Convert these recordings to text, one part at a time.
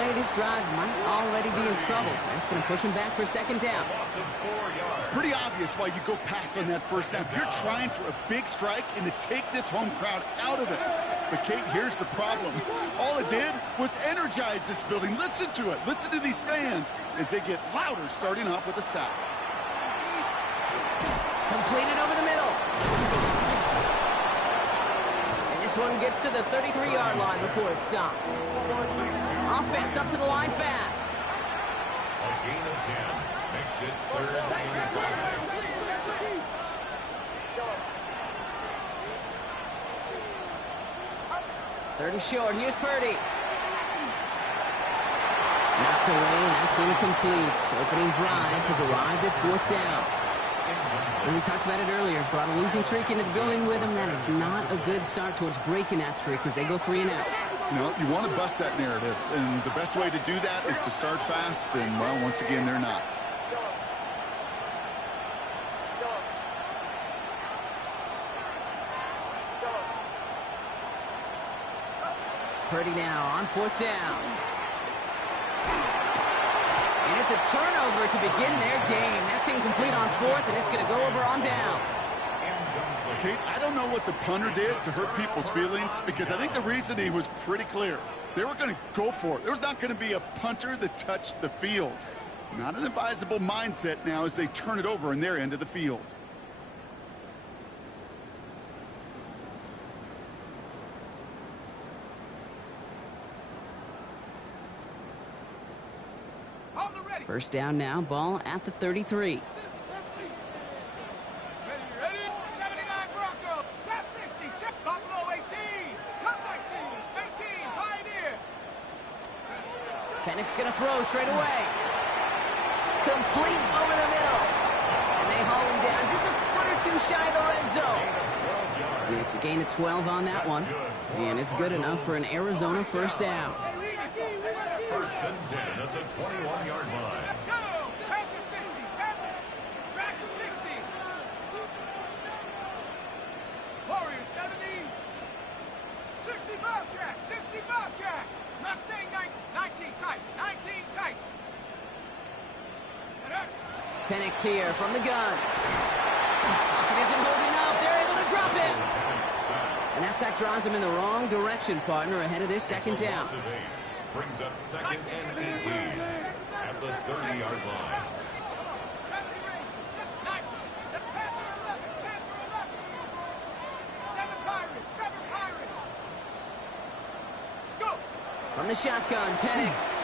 play, this drive might already be in trouble. That's going to push him back for second down. It's pretty obvious why you go pass on that first snap. You're trying for a big strike and to take this home crowd out of it. But, Kate, here's the problem. All it did was energize this building. Listen to it. Listen to these fans as they get louder starting off with a sack. Completed over the middle. And this one gets to the 33-yard line before it's stopped. Offense up to the line fast. A gain of 10 makes it third and 5. 3rd and short. Here's Purdy. Knocked away. That's incomplete. Opening drive has arrived at 4th down. And we talked about it earlier. Brought a losing streak into the building with him. That is not a good start towards breaking that streak as they go 3 and out. No, you want to bust that narrative. And the best way to do that is to start fast. And, well, once again, they're not. Purdy now on 4th down. And it's a turnover to begin their game. That's incomplete on 4th, and it's going to go over on downs. Kate, I don't know what the punter did to hurt people's feelings because I think the reasoning was pretty clear. They were going to go for it. There was not going to be a punter that touched the field. Not an advisable mindset now as they turn it over in their end of the field. First down now, ball at the 33. Ready? 79 Bronco, top 60, chip Buffalo 18, top 19, 18, Pioneer. Penix going to throw straight away. Complete over the middle. And they haul him down just a foot or two shy of the red zone. And it's a gain of 12 on that one. And it's good enough for an Arizona first down. First and 10 at the 21-yard line. Go! Back to 60, track to 60. Warriors 70, 60 Bobcat, 60 Bobcat. Mustang 19 tight, 19 tight. Penix here from the gun. Pocket isn't holding up. They're able to drop him. And that sack drives him in the wrong direction, partner, ahead of their second down. Brings up 2nd and 18 at the 30-yard line. 7 Pirates. Let's go. From the shotgun, Penix.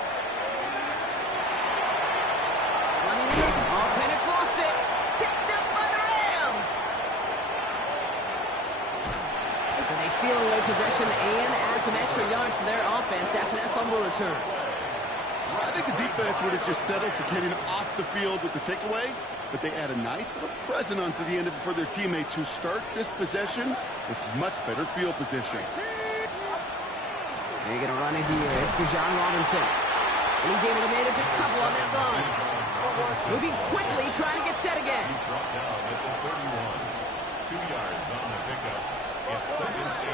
Running in. Oh, Penix lost it. Picked up by the Rams. So they steal away possession and add some extra yards for their offense after that fumble return. I think the defense would have just settled for getting off the field with the takeaway, but they add a nice little present onto the end of it for their teammates who start this possession with much better field position. They're going to run it here. It's Bijan Robinson. And he's able to manage a couple on that run. Moving quickly, trying to get set again. He's brought down at the 31. 2 yards on the pickup. It's 2nd and 8.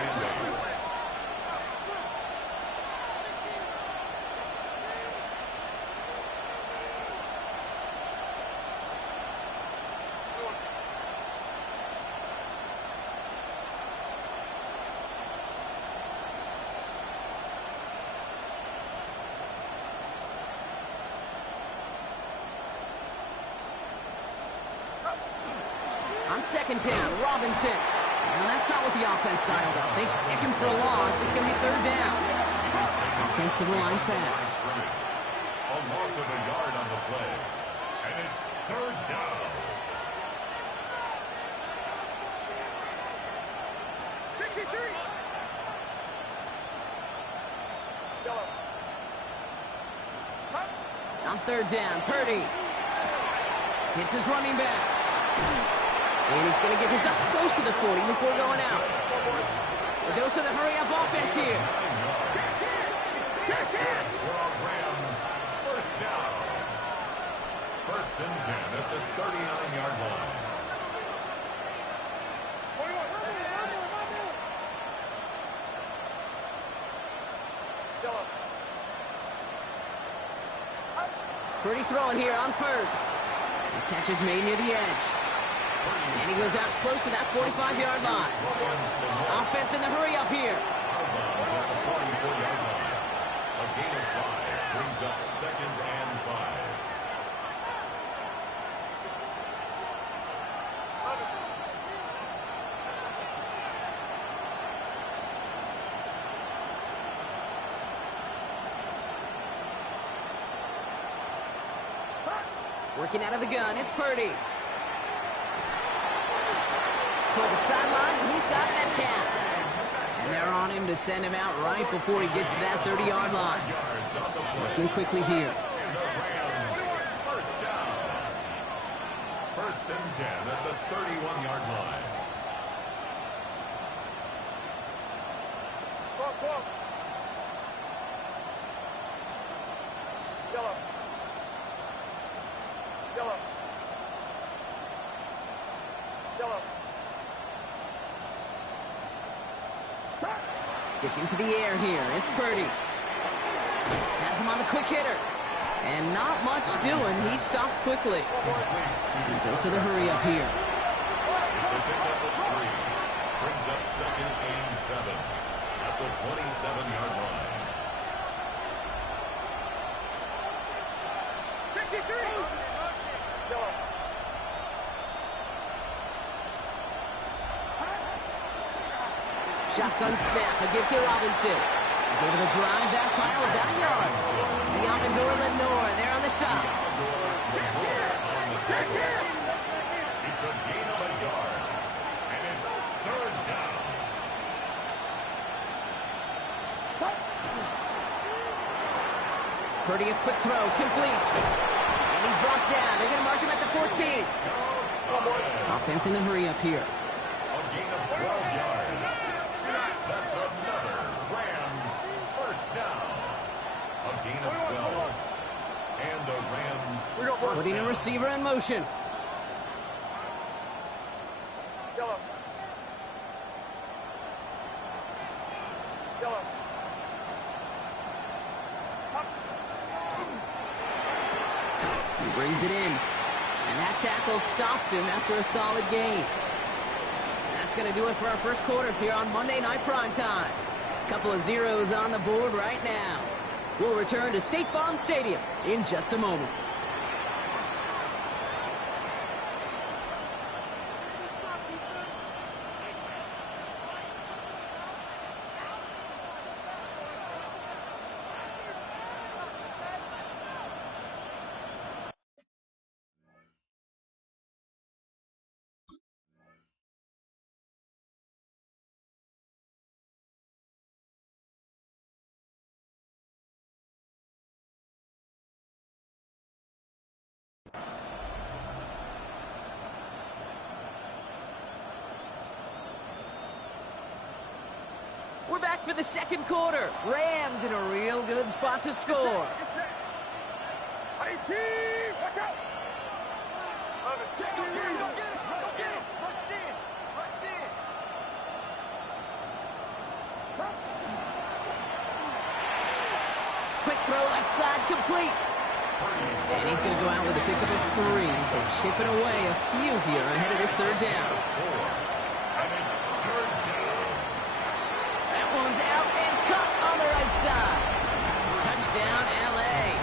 On second down, Robinson. Now that's not what the offense dialed up. They stick him for a loss. It's going to be 3rd down. Offensive line fast. A loss of a yard on the play. And it's 3rd down. 53. On 3rd down, Purdy. Hits his running back. And he's going to get this up close to the 40 before going out. A dose of the hurry-up offense here. Rams, first down. 1st and 10 at the 39-yard line. Purdy throwing here on first. The catch is made near the edge. And he goes out close to that 45-yard line. Offense in the hurry up here. At the 44-yard line. A gain of 5 brings up 2nd and 5. Working out of the gun, it's Purdy. Toward the sideline, and he's got Metcalf. And they're on him to send him out right before he gets to that 30-yard line. Working quickly here. First down. 1st and 10 at the 31-yard line. Yellow. Yellow. Yellow. Sticking to the air here, it's Purdy. Has him on the quick hitter. And not much doing, he stopped quickly. And goes to the hurry up here. It's a pickup of 3. Brings up 2nd and 7 at the 27-yard line. 53. Yellow. Shotgun snap, a give to Robinson. He's able to drive that pile of back yards. The Amador Lenore, they're on the stop. It's a gain of a yard. And it's 3rd down. Purdy, a quick throw, complete. And he's brought down. They're going to mark him at the 14. Offense in the hurry up here. A gain of 12 yards. That's another Rams 1st down. A gain of 12. And the Rams first Putting a down. receiver in motion. Yellow. Yellow. He brings it in. And that tackle stops him after a solid gain. That's going to do it for our first quarter here on Monday Night Primetime. Couple of zeros on the board right now. We'll return to State Farm Stadium in just a moment. We're back for the second quarter. Rams in a real good spot to score. IT, watch out! Go get him, go get him, go get him! Rush in, rush in! Quick throw left side, complete. And he's going to go out with a pickup of 3, so chipping away a few here ahead of this 3rd down. That one's out and cut on the right side. Touchdown, L.A.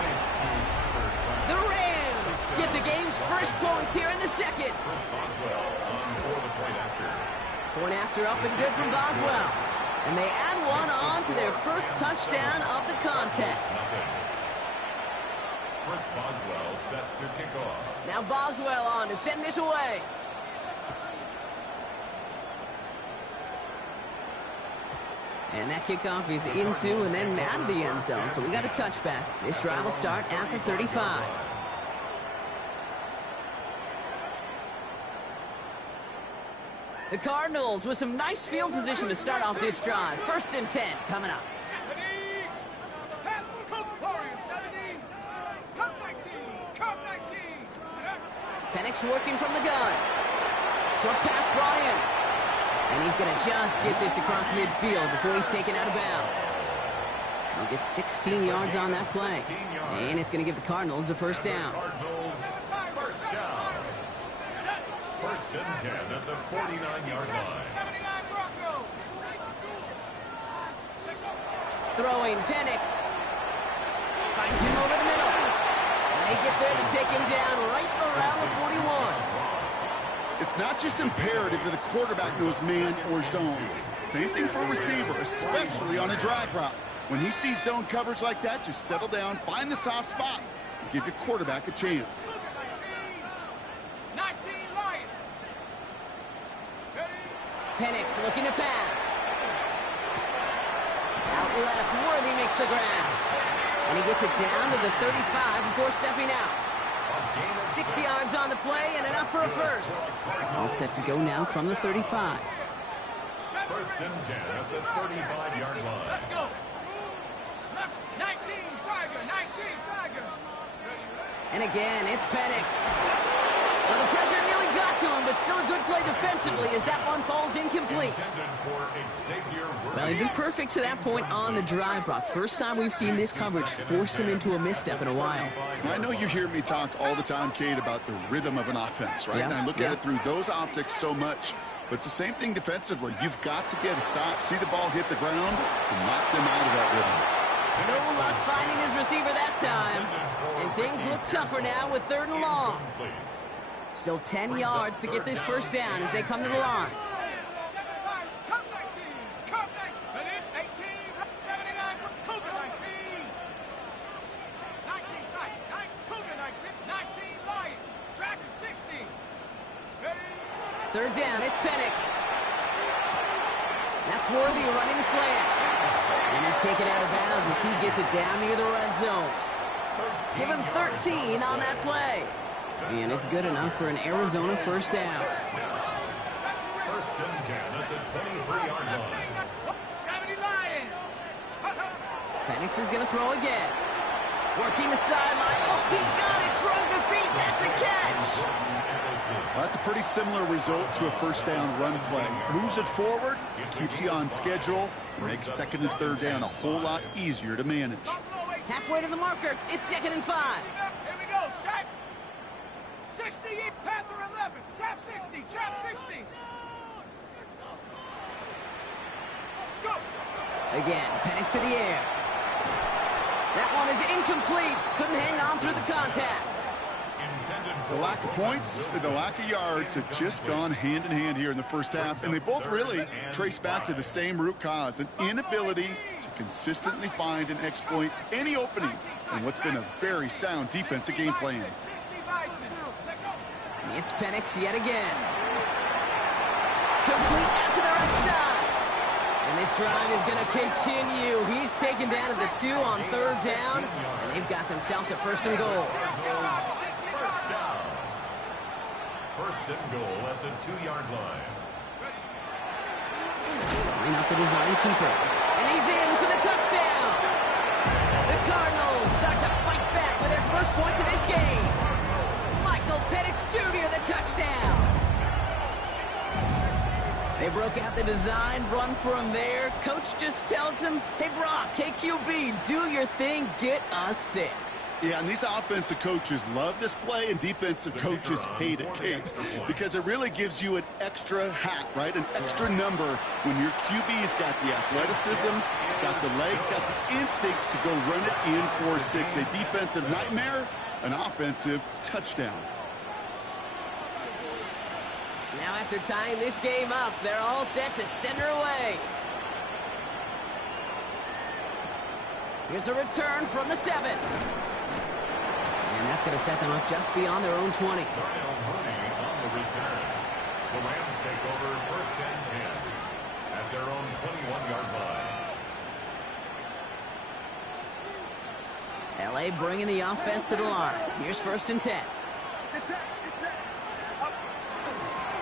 The Rams get the game's first points here in the second. Point after up and good from Boswell. And they add one on to their first touchdown of the contest. Chris Boswell set to kick off. Now Boswell on to send this away. And that kickoff is into and then out of the end zone, so we got a touchback. This drive will start at the 35. The Cardinals with some nice field position to start off this drive. 1st and 10 coming up. Penix working from the gun. Short pass brought in. And he's going to just get this across midfield before he's taken out of bounds. They'll get 16 yards on that play. And it's going to give the Cardinals a first down. Cardinals, first down. First and 10 at the 49-yard line. Throwing, Penix. Finds him over the middle. And they get there to take him down right around the 41. It's not just imperative that a quarterback knows man or zone. Same thing for a receiver, especially on a drag route. When he sees zone coverage like that, just settle down, find the soft spot, and give your quarterback a chance. 19 Lions. Penix looking to pass. Out left, Worthy makes the grab. And he gets it down to the 35 before stepping out. 6 yards on the play and enough for a first. All set to go now from the 35. First and 10 at the 35-yard line. Let's go. 19 Tiger, 19 Tiger. And again, it's Penix. Well, the pressure nearly got to him, but still a good play defensively as that one falls incomplete. Well, he'd been perfect to that point on the drive, Brock. First time we've seen this coverage force him into a misstep in a while. I know you hear me talk all the time, Kate, about the rhythm of an offense, right? And I look at it through those optics so much. But it's the same thing defensively. You've got to get a stop, see the ball hit the ground to knock them out of that rhythm. No luck finding his receiver that time. And things look tougher now with 3rd and long. Still 10 yards to get this first down as they come to the line. Cup 19, Cup 19, 18, 79, Cougar 19. 19 Tiger, 9, Cougar 19, 19 Lions, Dragon 60. Ready? 3rd down, it's Penix. That's Worthy running the slant. And he's taken out of bounds as he gets it down near the red zone. Give him 13 on that play. And it's good enough for an Arizona first down. First and 10 at the 23-yard line. 70 Lions. Penix is going to throw again. Working the sideline. Oh, he got it. Drug the feet. That's a catch. Well, that's a pretty similar result to a first down run play. Moves it forward, keeps you on schedule, makes 2nd and 3rd down a whole lot easier to manage. Halfway to the marker. It's 2nd and 5. Here we go, Shaq. 68, Panther 11, Trap 60, Trap 60. Go. Again, Penix to the air. That one is incomplete. Couldn't hang on through the contact. The lack of points and the lack of yards have just gone hand in hand here in the first half, and they both really trace back to the same root cause, an inability to consistently find and exploit any opening in what's been a very sound defensive game plan. It's Penix yet again. Complete out to the right side. And this drive is going to continue. He's taken down at the 2 on 3rd down, and they've got themselves a 1st and goal. First and goal at the 2-yard line. Line up the design keeper. And he's in for the touchdown. The Cardinals start to fight back with their first points of this game. Michael Penix Jr. the touchdown. They broke out the design run from there. Coach just tells him, hey, Brock, KQB, do your thing, get us 6. Yeah, and these offensive coaches love this play, and defensive coaches hate it, Kate, because it really gives you an extra hat, right? An extra number when your QB's got the athleticism, got the legs, got the instincts to go run it in for 6. A defensive nightmare, an offensive touchdown. Now after tying this game up, they're all set to send her away. Here's a return from the 7. And that's going to set them up just beyond their own 20. Darnell Mooney on the return. The Rams take over 1st and 10 at their own 21-yard line. LA bringing the offense to the line. Here's 1st and 10.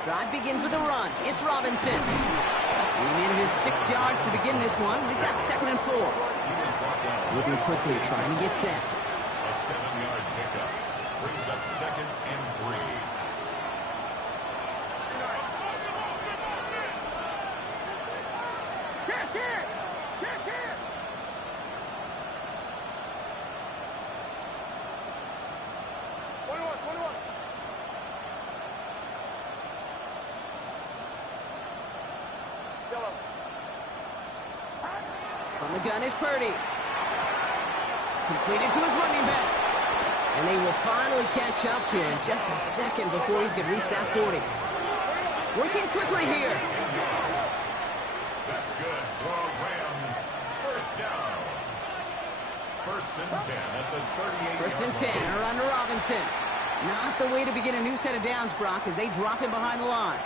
Drive begins with a run. It's Robinson. And he manages 6 yards to begin this one. We've got 2nd and 4. Moving quickly, trying to get set. A 7-yard pickup brings up 2nd and 3. From the gun is Purdy. Completed to his running back. And they will finally catch up to him just a second before he could reach that 40. Working quickly here. That's good for Rams. First down. First and 10 at the 38. First and 10, around to Robinson. Not the way to begin a new set of downs, Brock, as they drop him behind the line.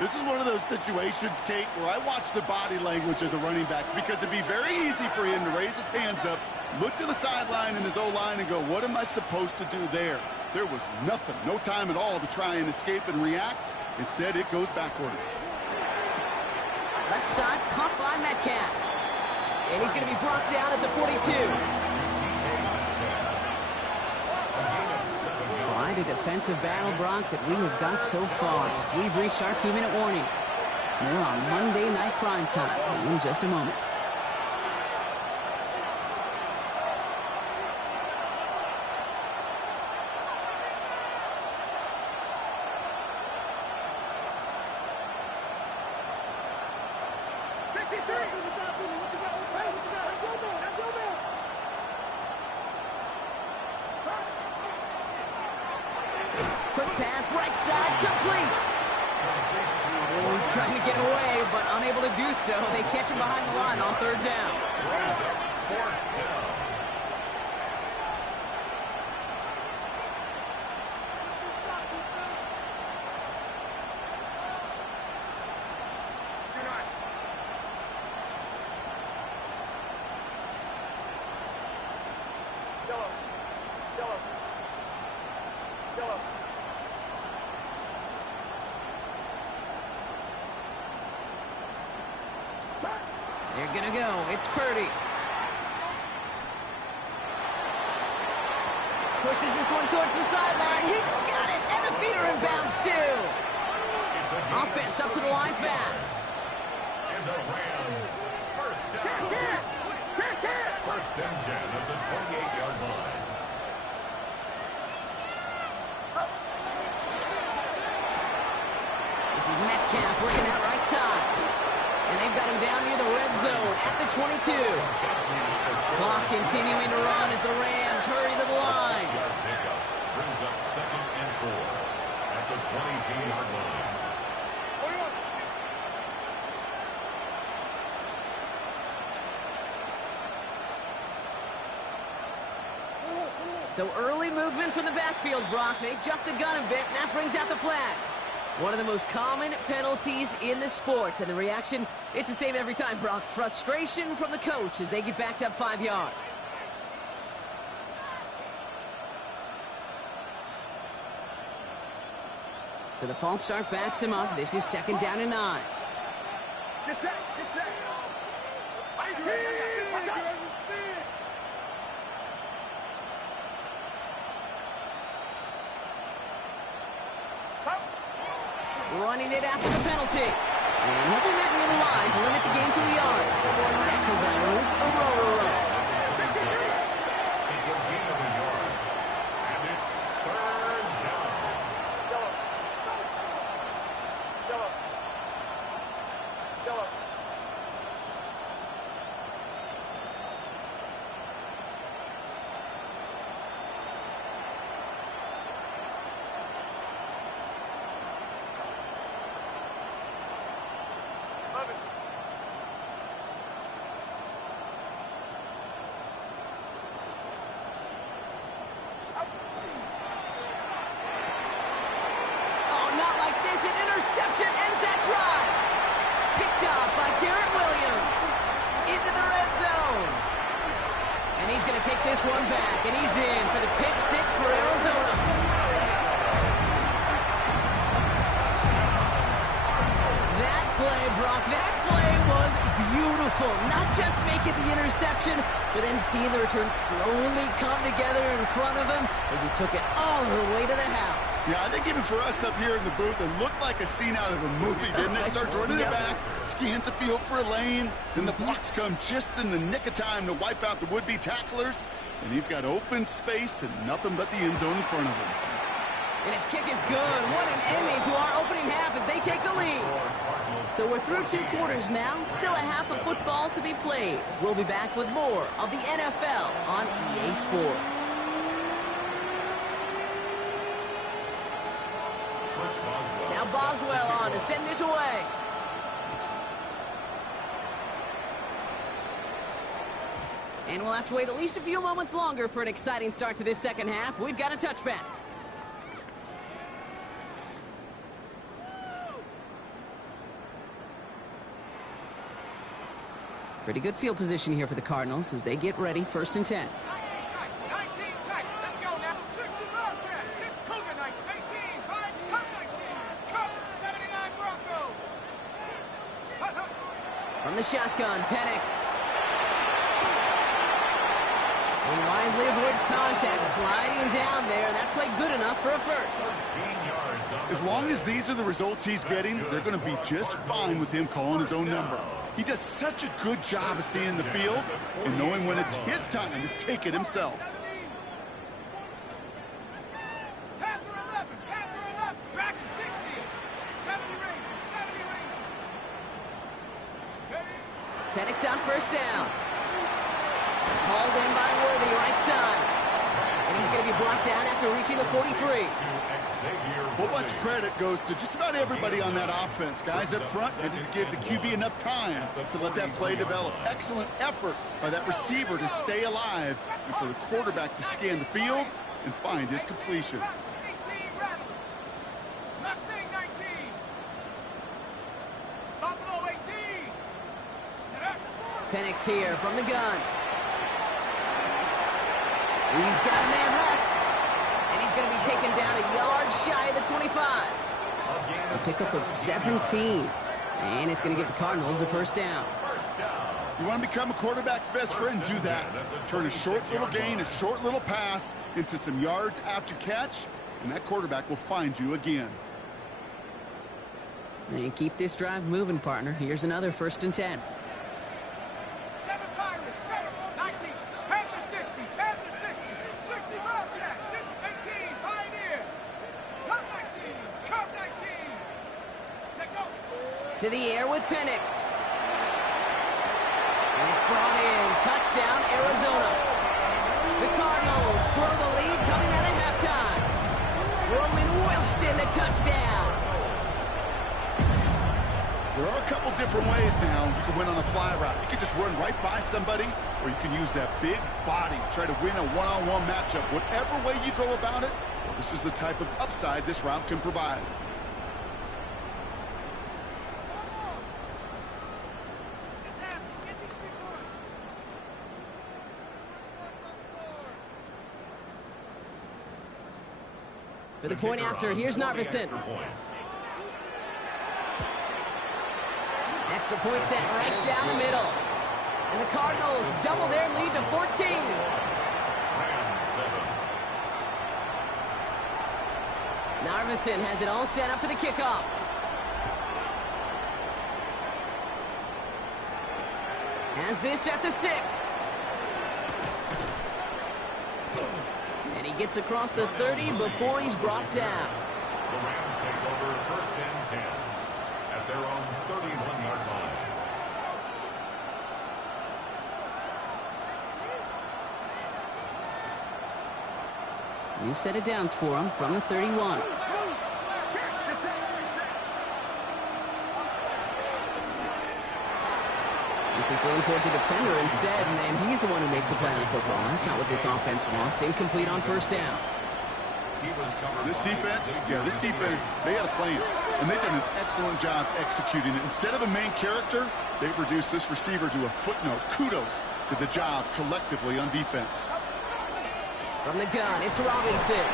This is one of those situations, Kate, where I watch the body language of the running back because it'd be very easy for him to raise his hands up, look to the sideline in his O-line and go, what am I supposed to do there? There was nothing, no time at all to try and escape and react. Instead, it goes backwards. Left side, caught by Metcalf. And he's going to be brought down at the 42. Quite a defensive battle, Brock, that we have got so far as we've reached our 2-minute warning. More on Monday Night Primetime in just a moment. Quick pass, right side, complete. Oh, he's trying to get away, but unable to do so. They catch him behind the line on third down. They're going to go. It's Purdy. Pushes this one towards the sideline. He's got it. And the feet are in bounds, too. Offense up to the line fast. And the Rams, first down. First and 10 at the 28-yard line. This is Metcalf working that right side. And they've got him down near the red zone at the 22. Clock continuing to run as the Rams hurry to the line. Jacob brings up 2nd and 4 at the 22-yard line. So early movement from the backfield, Brock. They jumped the gun a bit, and that brings out the flag. One of the most common penalties in the sport. And the reaction, it's the same every time, Brock. Frustration from the coach as they get backed up 5 yards. So the false start backs them up. This is 2nd down and 9. Get set, get set. Watch out. Running it after the penalty. And he'll be met near the line to limit the game to a yard. Tackled by Luke Aurora. It's a gain of a yard. And it's 3rd down. Yellow. Interception ends that drive. Picked up by Garrett Williams. Into the red zone. And he's going to take this one back. And he's in for the pick 6 for Arizona. That play, Brock, that play was beautiful. Not just making the interception, but then seeing the return slowly come together in front of him as he took it all the way to the house. Yeah, I think even for us up here in the booth, it looked like a scene out of a movie, didn't it? Starts running it back, scans the field for a lane, then the blocks come just in the nick of time to wipe out the would-be tacklers, and he's got open space and nothing but the end zone in front of him. And his kick is good. What an ending to our opening half as they take the lead. So we're through 2 quarters now. Still a half of football to be played. We'll be back with more of the NFL on EA Sports. Now Boswell on to send this away. And we'll have to wait at least a few moments longer for an exciting start to this second half. We've got a touchback. Pretty good field position here for the Cardinals as they get ready, 1st and 10. 19 tight. Let's go now. 60 Bobcats. Cougar 18. 5. Cup 19. Cup 79 Broncos. From the shotgun, Penix. He wisely avoids contact, sliding down there. That played good enough for a first. As long as these are the results he's getting, they're going to be just fine with him calling his own number. He does such a good job of seeing the field and knowing when it's his time to take it himself. Panther 11. Dragon 60. 70 Rangers. Penix on 1st down. Hauled in by Worthy, right side. And he's going to be brought down after reaching the 43. A whole bunch of credit goes to just about everybody on that offense. Guys up front ready to give the QB enough time to let that play develop. Excellent effort by that receiver to stay alive and for the quarterback to scan the field and find his completion. 18 Rattle. Mustang 19. Buffalo 18. Penix here from the gun. He's got a man left. And he's going to be taken down a yard shy of the 25. A pickup of 17. And it's going to give the Cardinals a 1st down. You want to become a quarterback's best friend? Do that. Turn a short little gain, a short little pass into some yards after catch, and that quarterback will find you again. And keep this drive moving, partner. Here's another 1st and 10. 7 Pirates. 7 19. Panther 60. Panther 60. 60 Bobcats. 18 Pioneer. Cup 19. Cup 19. Take go. To the air with Penix. And it's brought in. Touchdown, Arizona. The Cardinals grow the lead coming out of halftime. Roman Wilson, the touchdown. There are a couple different ways now you can win on a fly route. You can just run right by somebody, or you can use that big body, try to win a one-on-one matchup. Whatever way you go about it, well, this is the type of upside this route can provide. For the point after, here's Narveson. Extra point set right down the middle. And the Cardinals double their lead to 14. Narveson has it all set up for the kickoff. Has this at the 6. And he gets across the 30 before he's brought down. The Rams take over 1st and 10 at their own 31-yard line. New set of downs for him from the 31. This is thrown towards a defender instead, and he's the one who makes a play on the football. That's not what this offense wants. Incomplete on 1st down. This defense, they had a plan, and they've done an excellent job executing it. Instead of a main character, they've reduced this receiver to a footnote. Kudos to the job collectively on defense. From the gun, it's Robinson.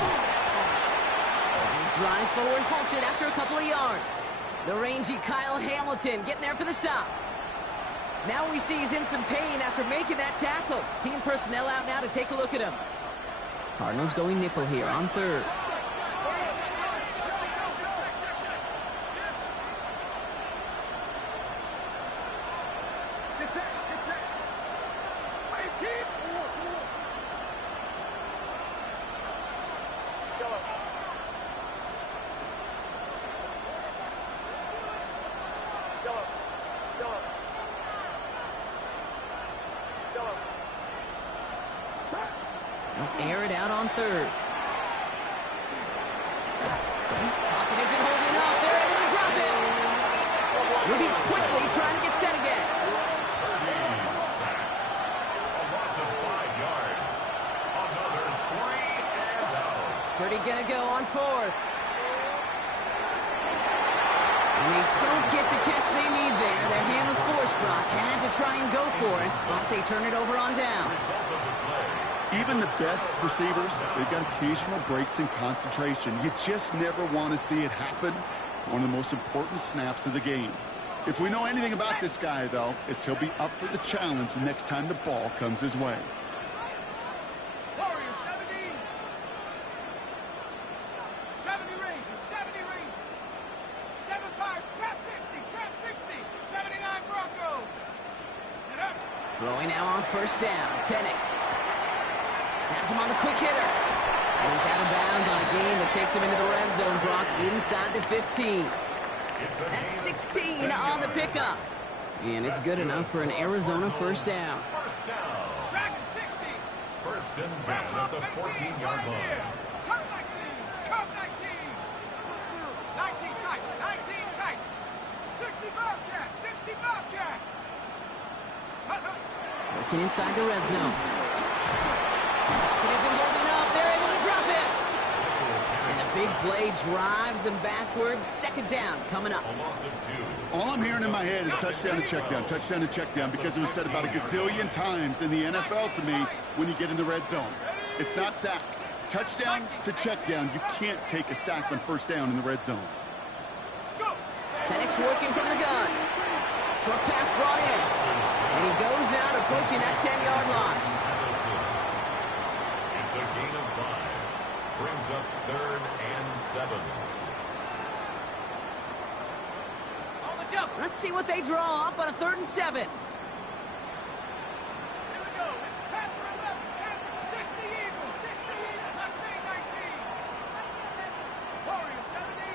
His drive forward halted after a couple of yards. The rangy Kyle Hamilton getting there for the stop. Now we see he's in some pain after making that tackle. Team personnel out now to take a look at him. Cardinals going nickel here on 3rd. Yellow. on third. Pocket isn't holding up. They're able to drop it. Moving quickly, trying to get set again. Purdy sacked. A loss of 5 yards. Another 3 and out. Purdy gonna go on fourth. And they don't get the catch they need there. Their hand was forced, Brock. Had to try and go for it, but they turn it over on downs. Result of the play. Even the best receivers, they've got occasional breaks in concentration. You just never want to see it happen. One of the most important snaps of the game. If we know anything about this guy, though, it's he'll be up for the challenge the next time the ball comes his way. Warriors, 70. 70 Rangers, 70 Rangers. 75, trap 60, trap 60. 79 Broncos. Get up. Throwing now on first down. Penix has him on the quick hitter. And he's out of bounds on a gain that takes him into the red zone, Brock, inside the 15. That's 16 on the pickup. And it's good enough for an Arizona first down. First down. Dragon 60. First and 10 at the 14-yard line. Curve 19. Curve 19. 19 tight. 19 tight. 60 Bobcat. 60 Bobcat. Working inside the red zone. Pocket isn't holding up. They're able to drop it. And the big play drives them backwards. Second down coming up. A loss of 2. All I'm hearing in my head is touchdown to check down, because it was said about a gazillion times in the NFL to me when you get in the red zone. It's not sack. Touchdown to check down. You can't take a sack on first down in the red zone. Penix working from the gun. Short pass brought in. And he goes out approaching that 10-yard line. It's a gain of 5. Brings up 3rd and 7. On the jump. Let's see what they draw up on a 3rd and 7. Here we go. Panther 11. Panther 60 Eagles. 60 Eagles. Mustang 19. Warriors 70.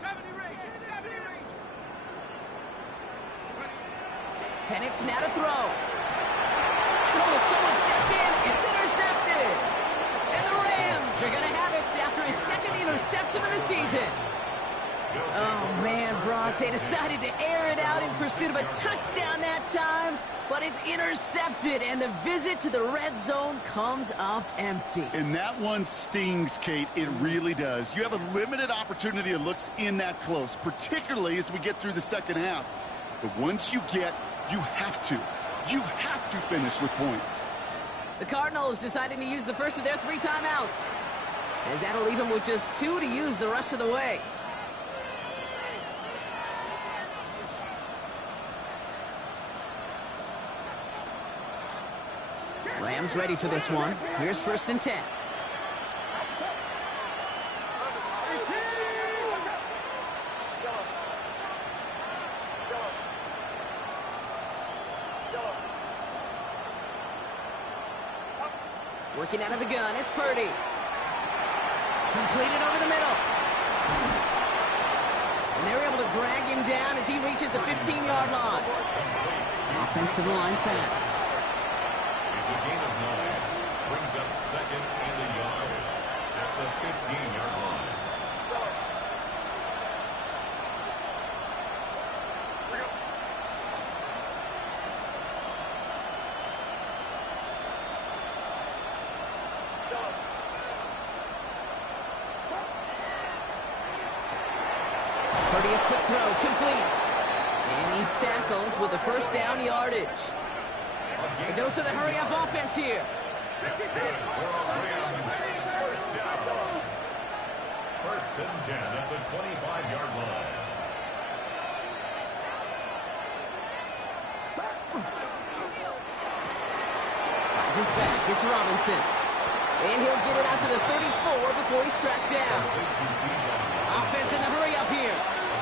70 Rangers. 70 Rangers. Penix now to throw. Oh, someone stepped in. It's intercepted. And the Rams are going to have it after his second interception of the season. Oh, man, Brock, they decided to air it out in pursuit of a touchdown that time, but it's intercepted, and the visit to the red zone comes up empty. And that one stings, Kate. It really does. You have a limited opportunity that looks in that close, particularly as we get through the second half. But once you get, you have to finish with points. The Cardinals deciding to use the first of their 3 timeouts, as that'll leave them with just 2 to use the rest of the way. Rams ready for this one. Here's 1st and 10. Working out of the gun, it's Purdy. Completed over the middle. And they're able to drag him down as he reaches the 15-yard line. Offensive line fast. It's a gain of 9. Brings up 2nd and a yard at the 15-yard line. Purdy a quick throw, complete. And he's tackled with the first down yardage. A dose of the hurry-up offense here. That's good for a Rams first down. 1st and 10 at the 25-yard line. Finds his back, it's Robinson. And he'll get it out to the 34 before he's tracked down. Offense in the hurry-up here.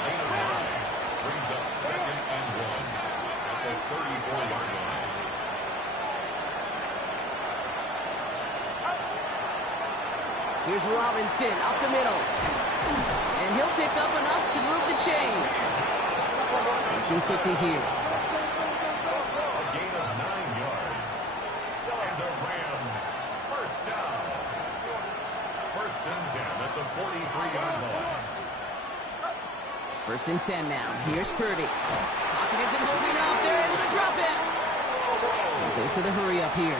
Brings up 2nd and 1 at the 34-yard line. Here's Robinson up the middle. And he'll pick up enough to move the chains. Looking quickly here. A gain of 9 yards. and 10 at the 43-yard line. First and 10 now. Here's Purdy. Pocket isn't holding up. They're able to drop it. Goes to the hurry up here.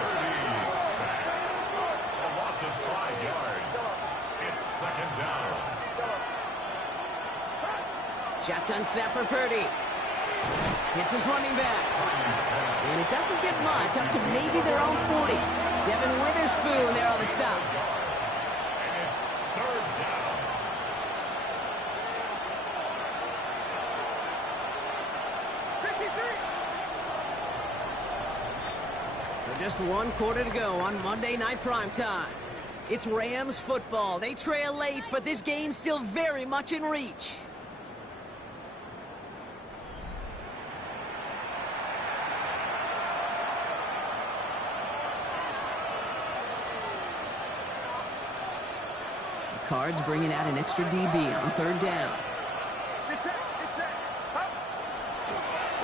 Purdy sacked. A loss of 5 yards. It's second down. Shotgun snap for Purdy. Hits his running back. And it doesn't get much, up to maybe their own 40. Devin Witherspoon there on the stop. And it's third down. So just 1 quarter to go on Monday Night Primetime. It's Rams football. They trail late, but this game's still very much in reach. Cards bringing out an extra DB on third down.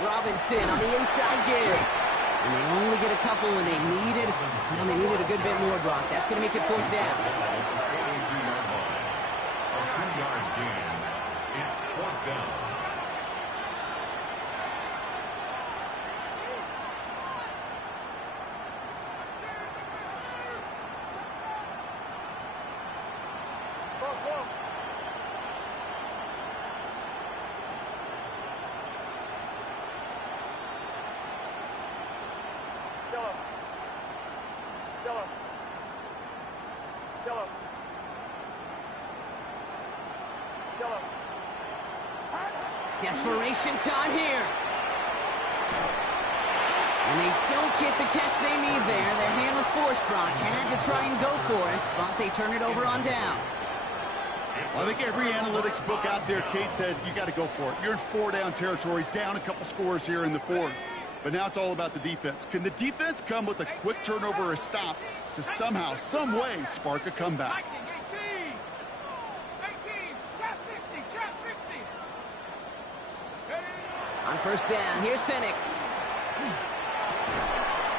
Robinson on the inside give. And they only get a couple when they needed, well, they needed a good bit more, Brock. That's going to make it fourth down. A 2-yard gain. It's fourth down. Desperation time here. And they don't get the catch they need there. Their hand was forced, Brock. Had to try and go for it, but they turn it over on downs. Well, I think every analytics book out there, Kate said, you got to go for it. You're in 4-down territory, down a couple scores here in the fourth. But now it's all about the defense. Can the defense come with a quick turnover or a stop to somehow, some way, spark a comeback? On first down, here's Penix.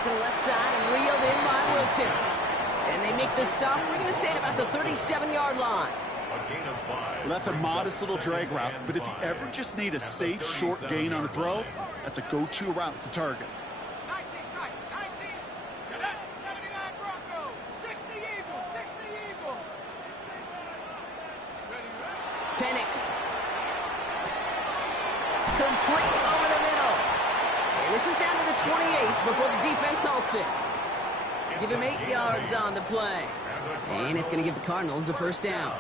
To the left side and reeled in by Wilson. And they make the stop, we're going to say, at about the 37-yard line. Well, that's a modest little drag route, but if you ever just need a safe, short gain on a throw, that's a go-to route to target. 19 tight, 19, 79 Broncos, 60 Eagles, 60 Eagles. Penix. Complete over the middle. And this is down to the 28 before the defense halts it. Give him 8 yards on the play. And it's going to give the Cardinals a first down.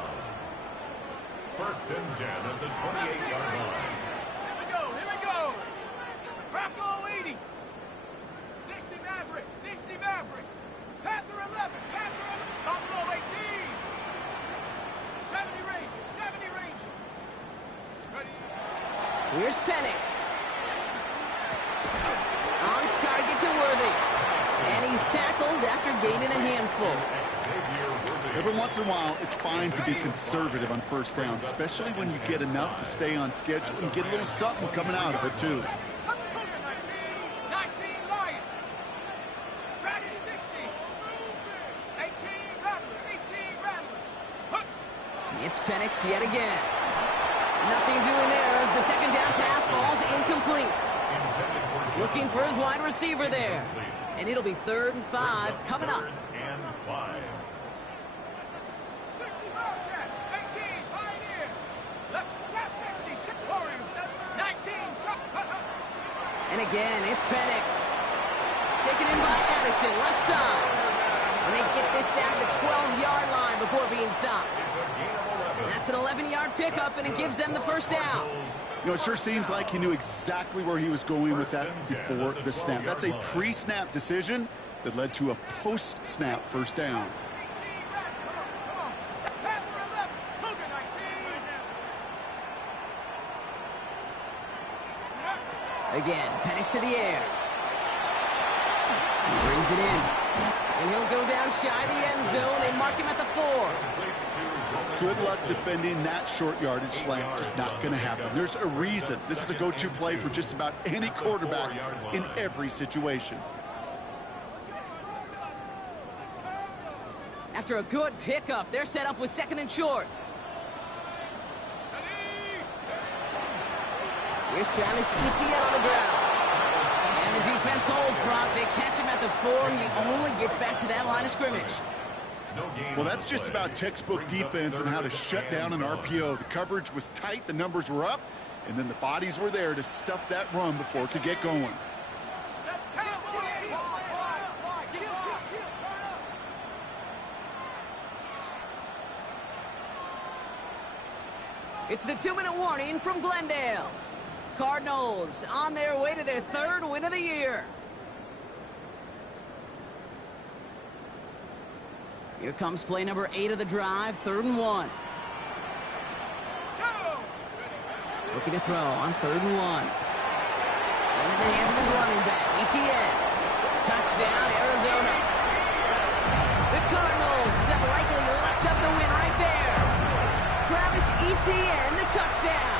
First and 10 at the 28-yard line. Here we go. Bronco 80. 60 Maverick, 60 Maverick. Panther 11, Panther 11. Buffalo 18. 70 Rangers, 70 Rangers. Ready. Here's Penix. On target to Worthy. And he's tackled after gaining a handful. Every once in a while, it's fine to be conservative on first down, especially when you get enough to stay on schedule and get a little something coming out of it, too. 19 Lion. Track 60. 18 Rattler, 18 Rattler. It's Penix yet again. Nothing doing there as the second down pass falls incomplete. Looking for his wide receiver there. And it'll be 3rd and 5 coming up. 60 Wildcats, 18 Pioneer. Let's tap 60, Chick Warriors, 19 Chuck. And again, it's Penix. Taken in by Addison, left side. And they get this down to the 12-yard line before being stopped. That's an 11-yard pickup, and it gives them the first down. You know, it sure seems like he knew exactly where he was going with that before the snap. That's a pre-snap decision that led to a post-snap first down. Again, Penix to the air. He brings it in. And he'll go down shy the end zone. They mark him at the 4. Good luck defending that short yardage slant. Just not going to happen. There's a reason. This is a go-to play for just about any quarterback in every situation. after a good pickup. They're set up with 2nd and short. Here's Travis Etienne on the ground. And the defense holds, Brock. They catch him at the 4. He only gets back to that line of scrimmage. Well, that's just about textbook defense and how to shut down an RPO. The coverage was tight, the numbers were up, and then the bodies were there to stuff that run before it could get going. It's the 2-minute warning from Glendale. Cardinals on their way to their 3rd win of the year. Here comes play number 8 of the drive, 3rd and 1. Looking to throw on 3rd and 1. And in the hands of his running back, Etienne. Touchdown, Arizona. The Cardinals have likely locked up the win right there. Travis Etienne, the touchdown.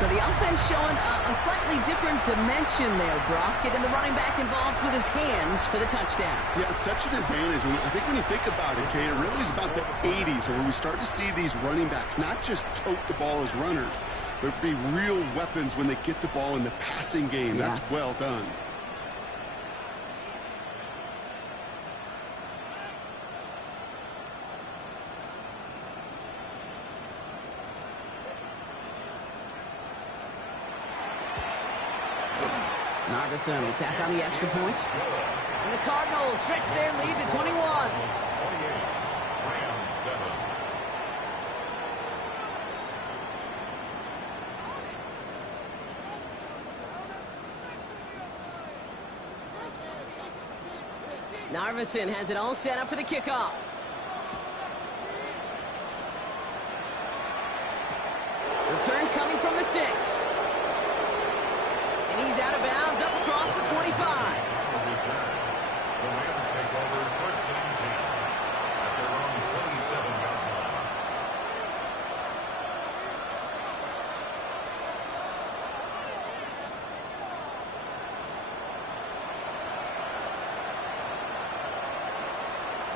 So the offense showing a slightly different dimension there, Brock. Getting the running back involved with his hands for the touchdown. Yeah, such an advantage. I think when you think about it, Kate, it really is about the 80s where we start to see these running backs not just tote the ball as runners, but be real weapons when they get the ball in the passing game. Yeah. That's well done. Narveson will tack on the extra point. And the Cardinals stretch their lead to 21. Narveson has it all set up for the kickoff. Return coming from the 6. And he's out of bounds up across the 25. The Rams take over 1st and 10 at their own 27-yard line.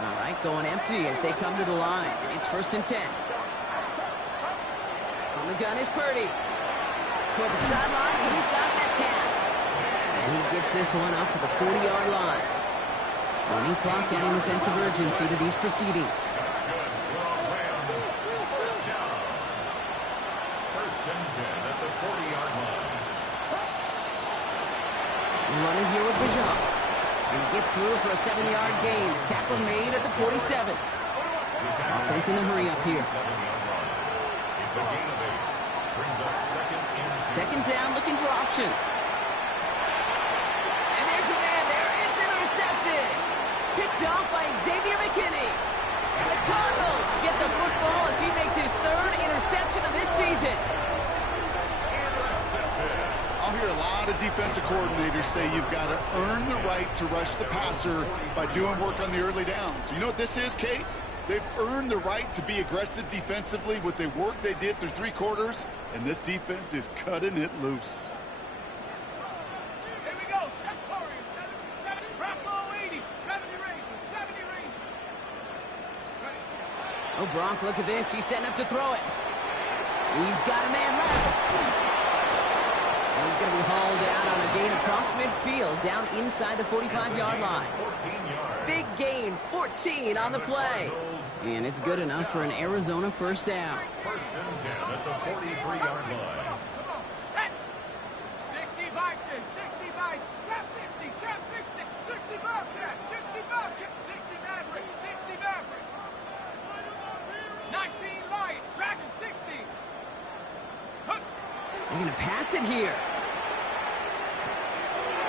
All right, going empty as they come to the line. It's 1st and 10. On the gun is Purdy. Toward the sideline, he's got Metcalf. And he gets this one up to the 40-yard line. Running clock adding a sense of urgency to these proceedings. That's good. Well, Rams, 1st down. 1st and 10 at the 40-yard line. Running here with Bijan. And he gets through for a 7-yard gain. Tackle made at the 47. Offense in the hurry up here. 7-yard line. It's a gain of 8. Brings up 2nd and 2nd down, looking for options. And there's a man there. It's intercepted. Picked off by Xavier McKinney. And the Cardinals get the football as he makes his 3rd interception of this season. I'll hear a lot of defensive coordinators say you've got to earn the right to rush the passer by doing work on the early downs. You know what this is, Kate? They've earned the right to be aggressive defensively with the work they did through 3 quarters, and this defense is cutting it loose. Here we go. Set Corey. 70. Bracco 80. 70 Rangers. 70 Rangers. Ready. Oh, Bronk, look at this. He's setting up to throw it. He's got a man left. And he's going to be hauled out on a gain across midfield, down inside the 45-yard line. 14 yards. Big gain, 14 on the play. And it's good enough for an Arizona 1st down. 1st and 10 at the 43-yard line. Come on. Set. 60 Bison. 60 Bison. Trap 60. Trap 60. 60 Bobcat. 60 Bobcat. 60 Maverick. 60 Maverick. 19 Lion. Dragon 60. They're going to pass it here.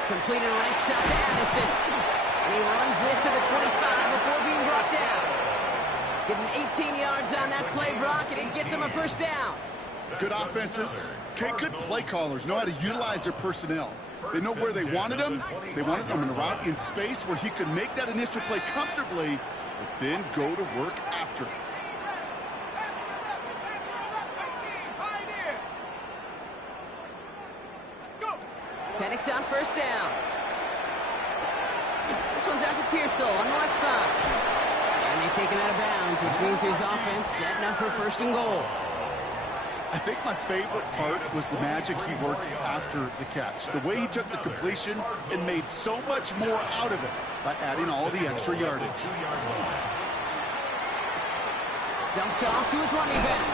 Completed right side to Addison. And he runs this to the 25 before being brought down. Give him 18 yards on that play, Brock, and it gets him a 1st down. Good offenses. Okay, good play callers know how to utilize their personnel. They know where they wanted him. They wanted him in a route in space where he could make that initial play comfortably, but then go to work after it. Go. Penix on 1st down. This one's out to Pearsall on the left side. And they take him out of bounds, which means his offense setting up for first and goal. I think my favorite part was the magic he worked after the catch. The way he took the completion and made so much more out of it by adding all the extra yardage. Dumped off to his running back.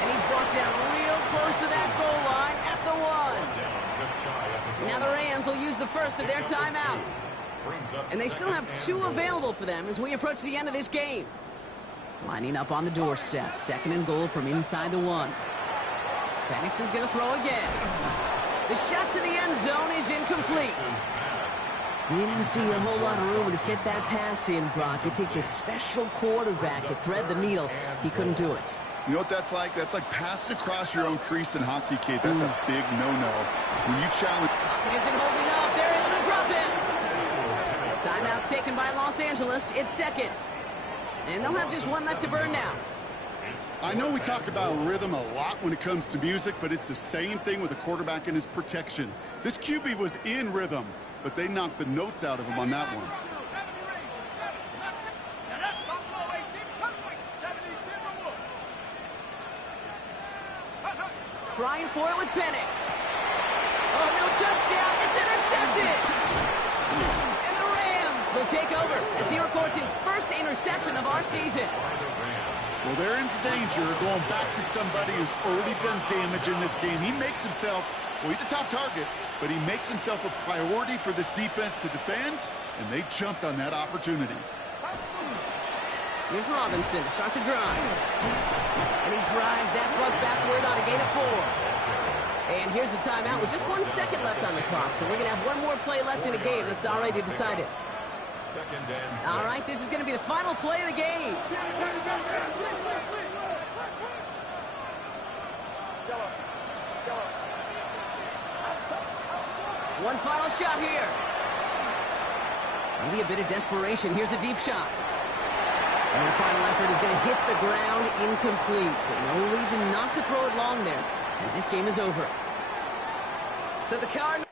And he's brought down real close to that goal line at the 1. Now the Rams will use the first of their timeouts. And they still have 2 available for them as we approach the end of this game. Lining up on the doorstep. Second and goal from inside the 1. Penix is going to throw again. The shot to the end zone is incomplete. Didn't see a whole lot of room to fit that pass in, Brock. It takes a special quarterback to thread the needle. He couldn't do it. You know what that's like? That's like passing across your own crease in hockey, Kate. That's a big no-no. When you challenge... Pocket isn't holding up. They're able to drop him. Timeout taken by Los Angeles. It's second. And they'll have just 1 left to burn now. I know we talk about rhythm a lot when it comes to music, but it's the same thing with a quarterback and his protection. This QB was in rhythm, but they knocked the notes out of him on that one. Trying for it with Penix. Oh, no touchdown. It's intercepted. And the Rams will take over as he records his first interception of our season. Well, they're in danger going back to somebody who's already done damage in this game. He makes himself, well, he's a top target, but he makes himself a priority for this defense to defend, and they jumped on that opportunity. Here's Robinson to start the drive. And he drives that puck backward on a gain of 4. And here's the timeout with just 1 second left on the clock. So we're going to have 1 more play left in the game that's already decided. All right, this is going to be the final play of the game. One final shot here. Maybe a bit of desperation. Here's a deep shot. And their final effort is going to hit the ground incomplete. But no reason not to throw it long there, as this game is over. So the Cardinals...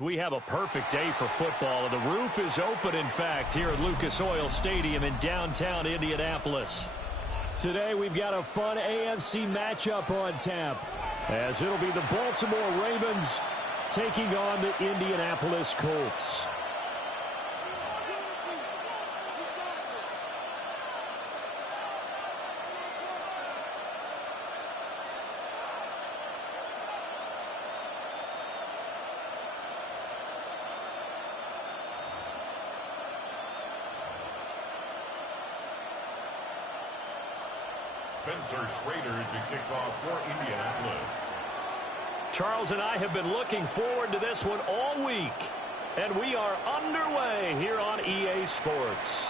We have a perfect day for football, and the roof is open, in fact, here at Lucas Oil Stadium in downtown Indianapolis. Today, we've got a fun AFC matchup on tap, as it'll be the Baltimore Ravens taking on the Indianapolis Colts. Spencer Schrader to kick off for Indianapolis. Charles and I have been looking forward to this one all week, and we are underway here on EA Sports.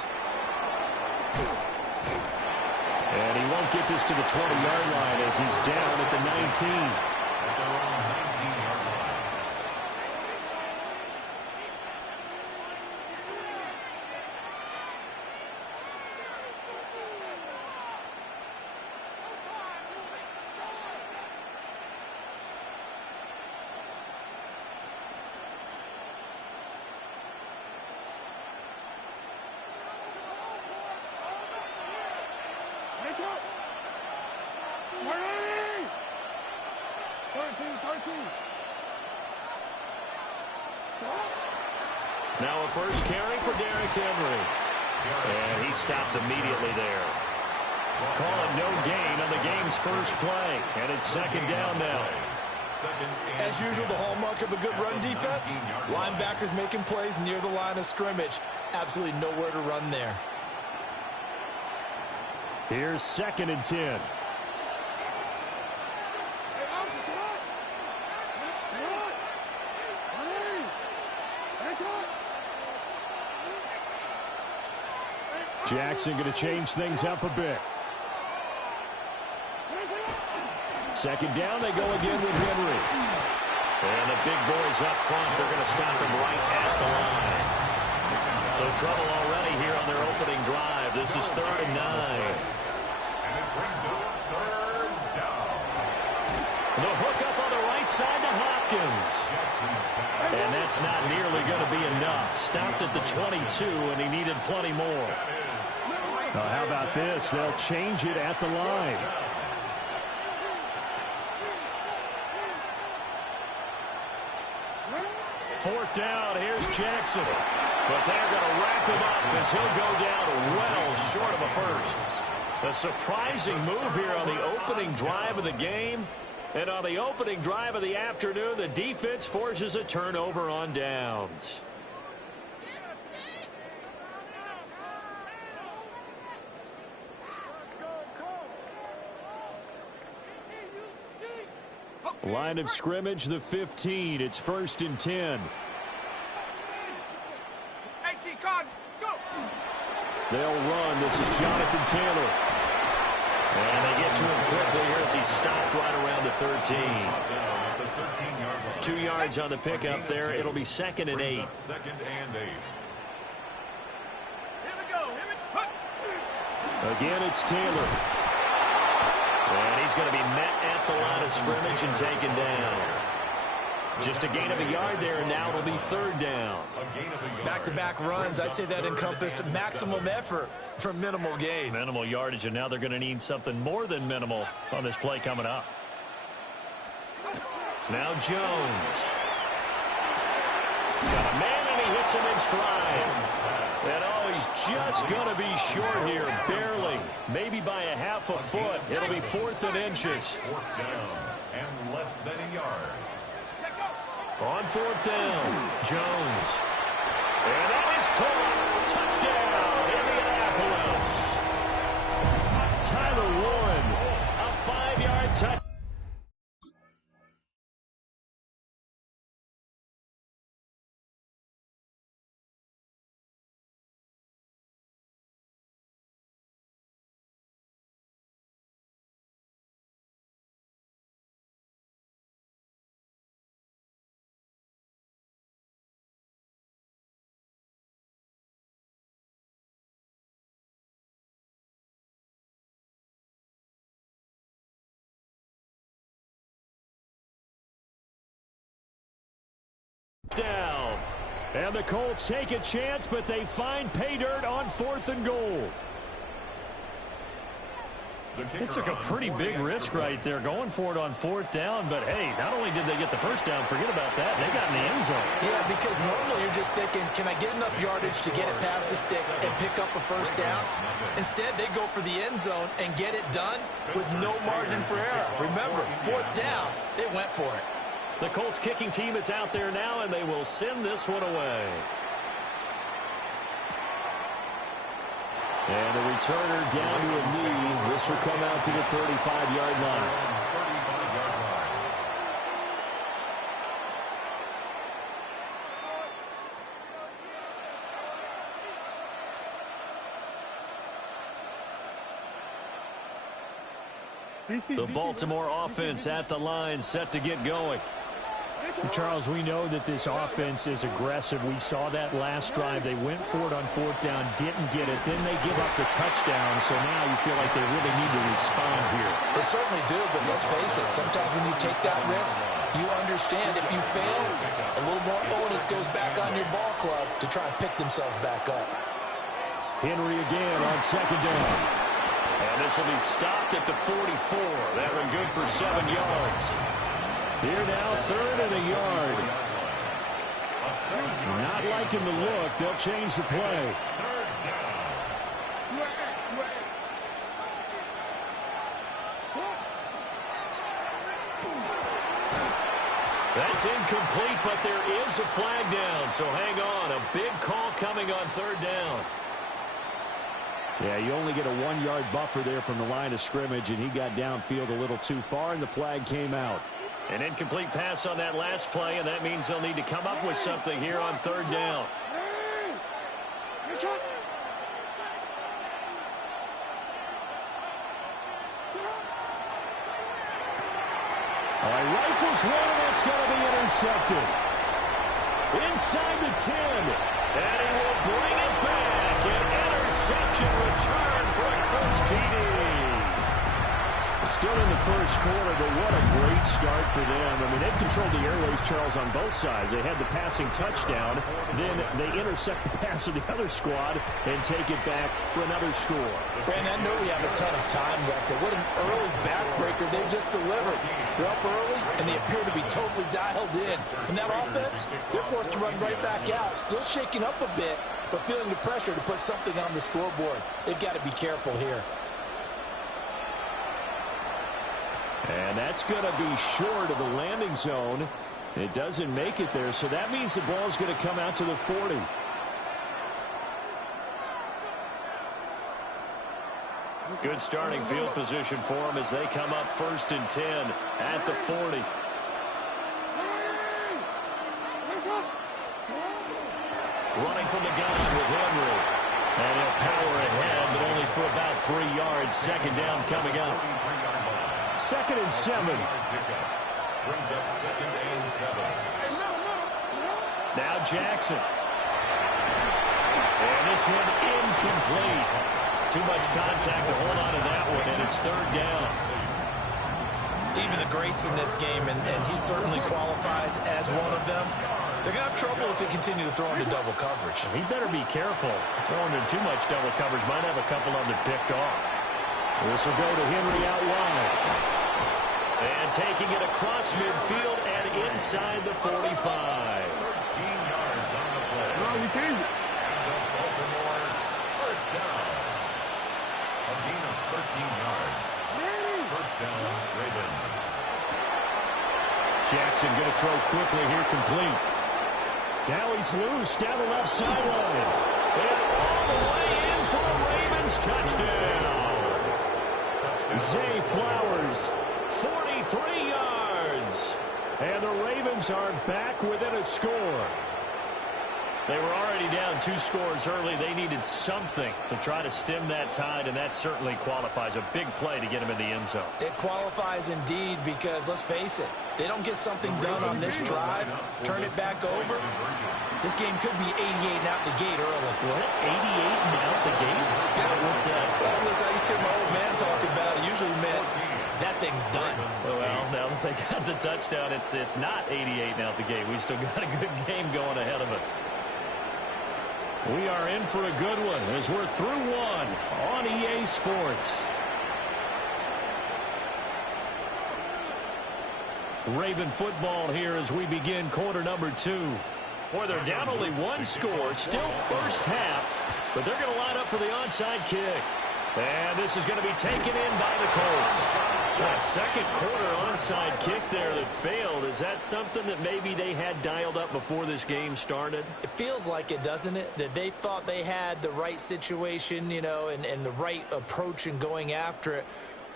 And he won't get this to the 20-yard line as he's down at the 19. At their own 19-yard line. Now a first carry for Derrick Henry. And he stopped immediately there. Calling no gain on the game's first play. And it's second down now. As usual, the hallmark of a good run defense, linebackers making plays near the line of scrimmage. Absolutely nowhere to run there. Here's second and 10. Jackson going to change things up a bit. Second down, they go again with Henry. And the big boys up front, they're going to stop him right at the line. So trouble already here on their opening drive. This is 3rd and 9. And it brings up 3rd down. The hook up on the right side to Hopkins. And that's not nearly going to be enough. Stopped at the 22, and he needed plenty more. How about this? They'll change it at the line. Fourth down, here's Jackson. But they're going to wrap him up as he'll go down well short of a first. A surprising move here on the opening drive of the game. And on the opening drive of the afternoon, the defense forces a turnover on downs. Line of scrimmage, the 15. It's 1st and 10. They'll run. This is Jonathan Taylor. And they get to him quickly here as he stopped right around the 13. 2 yards on the pickup there. It'll be 2nd and 8. 2nd and 8. Again, it's Taylor. And he's going to be met at the line of scrimmage and taken down. Just a gain of a yard there, and now it'll be 3rd down. Back-to-back runs, I'd say that encompassed maximum effort for minimal gain. Minimal yardage, and now they're going to need something more than minimal on this play coming up. Now Jones. Got a man, and he hits him in stride. And oh, he's just going to be short here, barely. Maybe by a half a foot. It'll be 4th and inches. 4th down and less than a yard. On 4th down, Jones. And that is caught. Touchdown, Indianapolis. Tyler Warren, a 5-yard touchdown. And the Colts take a chance, but they find pay dirt on 4th and goal. They took a pretty big risk right there going for it on 4th down, but hey, not only did they get the first down, forget about that, they got in the end zone. Yeah, because normally you're just thinking, can I get enough yardage to get it past the sticks and pick up a first down? Instead, they go for the end zone and get it done with no margin for error. Remember, 4th down, they went for it. The Colts kicking team is out there now, and they will send this one away. And the returner down to a knee. This will come out to the 35-yard line. The Baltimore offense at the line, set to get going. Charles, we know that this offense is aggressive. We saw that last drive. They went for it on 4th down, didn't get it. Then they give up the touchdown, so now you feel like they really need to respond here. They certainly do, but let's face it, sometimes when you take that risk, you understand if you fail, a little more onus goes back on your ball club to try and pick themselves back up. Henry again on 2nd down. And this will be stopped at the 44. That one good for 7 yards. Here now, 3rd and a yard. Not liking the look. They'll change the play. That's incomplete, but there is a flag down. So hang on. A big call coming on 3rd down. Yeah, you only get a 1-yard buffer there from the line of scrimmage, and he got downfield a little too far, and the flag came out. An incomplete pass on that last play, and that means they'll need to come up with something here on 3rd down. All right, rifles one, and that's going to be intercepted. Inside the 10, and he will bring it back. An interception return for a Colts TD. Still in the first quarter, but what a great start for them. I mean, they've controlled the airways, Charles, on both sides. They had the passing touchdown. Then they intercept the pass of the other squad and take it back for another score. Brandon, I know we have a ton of time left, but what an early backbreaker they just delivered. They're up early, and they appear to be totally dialed in. And that offense, they're forced to run right back out, still shaking up a bit, but feeling the pressure to put something on the scoreboard. They've got to be careful here. And that's going to be short of the landing zone. It doesn't make it there, so that means the ball is going to come out to the 40. Good starting field position for them as they come up 1st and 10 at the 40. Running from the gun with Henry. And he'll power ahead, but only for about 3 yards. 2nd down coming up. 2nd and 7. Brings up 2nd and 7. Now Jackson. And this one incomplete. Too much contact to hold on to that one, and it's 3rd down. Even the greats in this game, and he certainly qualifies as one of them, they're going to have trouble if they continue to throw into double coverage. He better be careful. Throwing into too much double coverage might have a couple of them picked off. This will go to Henry out wide. And taking it across midfield and inside the 45. 13 yards on the play. And the Baltimore first down. A gain of 13 yards. First down, Ravens. Jackson going to throw quickly here, complete. Now he's loose down the left sideline. And all the way in for a Ravens touchdown. Zay Flowers, 43 yards. And the Ravens are back within a score. They were already down 2 scores early. They needed something to try to stem that tide, and that certainly qualifies. A big play to get them in the end zone. It qualifies indeed because, let's face it, they don't get something done on this drive, turn it back over, this game could be 88 and out the gate early. What? 88 and out the gate? Yeah, What's that? Well, listen, I used to hear my old man talk about it. Usually meant that thing's done. Well, now that they got the touchdown, it's not 88 and out the gate. We still got a good game going ahead of us. We are in for a good one as we're through one on EA Sports. Raven football here as we begin quarter number 2. Boy, they're down only one score, still first half, but they're going to line up for the onside kick. And this is going to be taken in by the Colts. That second quarter onside kick there that failed, is that something that maybe they had dialed up before this game started? It feels like it, doesn't it? That they thought they had the right situation, you know, and the right approach in going after it.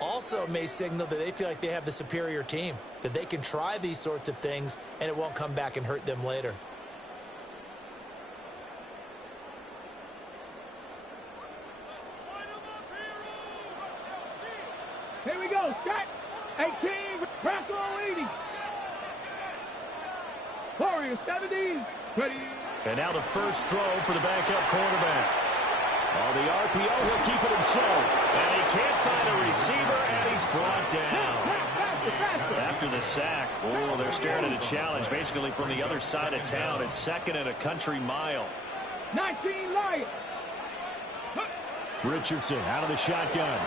Also may signal that they feel like they have the superior team, that they can try these sorts of things and it won't come back and hurt them later. Here we go. Set. 18. Press all 80. Warriors 70. Ready. And now the first throw for the backup quarterback. On the RPO, he'll keep it himself. And he can't find a receiver, and he's brought down. After the sack, oh, they're staring at a challenge basically from the other side of town. It's second and a country mile. 19 Lions. Richardson out of the shotgun.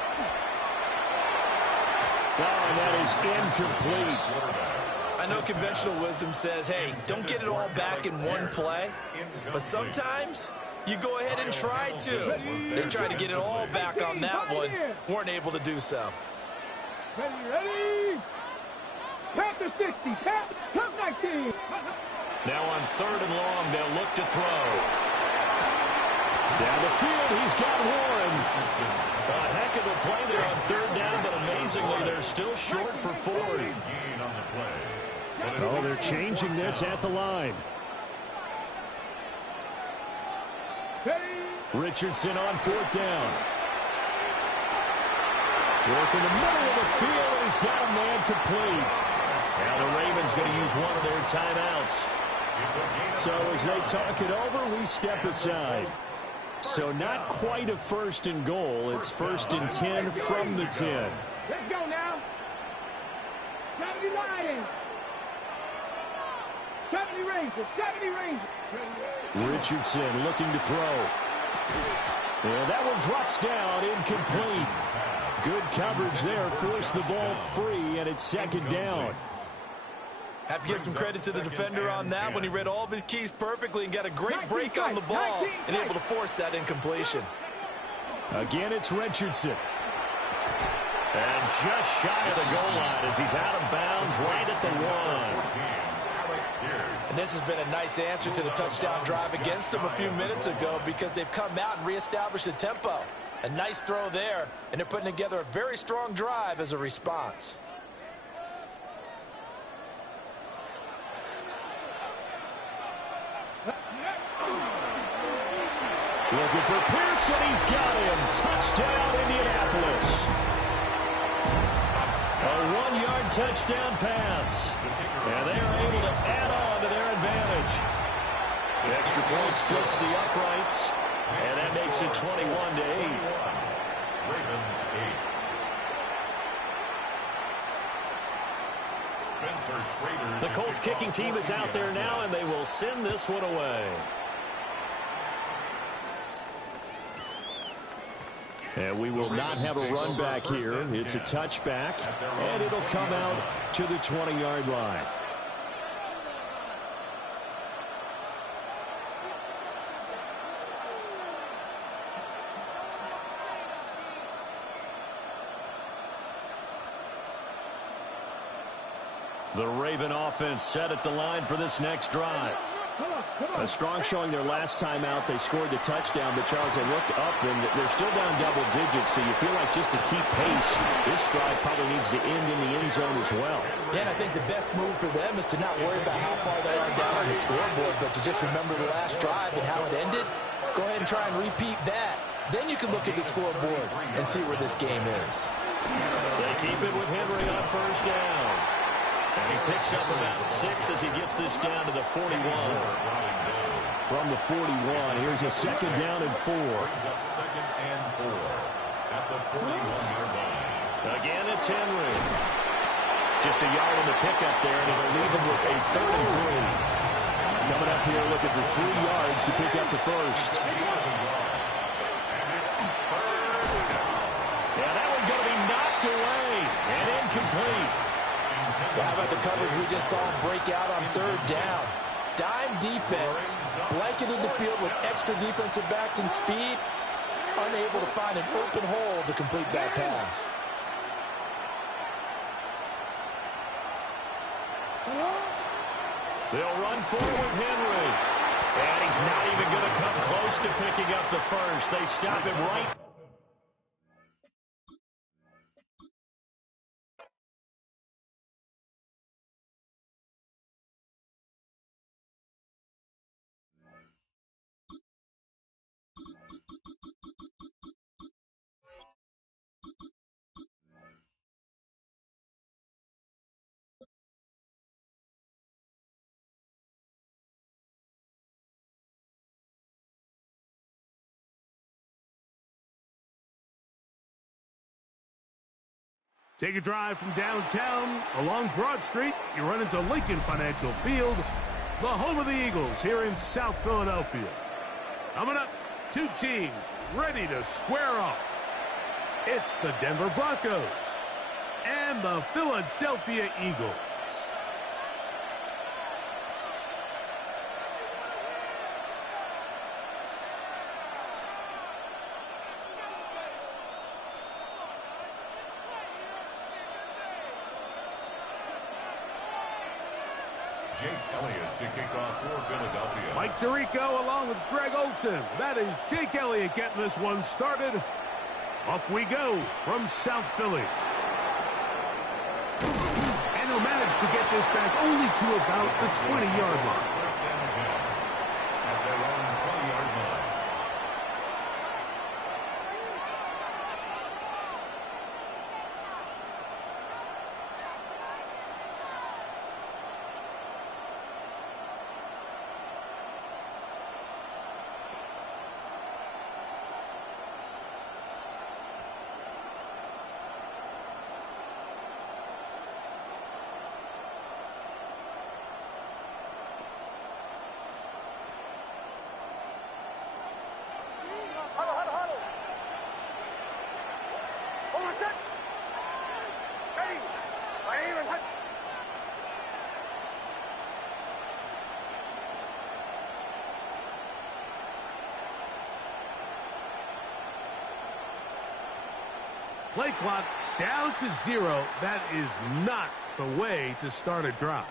Oh, and that is incomplete. I know conventional wisdom says, hey, don't get it all back in one play. But sometimes you go ahead and try to. They tried to get it all back on that one. Weren't able to do so. Ready. Panther 60. Panther 19. Now on third and long, they'll look to throw. Down the field, he's got Warren. A heck of a play there on third down, but amazingly, they're still short for fourth. Oh, they're changing this at the line. Richardson on fourth down. Work in the middle of the field, and he's got a man complete. Now the Ravens going to use one of their timeouts. So as they talk it over, we step aside. So not quite a first and goal. It's first and 10 from the 10. Let's go now. 70 Lions. 70 Rangers. 70 Rangers. Richardson looking to throw. And that one drops down, incomplete. Good coverage there, forced the ball free, and it's second down. Have to give some credit to the defender on that when he read all of his keys perfectly and got a great break on the ball and able to force that incompletion. Again, it's Richardson. And just shy of the goal line as he's out of bounds right at the 1. And this has been a nice answer to the touchdown drive against them a few minutes ago because they've come out and reestablished the tempo. A nice throw there, and they're putting together a very strong drive as a response. Looking for Pearson, he's got him. Touchdown, Indianapolis. A 1-yard touchdown pass. And they are able to add on to their advantage. The extra point splits the uprights, and that makes it 21-8. Ravens 8. The Colts kicking team is out there now, and they will send this one away. And we will not have a run back here. It's a touchback, and it'll come out to the 20-yard line. The Raven offense set at the line for this next drive. A strong showing their last time out. They scored the touchdown, but Charles, they looked up, and they're still down double digits, so you feel like just to keep pace, this drive probably needs to end in the end zone as well. Yeah, and I think the best move for them is to not worry about how far they are down on the scoreboard, but to just remember the last drive and how it ended. Go ahead and try and repeat that. Then you can look at the scoreboard and see where this game is. They keep it with Henry on first down. And he picks up about 6 as he gets this down to the 41. From the 41, here's a second down and 4. Second and 4 at the 41-yard line. Again, it's Henry. Just a yard in the pickup there, and it'll leave him with a 3rd and 3. Coming up here looking for 3 yards to pick up the first. Yeah, that one's going to be knocked away and incomplete. Well, how about the coverage we just saw break out on 3rd down? Dime defense, blanketed the field with extra defensive backs and speed, unable to find an open hole to complete that pass. They'll run forward Henry. And he's not even going to come close to picking up the first. They stop him right. Take a drive from downtown along Broad Street. You run into Lincoln Financial Field, the home of the Eagles here in South Philadelphia. Coming up, 2 teams ready to square off. It's the Denver Broncos and the Philadelphia Eagles. Jake Elliott to kick off for Philadelphia. Mike Tirico along with Greg Olsen. That is Jake Elliott getting this one started. Off we go from South Philly. And he'll manage to get this back only to about the 20-yard line. First down 10 at their own 20-yard line. Play clock down to 0. That is not the way to start a drive.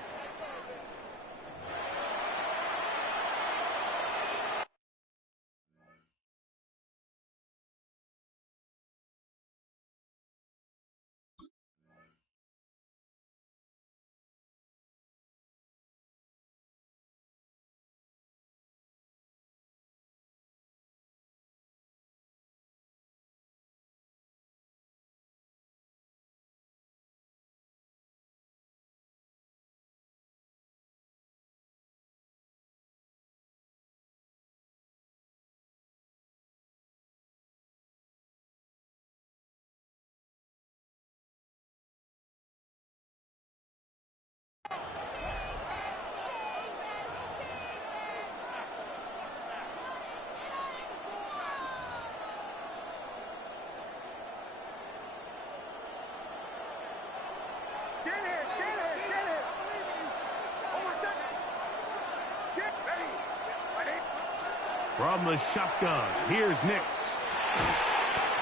From the shotgun, here's Nix.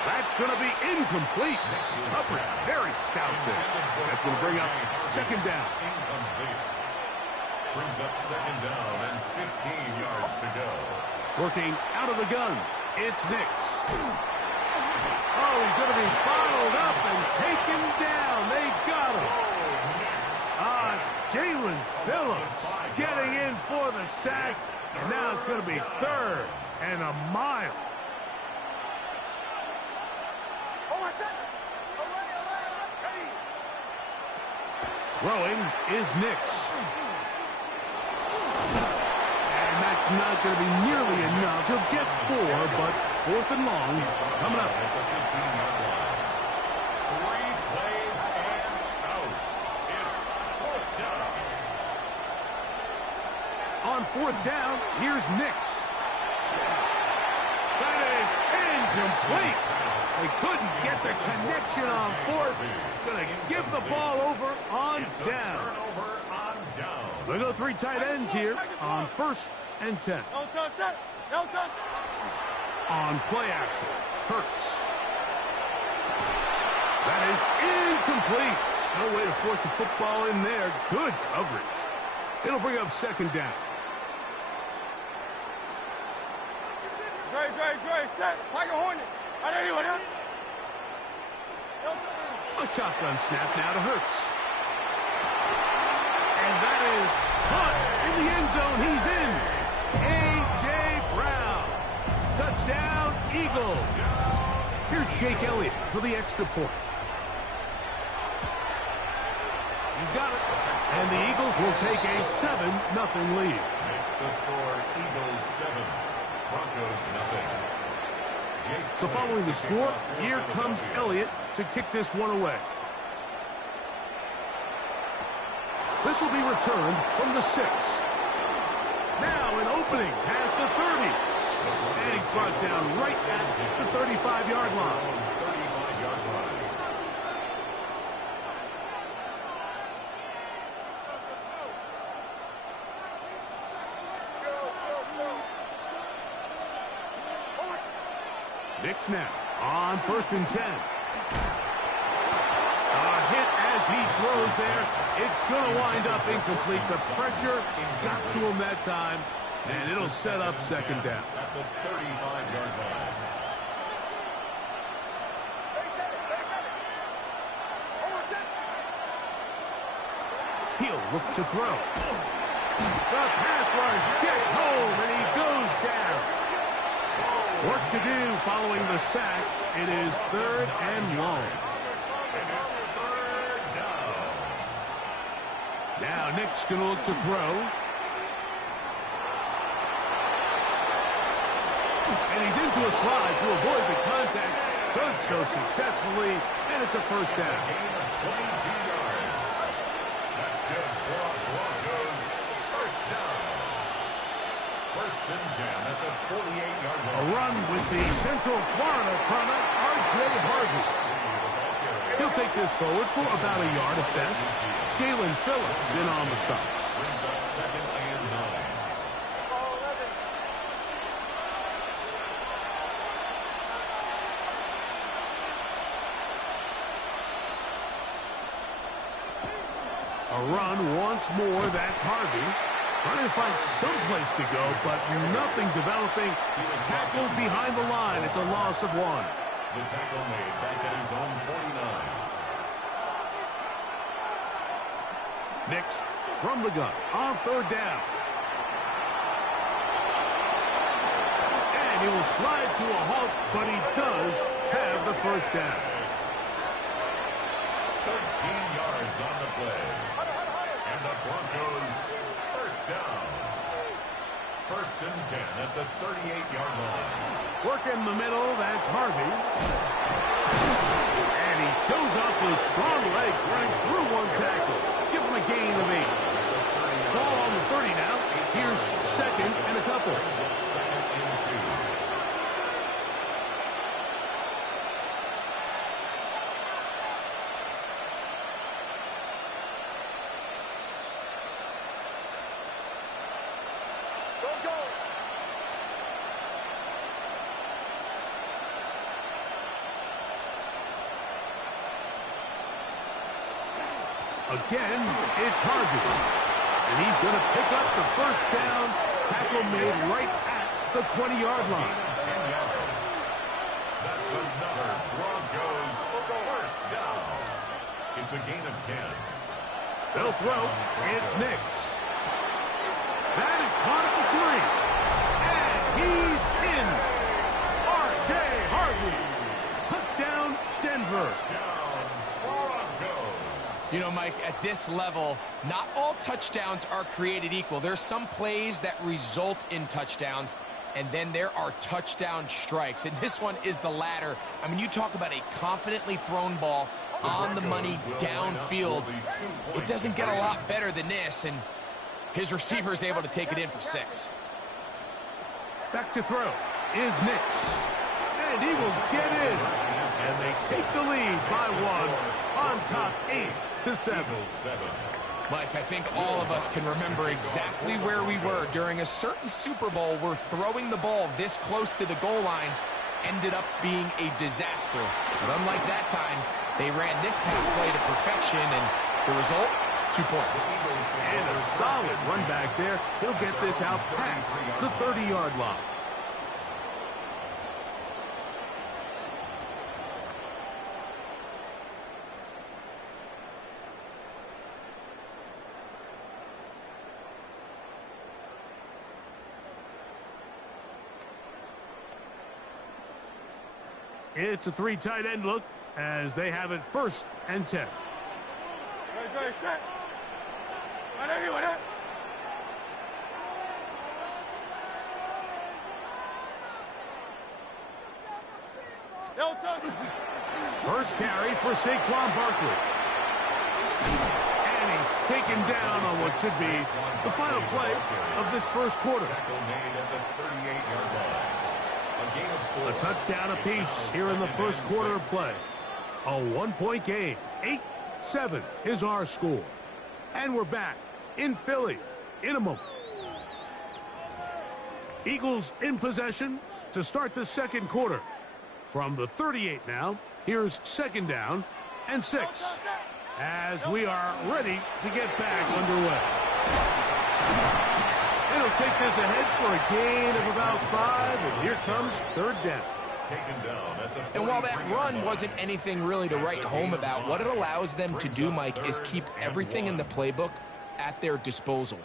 That's going to be incomplete. Coverage very stout there. That's going to bring up 2nd down. Incomplete. Brings up 2nd down and 15 yards to go. Working out of the gun, it's Nix. Oh, he's going to be followed up and taken down. They got him. It's Jalen Phillips getting in for the sack. And now it's going to be 3rd and a mile. Throwing is Nix. And that's not going to be nearly enough. He'll get 4, but 4th and long coming up. At the 15-yard line. 3 plays and out. It's 4th down. On fourth down, here's Nix. That is incomplete. They couldn't get the connection on fourth. Going to give the ball over on down. They go 3 tight ends here on 1st and 10. On play action, Hurts. That is incomplete. No way to force the football in there. Good coverage. It'll bring up 2nd down. Great. Set. Like a Hornet. A shotgun snap now to Hurts. And that is caught in the end zone. He's in. A.J. Brown. Touchdown, Eagles. Here's Jake Elliott for the extra point. He's got it. And the Eagles will take a 7-0 lead. Makes the score Eagles 7, Broncos 0. So following the score, here comes Elliott to kick this one away. This will be returned from the 6. Now an opening past the 30. And he's brought down right at the 35-yard line. Nix now on 1st and 10. A hit as he throws there. It's going to wind up incomplete. The pressure got to him that time, and it'll set up 2nd down. At the 35-yard line. He'll look to throw. The pass rush gets home, and he goes down. Work to do following the sack. It is 3rd and long. And it's 3rd down. Now Nick's going to look to throw. And he's into a slide to avoid the contact. Does so successfully, and it's a 1st down. Gain of 22 yards. That's good for Broncos. 1st down. 1st and 10 at the 48-yard line. A run with the Central Florida product, R.J. Harvey. He'll take this forward for about a yard at best. Jalen Phillips in on the stop. Brings up 2nd and 9. A run once more, that's Harvey. Trying to find some place to go, but nothing developing. Tackled behind the line. It's a loss of 1. The tackle made back at his own 49. Nix from the gun on 3rd down. And he will slide to a halt, but he does have the 1st down. 13 yards on the play. And the Broncos 1st down. 1st and 10 at the 38-yard line. Work in the middle, that's Harvey. And he shows off those strong legs running through one tackle. Give him a gain of 8. Ball on the 30 now. Here's 2nd and a couple. 2nd and 2. Again, it's Harvey. And he's going to pick up the 1st down. Tackle made right at the 20-yard line. 10 yards. That's another Broncos 1st down. It's a gain of 10. They'll throw. It's Nix. That is caught at the 3. And he's in. R.J. Harvey. Touchdown, Denver. You know, Mike, at this level, not all touchdowns are created equal. There's some plays that result in touchdowns, and then there are touchdown strikes. And this one is the latter. I mean, you talk about a confidently thrown ball on the money downfield. It doesn't get a lot better than this. And His receiver is able to take it in for 6. Back to throw is Nix. And he will get in. And they take the lead by 1 on top 8-7. Mike, I think all of us can remember exactly where we were during a certain Super Bowl where throwing the ball this close to the goal line ended up being a disaster. But unlike that time, they ran this pass play to perfection, and the result, 2 points. And a solid run back there. He'll get this out past the 30-yard line. It's a 3 tight end look as they have it 1st and 10. First carry for Saquon Barkley. And he's taken down on what should be the final play of this first quarter. A touchdown apiece here in the first quarter of play. A 1-point game. 8-7 is our score. And we're back in Philly in a moment. Eagles in possession to start the second quarter. From the 38 now, here's 2nd down and 6. As we are ready to get back underway. It'll take this ahead for a gain of about 5, and here comes 3rd down. And while that run wasn't anything really to write home about, what it allows them to do, Mike, is keep everything in the playbook at their disposal.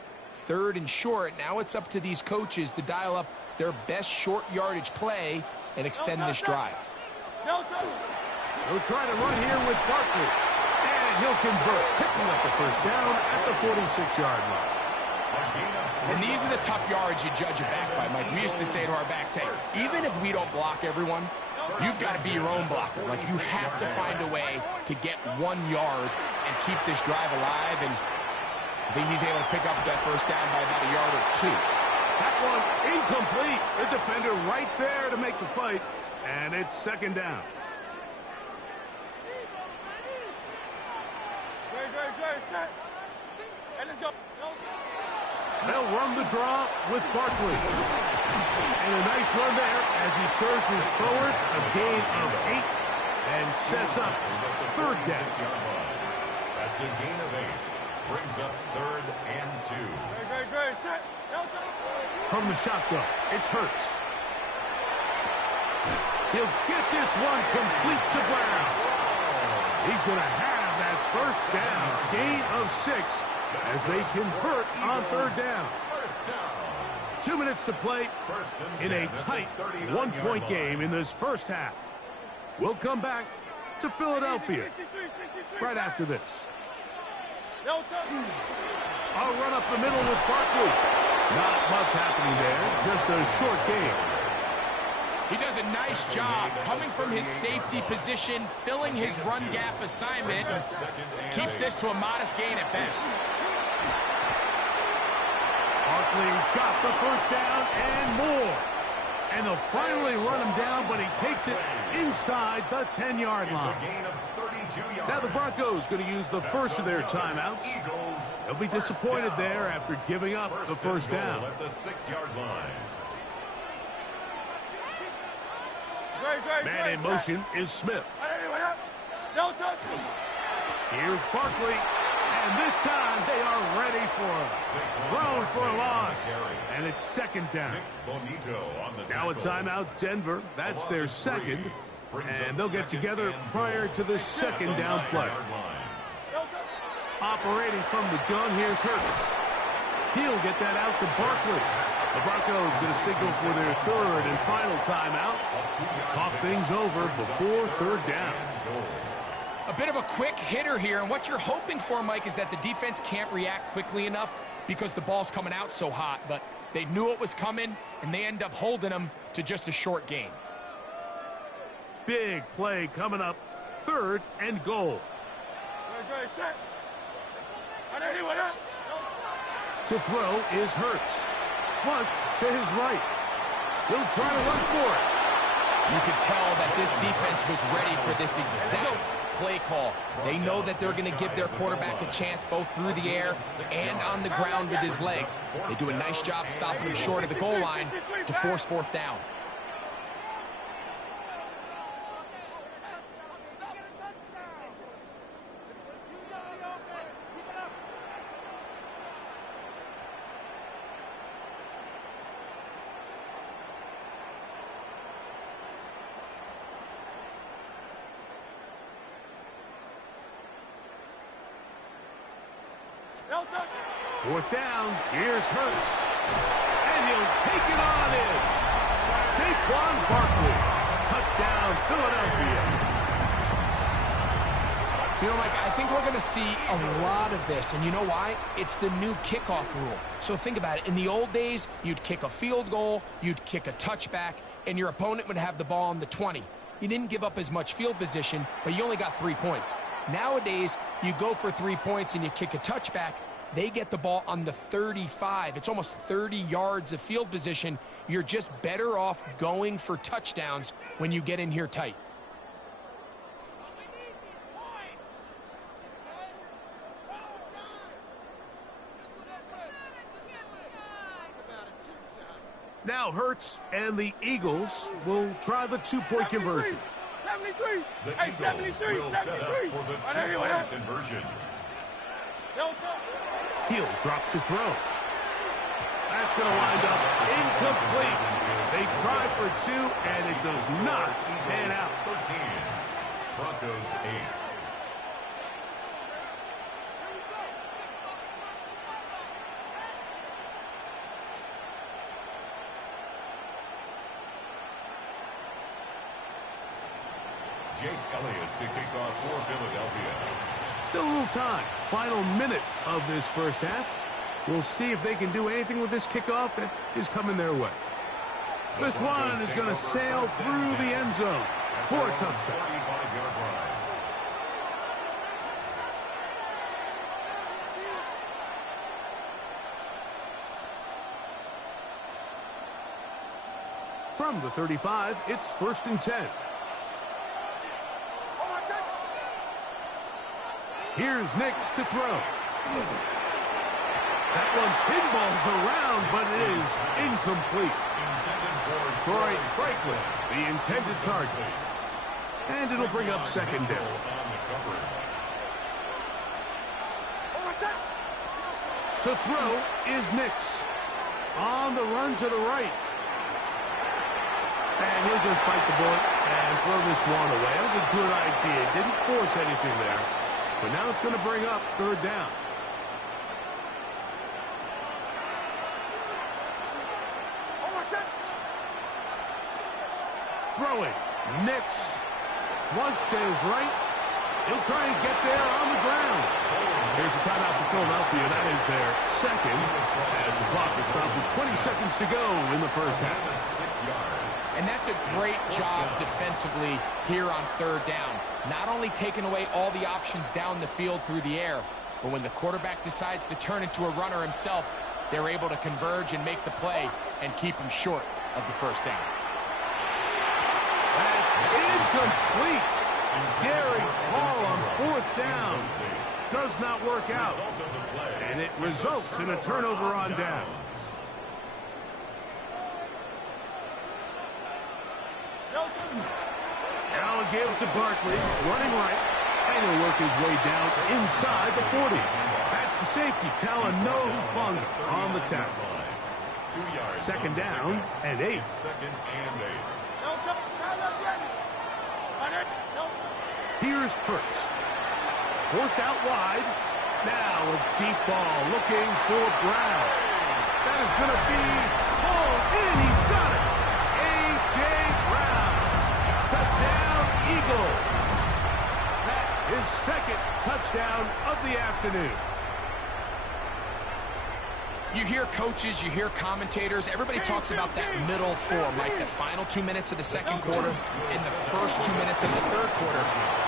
3rd and short, now it's up to these coaches to dial up their best short yardage play and extend this drive. He'll try to run here with Barkley, and he'll convert, picking up the 1st down at the 46-yard line. And these are the tough yards you judge a back by, Mike. We used to say to our backs, hey, even if we don't block everyone, you've got to be your own blocker. Like, you have to find a way to get 1 yard and keep this drive alive. And I think he's able to pick up that 1st down by about a yard or 2. That one incomplete. The defender right there to make the play. And it's 2nd down. They'll run the draw with Barkley. And a nice run there as he surges forward, a gain of 8, and sets up 3rd down. That's a gain of 8. Brings up 3rd and 2. From the shotgun, it's Hurts. He'll get this one complete to Brown. He's going to have that 1st down, gain of 6. As they convert on 3rd down. 2 minutes to play in a tight 1-point game in this first half. We'll come back to Philadelphia right after this. I'll run up the middle with Barkley. Not much happening there, just a short game. He does a nice job coming from his safety position, filling his run gap assignment. Keeps this to a modest gain at best. Barkley's got the 1st down and more. And they'll finally run him down, but he takes it inside the 10-yard line. Now the Broncos going to use the first of their timeouts. They'll be disappointed there after giving up the 1st down. At the 6-yard line. Man in motion is Smith. Here's Barkley, and this time they are ready for him. Thrown for a loss, and it's 2nd down. Now a timeout, Denver. That's their 2nd, and they'll get together prior to the 2nd down play. Operating from the gun, here's Hurts. He'll get that out to Barkley. The Broncos going to signal for their 3rd and final timeout. Talk things over before 3rd down. A bit of a quick hitter here, and what you're hoping for, Mike, is that the defense can't react quickly enough because the ball's coming out so hot, but they knew it was coming, and they end up holding them to just a short gain. Big play coming up, 3rd and goal. To throw is Hurts. Flushed to his right. He'll try to run for it. You could tell that this defense was ready for this exact play call. They know that they're going to give their quarterback a chance both through the air and on the ground with his legs. They do a nice job stopping him short of the goal line to force fourth down. Fourth down, here's Hurts. And he'll take it on in. Saquon Barkley. Touchdown, Philadelphia. You know, Mike, I think we're going to see a lot of this. And you know why? It's the new kickoff rule. So think about it. In the old days, you'd kick a field goal, you'd kick a touchback, and your opponent would have the ball on the 20. You didn't give up as much field position, but you only got 3 points. Nowadays, you go for 3 points and you kick a touchback. They get the ball on the 35. It's almost 30 yards of field position. You're just better off going for touchdowns when you get in here tight. Now Hurts and the Eagles will try the two-point conversion. 73. The Hey, Eagles 73. will set up for the two-point conversion. He'll drop to throw. That's going to wind up incomplete. They try for 2, and it does not pan out. 13. Broncos 8. Jake Elliott to kick off for Philadelphia. Still a little time. Final minute of this first half. We'll see if they can do anything with this kickoff that is coming their way. This one is going to sail through the end zone for a touchdown. From the 35, it's 1st and 10. Here's Nix to throw. That one pinballs around, but it is incomplete. Troy Franklin, the intended target. And it'll bring up 2nd down. To throw is Nix. On the run to the right. And he'll just bite the bullet and throw this one away. That was a good idea. Didn't force anything there. But now it's going to bring up 3rd down. Throwing. Nix. Flush to his right. He'll try and get there on the ground. Here's a timeout for Philadelphia. That is their 2nd as the clock is stopped with 20 seconds to go in the first half. 6 yards. And that's a great job defensively here on 3rd down. Not only taking away all the options down the field through the air, but when the quarterback decides to turn into a runner himself, they're able to converge and make the play and keep him short of the 1st down. That's incomplete. Derek Hall on 4th down. Does not work out. And it results in a turnover on down. Allen gave it to Barkley, running right, and he'll work his way down inside the 40. That's the safety, Talanoa on the tackle. 2 yards. 2nd down and 8. 2nd and 8. Here's Hurts. Forced out wide. Now a deep ball looking for Brown. That is going to be hauled in. He's got it. A.J. Brown. Touchdown, Eagles. That is 2nd touchdown of the afternoon. You hear coaches, you hear commentators, everybody talks about that middle 4, like the final 2 minutes of the 2nd quarter and the first 2 minutes of the 3rd quarter.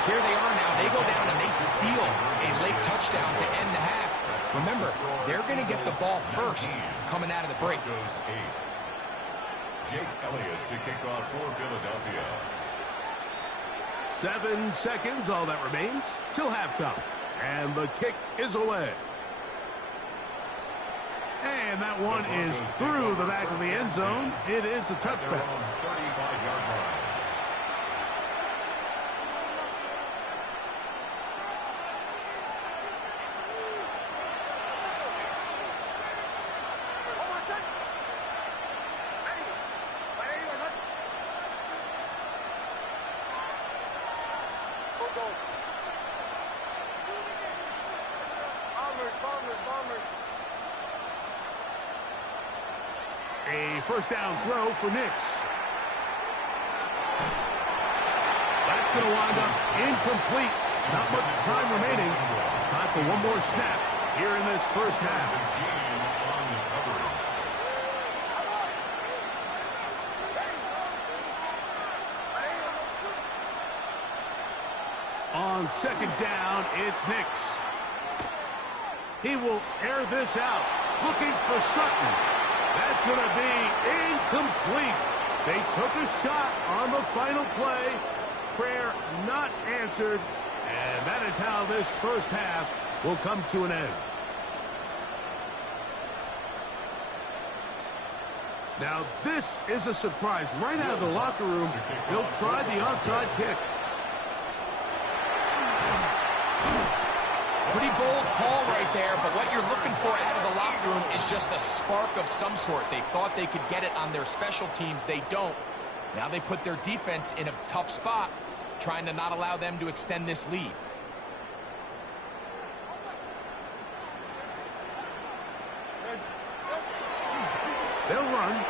Here they are now. They go down and they steal a late touchdown to end the half. Remember, they're going to get the ball first coming out of the break. Goes 8. Jake Elliott to kick off for Philadelphia. 7 seconds, all that remains, till halftime. And the kick is away. And that one is through the back of the end zone. It is a touchback. 35-yard line. A first down throw for Nix. That's going to wind up incomplete. Not much time remaining. Time for one more snap here in this first half. On second down, it's Nix. He will air this out, looking for Sutton. That's going to be incomplete. They took a shot on the final play. Prayer not answered. And that is how this first half will come to an end. Now, this is a surprise. Right out of the locker room, they'll try the onside kick. Pretty bold call right there, but what you're looking for out of the locker room is just a spark of some sort. They thought they could get it on their special teams. They don't. Now they put their defense in a tough spot, trying to not allow them to extend this lead. They'll run.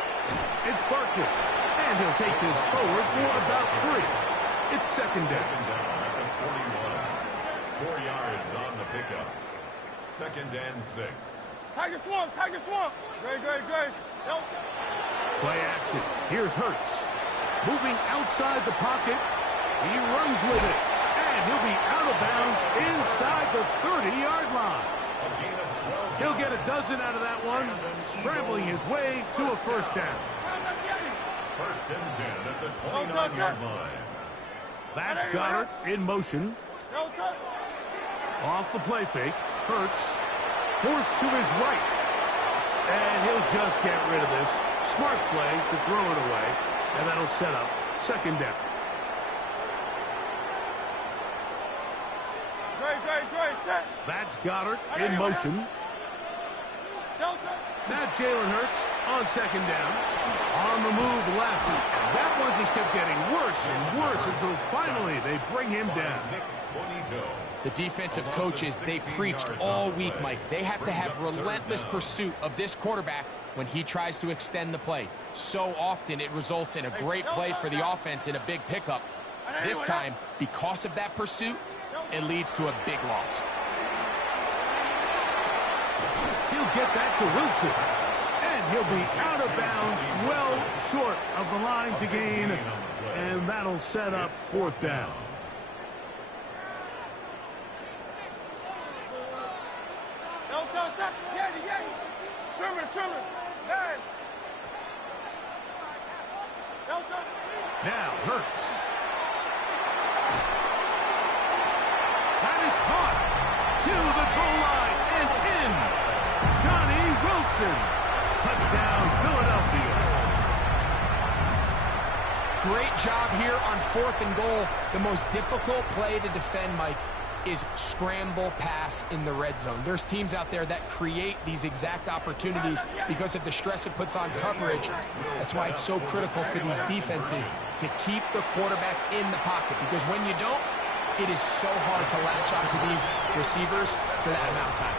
It's Barkley. And he'll take this forward for about 3. It's second down. 4 yards on the pickup. 2nd and 6. Tiger swamp, Tiger swamp. Great. Play action. Here's Hurts. Moving outside the pocket. He runs with it. And he'll be out of bounds inside the 30-yard line. He'll get a dozen out of that one, scrambling his way to a first down. 1st and 10 at the 29-yard line. That's Goddard in motion. Off the play fake, Hurts forced to his right. And he'll just get rid of this. Smart play to throw it away. And that'll set up second down. Great. That's Goddard in motion. Now Jalen Hurts on second down. On the move left. And that one just kept getting worse and worse until finally they bring him down. The defensive coaches, they preached all week, Mike. They have to have relentless pursuit of this quarterback when he tries to extend the play. So often it results in a great play for the offense in a big pickup. This time, because of that pursuit, it leads to a big loss. He'll get that to Wilson. And he'll be out of bounds, well short of the line to gain. And that'll set up fourth down. Now Hurts. That is caught to the goal line and in. Johnny Wilson. Touchdown, Philadelphia. Great job here on 4th and goal. The most difficult play to defend, Mike, is scramble pass in the red zone. There's teams out there that create these exact opportunities because of the stress it puts on coverage. That's why it's so critical for these defenses to keep the quarterback in the pocket, because when you don't, it is so hard to latch onto these receivers for that amount of time.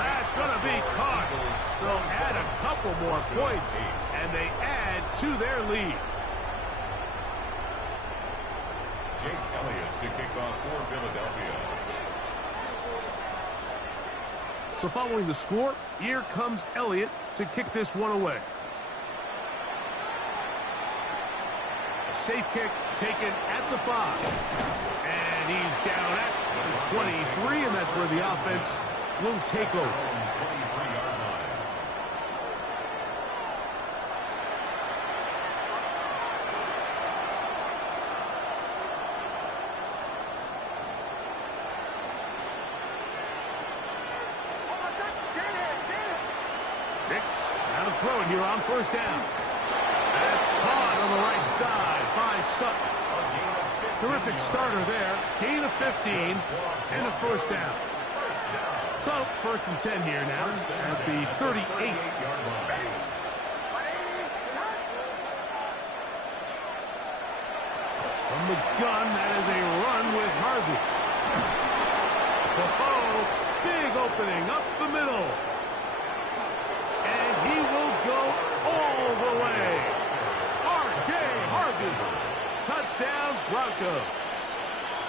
That's going to be caught. So add a couple more points, and they add to their lead. Jake Elliott to kick off for Philadelphia. So following the score, here comes Elliott to kick this one away. A safe kick taken at the 5. And he's down at the 23, and that's where the offense will take over. Nix, now to throw it here on first down. That's caught on the right side by Sutton. Terrific starter there. Gain of 15 and a first down. So, first and 10 here now at the 38-yard line. From the gun, that is a run with Harvey. Oh, big opening up the middle. And he will go all the way. R.J. Harvey. Touchdown, Broncos.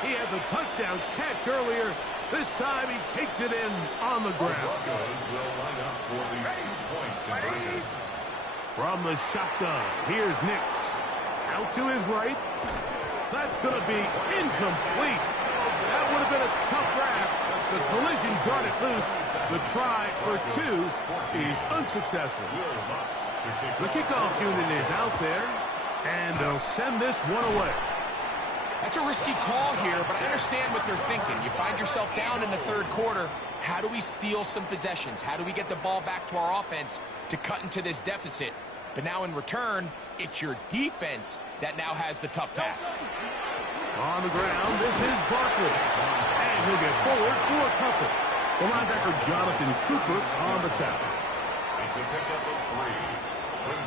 He had the touchdown catch earlier. This time he takes it in on the ground. Broncos will line up for the two-point conversion. From the shotgun, here's Nix. Out to his right. That's going to be incomplete. That would have been a tough grab. The collision jarred it loose. The try for two is unsuccessful. The kickoff unit is out there, and they'll send this one away. That's a risky call here, but I understand what they're thinking. You find yourself down in the third quarter. How do we steal some possessions? How do we get the ball back to our offense to cut into this deficit? But now in return, it's your defense that now has the tough task. On the ground, this is Barkley. And he'll get forward for a couple. The linebacker Jonathan Cooper on the tackle. It's a pickup of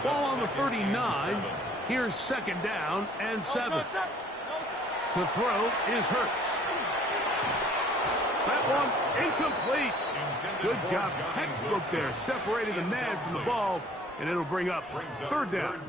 3. Ball on the 39. Here's second down and 7. To throw is Hurts. That one's incomplete. Good job, textbook there, separating the man from the ball, and it'll bring up third down.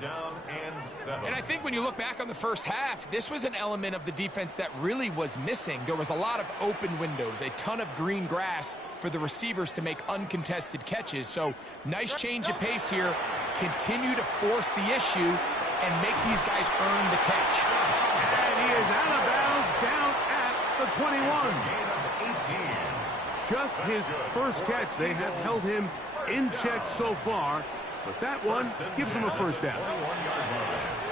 And I think when you look back on the first half, this was an element of the defense that really was missing. There was a lot of open windows, a ton of green grass for the receivers to make uncontested catches. So nice change of pace here. Continue to force the issue and make these guys earn the catch. And he is out of bounds down at the 21. Just his first catch. They have held him in check so far, but that one gives him a first down.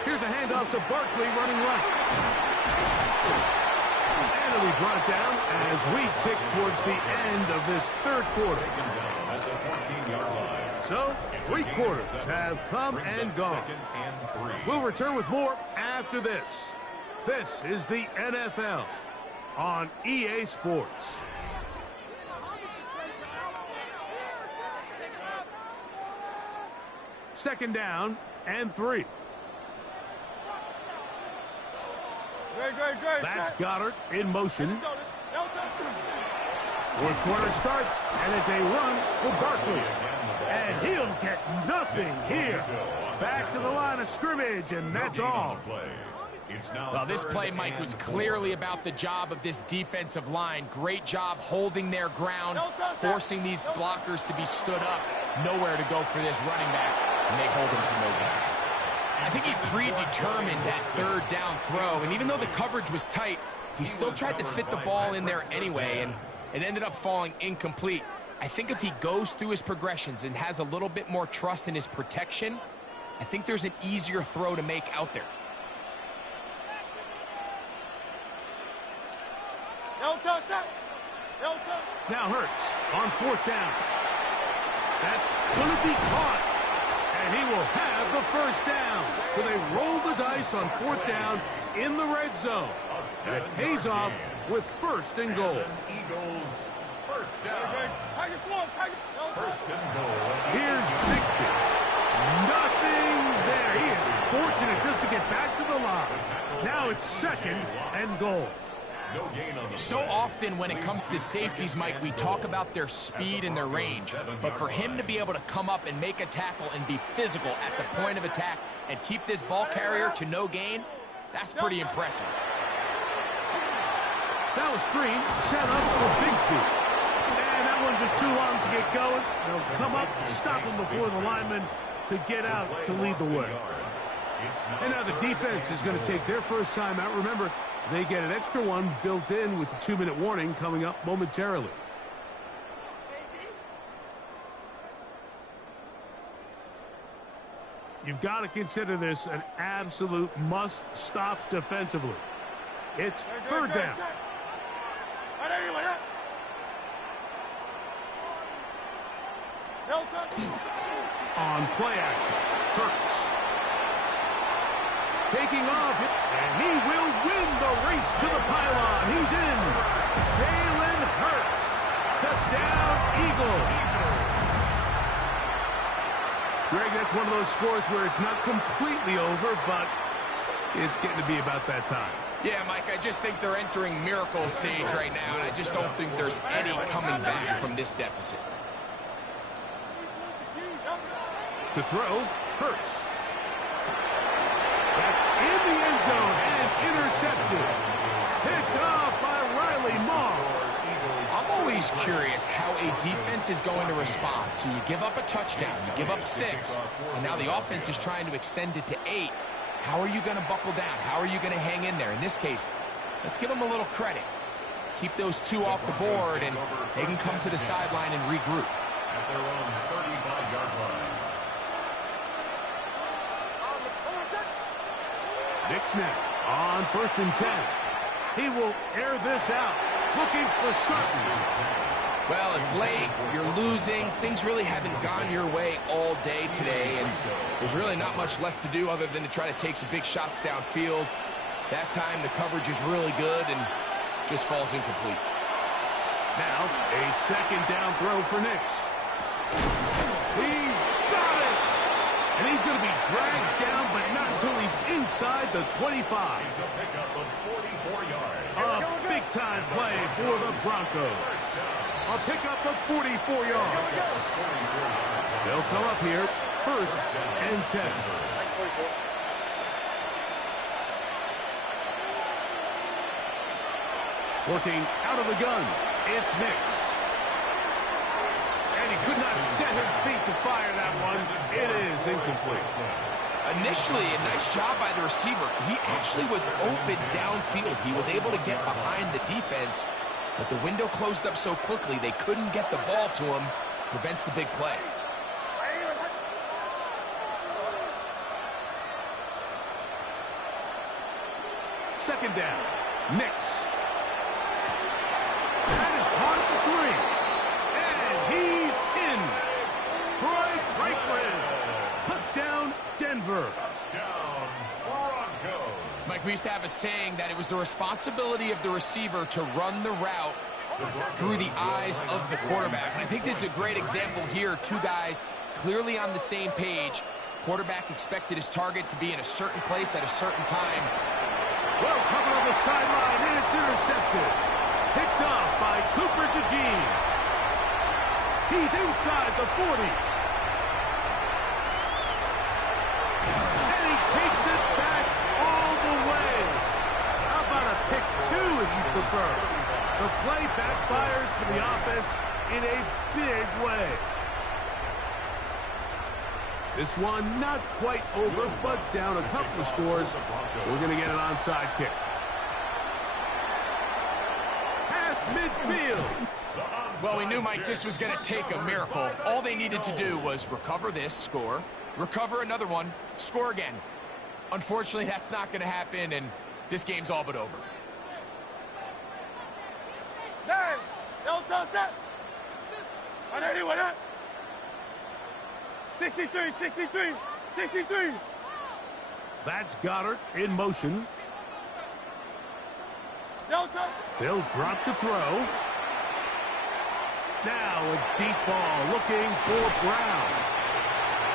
Here's a handoff to Barkley running left. And it'll be brought down as we tick towards the end of this third quarter. So, 3 quarters have come and gone. We'll return with more after this. This is the NFL on EA Sports. Second down and 3. That's Goddard in motion. Fourth quarter starts, and it's a run for Barkley. And he'll get nothing here. Back to the line of scrimmage, and that's all. Well, this play, Mike, was clearly about the job of this defensive line. Great job holding their ground, forcing these blockers to be stood up. Nowhere to go for this running back, and they hold him to no gain. I think he predetermined that third down throw, and even though the coverage was tight, he still tried to fit the ball in there anyway, and it ended up falling incomplete. I think if he goes through his progressions and has a little bit more trust in his protection, I think there's an easier throw to make out there. Now Hurts on fourth down. That's going to be caught. And he will have the first down. So they roll the dice on fourth down in the red zone. And it pays off with first and goal. Eagles first down. First and goal. Here's Bixby. Nothing there. He is fortunate just to get back to the line. Now it's second and goal. No gain on the So often when it comes to safeties, Mike, we talk about their speed and their range. But for him to be able to come up and make a tackle and be physical at the point of attack and keep this ball carrier to no gain, that's pretty impressive. Now a screen set up for Bixby. And that one's just too long to get going. They'll come up, stop him before the lineman could get out to lead the way. And now the defense is going to take their first time out. Remember, they get an extra one built in with the 2-minute warning coming up momentarily. You've got to consider this an absolute must-stop defensively. It's third down. On play action, Hurts. Taking off, and he will win the race to the pylon. He's in. Jalen Hurts. Touchdown, Eagles. Greg, that's one of those scores where it's not completely over, but it's getting to be about that time. Yeah, Mike, I just think they're entering miracle stage right now, and I just don't think there's any coming back from this deficit. To throw, Hurts. That's in the end zone and intercepted. Picked off by Riley Moss. I'm always curious how a defense is going to respond. So you give up a touchdown, you give up 6, and now the offense is trying to extend it to 8. How are you going to buckle down? How are you going to hang in there? In this case, let's give them a little credit. Keep those 2 off the board, and they can come to the sideline and regroup. At their own 35-yard line. Nick snap on 1st and 10. He will air this out, looking for Sutton. Well, it's late, you're losing, things really haven't gone your way all day today, and there's really not much left to do other than to try to take some big shots downfield. That time the coverage is really good and just falls incomplete. Now, a 2nd down throw for Nix. He's got it! And he's going to be dragged down, but not until he's inside the 25. He's a pickup of 44 yards. A big-time play for the Broncos. A pickup of 44 yards. They'll come up here, 1st and 10. Working out of the gun, it's Nix. And he could not set his feet to fire that one. It is incomplete. Initially, a nice job by the receiver. He actually was open downfield. He was able to get behind the defense, but the window closed up so quickly they couldn't get the ball to him. Prevents the big play. Second down, Nix. That is caught at the 3. And he's in. Troy Franklin. Touchdown, Denver. Touchdown, Broncos. Mike, we used to have a saying that it was the responsibility of the receiver to run the route through the eyes of the quarterback. And I think this is a great example here. 2 guys clearly on the same page. Quarterback expected his target to be in a certain place at a certain time. Well covered on the sideline, and it's intercepted. Picked off by Cooper DeJean. He's inside the 40. And he takes it back all the way. How about a pick 2 if you prefer? The play backfires for the offense in a big way. This one not quite over, but down a couple of scores. We're going to get an onside kick. Past midfield. Well, we knew, Mike, this was going to take a miracle. All they needed to do was recover this, score, recover another one, score again. Unfortunately, that's not going to happen, and this game's all but over. 63, 63, 63. That's Goddard in motion. They'll drop to throw. Now a deep ball looking for Brown.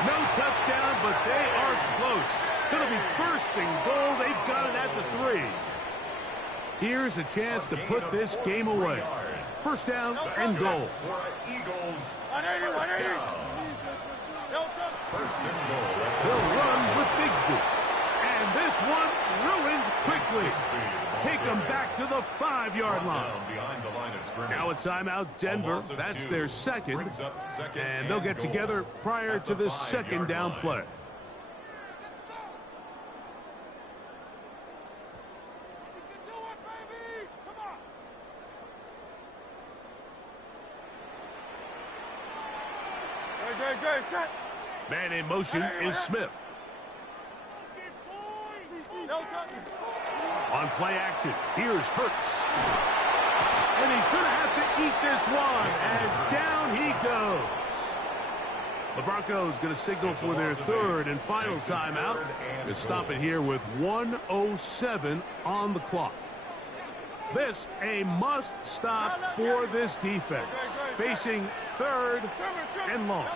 No touchdown, but they are close. Going to be first and goal. They've got it at the 3. Here's a chance to put this game away. First down and goal. Eagles. 180, 180. First and goal. They'll run with Bigsby. And this one ruined quickly. Take them back to the 5-yard line. Behind the line of scrimmage. Now a timeout, Denver. That's their second. And they'll get together prior to the 2nd down play. Man in motion is Smith. On play action, here's Hurts. And he's going to have to eat this one as down he goes. The Broncos going to signal for their third and final timeout. They stop it here with 1:07 on the clock. This a must stop for this defense. Facing third and long.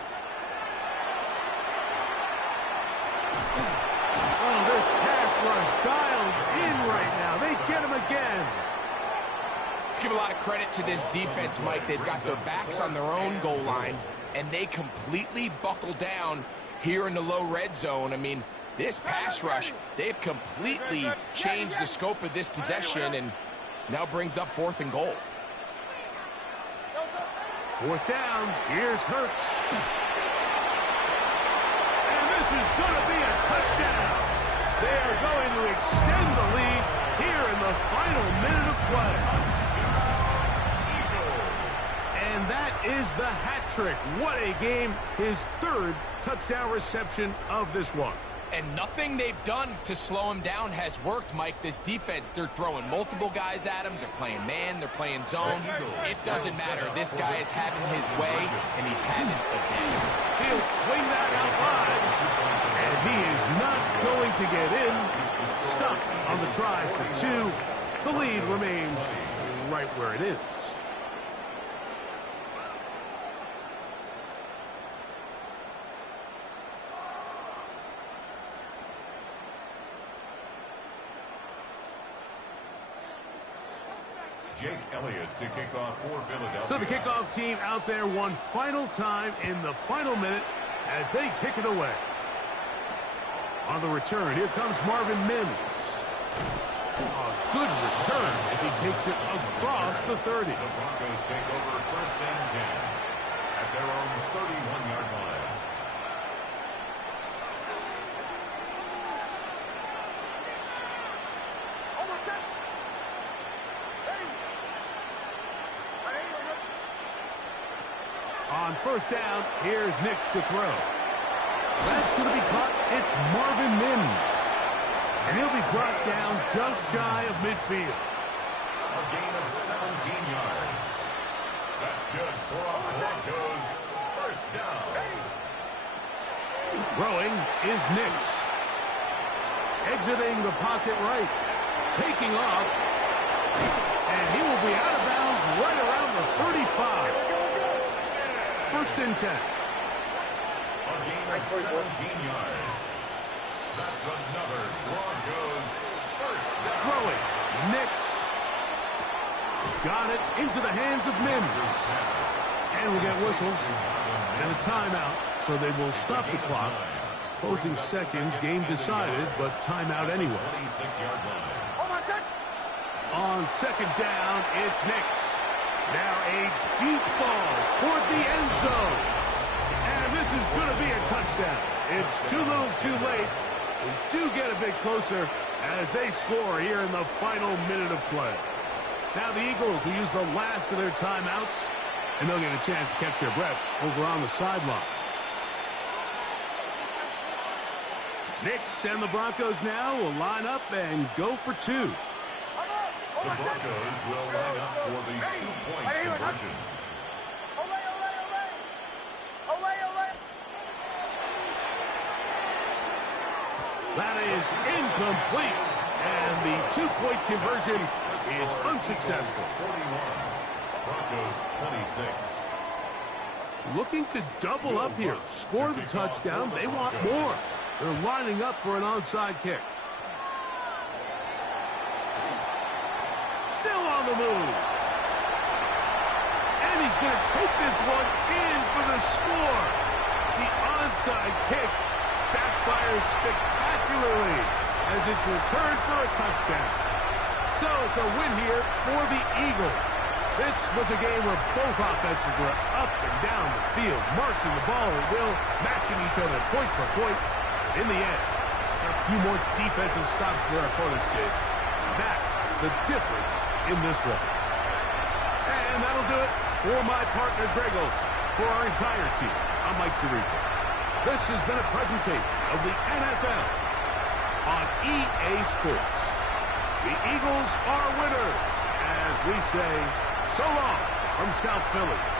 Oh, this pass rush dialed in right now. They get him again. Let's give a lot of credit to this defense, Mike. They've got their backs on their own goal line, and they completely buckle down here in the low red zone. I mean, this pass rush, they've completely changed the scope of this possession and now brings up 4th and goal. 4th down. Here's Hurts. And this is going to be a touchdown. They are going to extend the lead here in the final minute of play. And that is the hat trick. What a game. His 3rd touchdown reception of this one. And nothing they've done to slow him down has worked, Mike. This defense, they're throwing multiple guys at him. They're playing man. They're playing zone. It doesn't matter. This guy is having his way, and he's having a day. He'll swing that out wide. And he is not going to get in. Stuck on the try for 2. The lead remains right where it is. Jake Elliott to kick off for Philadelphia. So the kickoff team out there one final time in the final minute as they kick it away. On the return, here comes Marvin Mims. A good return as he takes it across the 30. The Broncos take over 1st and 10 at their own 31-yard line. On 1st down, here's Nix to throw. That's going to be caught. It's Marvin Mims. And he'll be brought down just shy of midfield. A gain of 17 yards. That's good for a Broncos 1st down. Throwing is Nix. Exiting the pocket right. Taking off. And he will be out of bounds right around the 35. 1st and 10. A gain of 17 yards. That's another Broncos 1st down. Throwing. Nix. Got it into the hands of Mims. And we'll get whistles and a timeout, so they will stop the clock. Closing seconds, game decided, but timeout anyway. 26-yard line. On 2nd down, it's Nix. Now a deep ball toward the end zone. And this is going to be a touchdown. It's too little too late. We do get a bit closer as they score here in the final minute of play. Now the Eagles will use the last of their timeouts, and they'll get a chance to catch their breath over on the sideline. Nix and the Broncos now will line up and go for 2. The Broncos will line up for the 2-point conversion. That is incomplete, and the 2-point conversion is unsuccessful. 41. Broncos 26. Looking to double up here, score the touchdown. They want more. They're lining up for an onside kick. Still on the move. And he's going to take this one in for the score. The onside kick backfires spectacularly as it's returned for a touchdown. So it's a win here for the Eagles. This was a game where both offenses were up and down the field, marching the ball at will, matching each other point for point. In the end, a few more defensive stops than their opponents did. That's the difference in this one. And that'll do it for my partner, Greg Olsen. For our entire team, I'm Mike Tirico. This has been a presentation of the NFL on EA Sports. The Eagles are winners, as we say so long from South Philly.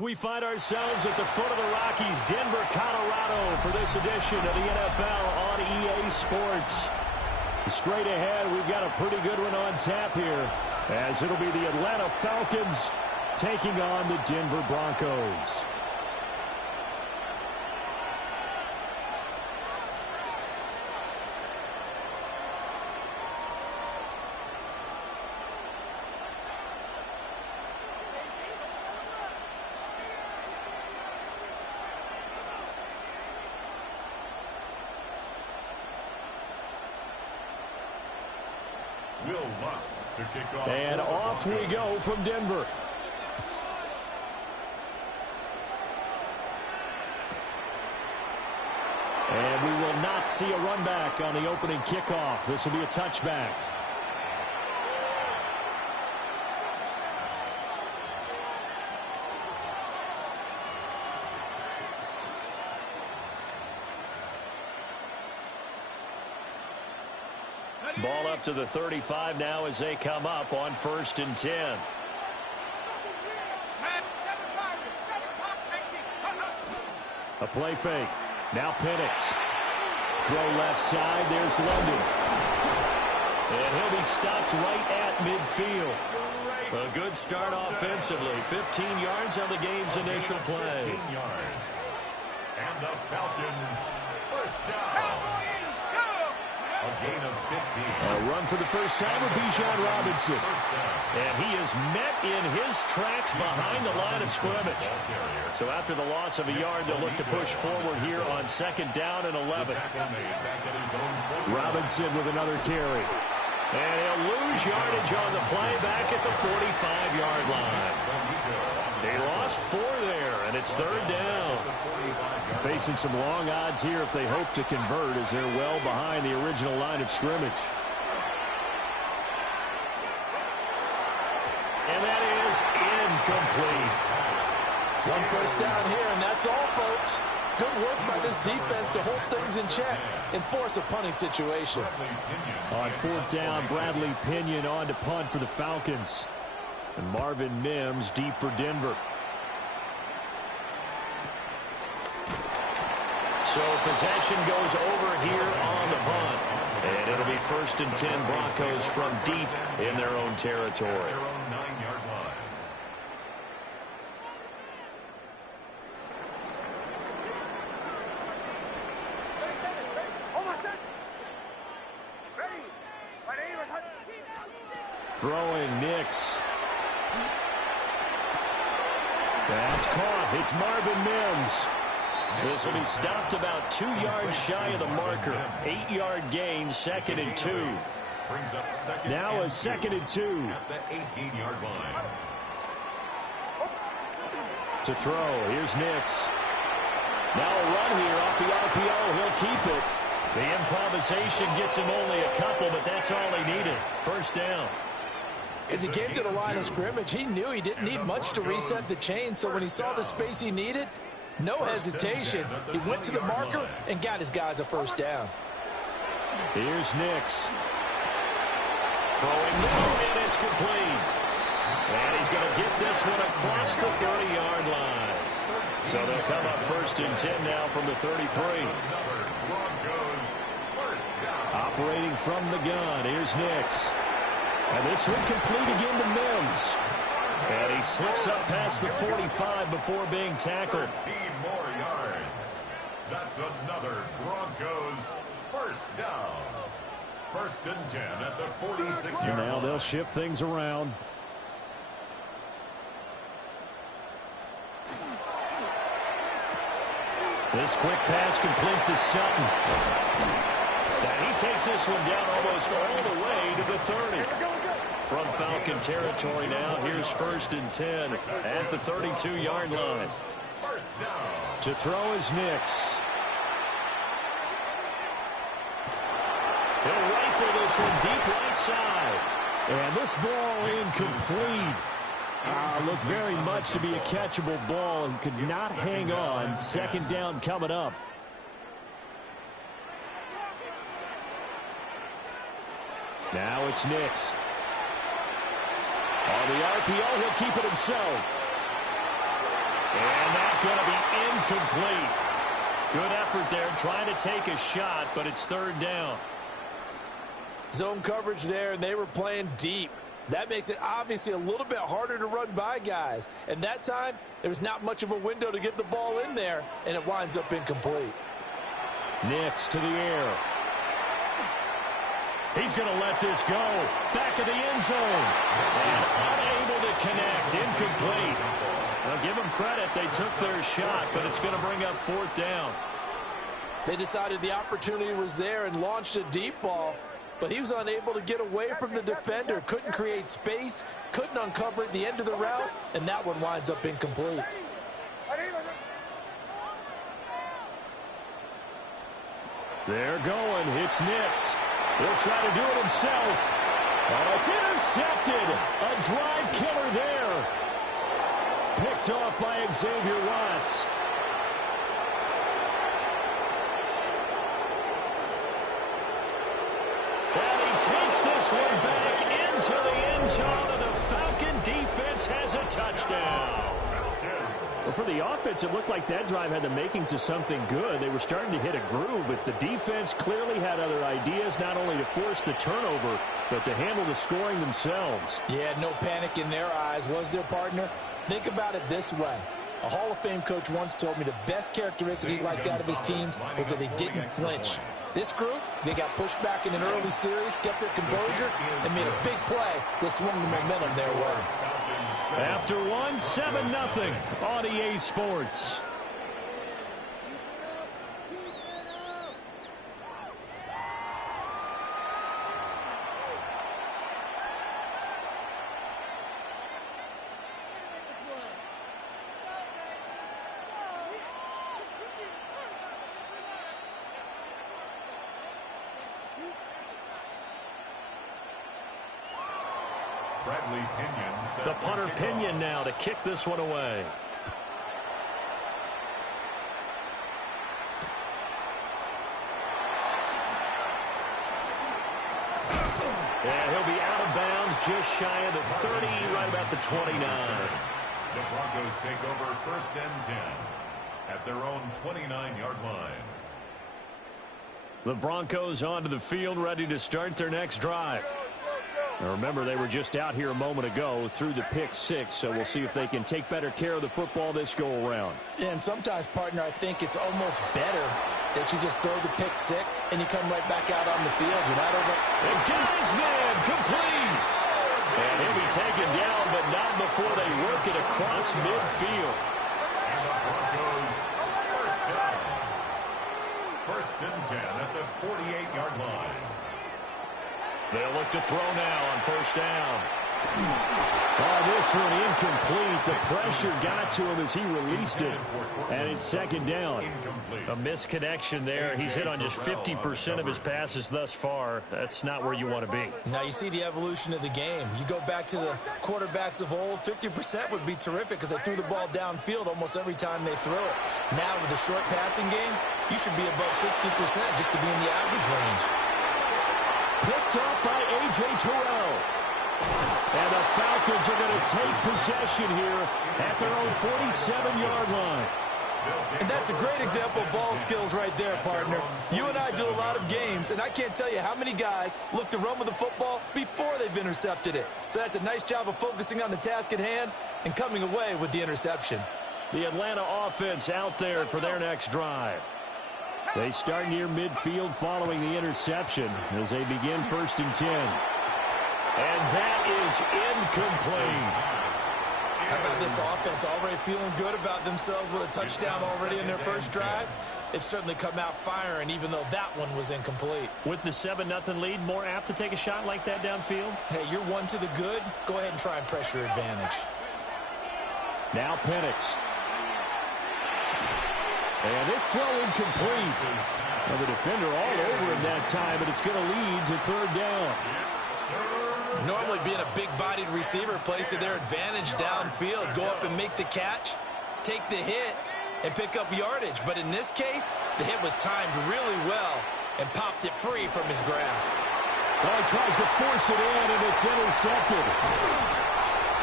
We find ourselves at the foot of the Rockies, Denver, Colorado, for this edition of the NFL on EA Sports. Straight ahead, we've got a pretty good one on tap here, as it'll be the Atlanta Falcons taking on the Denver Broncos. Will Lutz to kick off. And off we go from Denver. And we will not see a run back on the opening kickoff. This will be a touchback. Ball up to the 35 now as they come up on 1st and 10. A play fake. Now Penix. Throw left side. There's London. And he'll be stopped right at midfield. A good start offensively. 15 yards on the game's initial play. 15 yards. And the Falcons first down. A gain of 15. A run for the first time with Bijan Robinson. And he is met in his tracks behind the line of scrimmage. So after the loss of a yard, they'll look to push forward here on 2nd down and 11. Robinson with another carry. And he'll lose yardage on the play back at the 45-yard line. They lost 4 there, and it's 3rd down. Facing some long odds here if they hope to convert, as they're well behind the original line of scrimmage. And that is incomplete. 1 first down here, and that's all, folks. Good work by this defense to hold things in check and force a punting situation. On 4th down, Bradley Pinion on to punt for the Falcons. And Marvin Mims deep for Denver. So possession goes over here on the punt. And it'll be 1st and 10 Broncos from deep in their own territory. Their own 9-yard line. Throwing Nix. That's caught. It's Marvin Mims. This will be stopped about 2 yards shy of the marker. 8-yard gain, 2nd and 2. Brings up second now a and 2nd and 2. At the 18-yard line. To throw. Here's Nix. Now a run here off the RPO. He'll keep it. The improvisation gets him only a couple, but that's all he needed. 1st down. As he came to the line of scrimmage, he knew he didn't need much to reset the chain, so when he saw the space he needed, no hesitation. He went to the marker and got his guys a 1st down. Here's Nix. Throwing down, and it's complete. And he's going to get this one across the 30-yard line. So they'll come up 1st and 10 now from the 33. Operating from the gun, here's Nix. And this one complete again to Mims. And he slips up past the 45 before being tackled. 13 more yards. That's another Broncos 1st down. 1st and 10 at the 46-yard line. Now they'll shift things around. This quick pass complete to Sutton. And he takes this one down almost all the way to the 30. From Falcon territory now, here's 1st and 10 at the 32-yard line. To throw is Nix. He'll rifle this one deep right side. And this ball incomplete. Looked very much to be a catchable ball and could not hang on. 2nd down coming up. Now it's Nix. On the RPO, he'll keep it himself. And that's going to be incomplete. Good effort there trying to take a shot, but it's third down. Zone coverage there, and they were playing deep. That makes it obviously a little bit harder to run by guys. And that time, there was not much of a window to get the ball in there, and it winds up incomplete. Nix to the air. He's going to let this go. Back of the end zone. And unable to connect. Incomplete. Well, give them credit. They took their shot, but it's going to bring up fourth down. They decided the opportunity was there and launched a deep ball, but he was unable to get away from the defender. Couldn't create space, couldn't uncover at the end of the route, and that one winds up incomplete. They're going. It's Nix. He'll try to do it himself. Oh, it's intercepted. A drive killer there. Picked off by Xavier Watts. And he takes this one back into the end zone, and the Falcon defense has a touchdown. Well, for the offense, it looked like that drive had the makings of something good. They were starting to hit a groove, but the defense clearly had other ideas, not only to force the turnover, but to handle the scoring themselves. Yeah, no panic in their eyes, was there, partner? Think about it this way. A Hall of Fame coach once told me the best characteristic he liked out of his teams was that they didn't flinch. This group, they got pushed back in an early series, kept their composure, and made a big play that swung the momentum their way. After one, 7-0 on EA Sports. The punter Pinion now to kick this one away. And he'll be out of bounds just shy of the 30, right about the 29. The Broncos take over 1st and 10 at their own 29-yard line. The Broncos onto the field, ready to start their next drive. Now remember, they were just out here a moment ago through the pick six, so we'll see if they can take better care of the football this go-around. Yeah, and sometimes, partner, I think it's almost better that you just throw the pick six and you come right back out on the field. You're not over. And got his man complete. And he'll be taken down, but not before they work it across midfield. And the Broncos first down. 1st and 10 at the 48-yard line. They'll look to throw now on 1st down. Oh, this one incomplete. The pressure got to him as he released it. And it's 2nd down. A misconnection there. He's hit on just 50% of his passes thus far. That's not where you want to be. Now you see the evolution of the game. You go back to the quarterbacks of old, 50% would be terrific because they threw the ball downfield almost every time they throw it. Now with the short passing game, you should be above 60% just to be in the average range. Picked off by A.J. Terrell. And the Falcons are going to take possession here at their own 47-yard line. And that's a great example of ball skills right there, partner. You and I do a lot of games, and I can't tell you how many guys look to run with the football before they've intercepted it. So that's a nice job of focusing on the task at hand and coming away with the interception. The Atlanta offense out there for their next drive. They start near midfield following the interception as they begin 1st and 10. And that is incomplete. How about this offense already feeling good about themselves with a touchdown already in their first drive? It's certainly come out firing, even though that one was incomplete. With the 7-0 lead, more apt to take a shot like that downfield? Hey, you're one to the good. Go ahead and try and pressure advantage. Now Penix. And this throw incomplete. Well, the defender all over him that time, but it's going to lead to 3rd down. Normally being a big-bodied receiver plays to their advantage downfield. Go up and make the catch, take the hit, and pick up yardage. But in this case, the hit was timed really well and popped it free from his grasp. Well, he tries to force it in, and it's intercepted.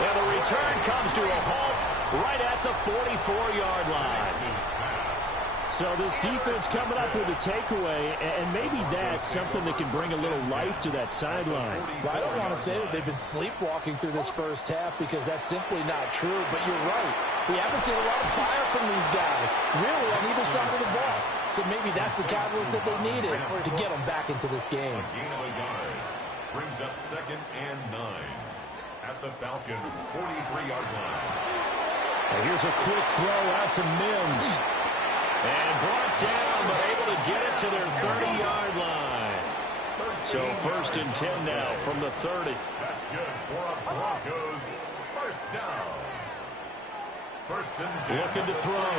And the return comes to a halt right at the 44-yard line. So this defense coming up with a takeaway, and maybe that's something that can bring a little life to that sideline. Well, I don't want to say that they've been sleepwalking through this first half because that's simply not true, but you're right. We haven't seen a lot of fire from these guys, really, on either side of the ball. So maybe that's the catalyst that they needed to get them back into this game. A gain of a yard brings up 2nd and 9 at the Falcons' 43-yard line. And here's a quick throw out to Mims. And brought down, but able to get it to their 30-yard line. So 1st and 10 now from the 30. That's good for a Broncos first down. 1st and 10. Looking to throw.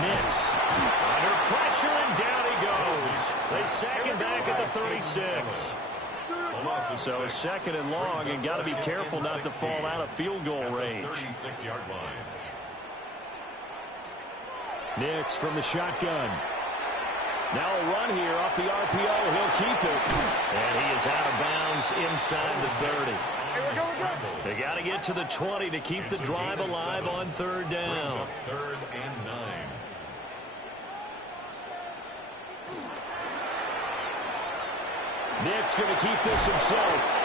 Nix under pressure, and down he goes. They sack him back at the 36. So 2nd and long, and got to be careful not to fall out of field goal range. 36-yard line. Nix from the shotgun. Now a run here off the RPO. He'll keep it. And he is out of bounds inside the 30. They got to get to the 20 to keep the drive alive on 3rd down. 3rd and 9. Nick's going to keep this himself.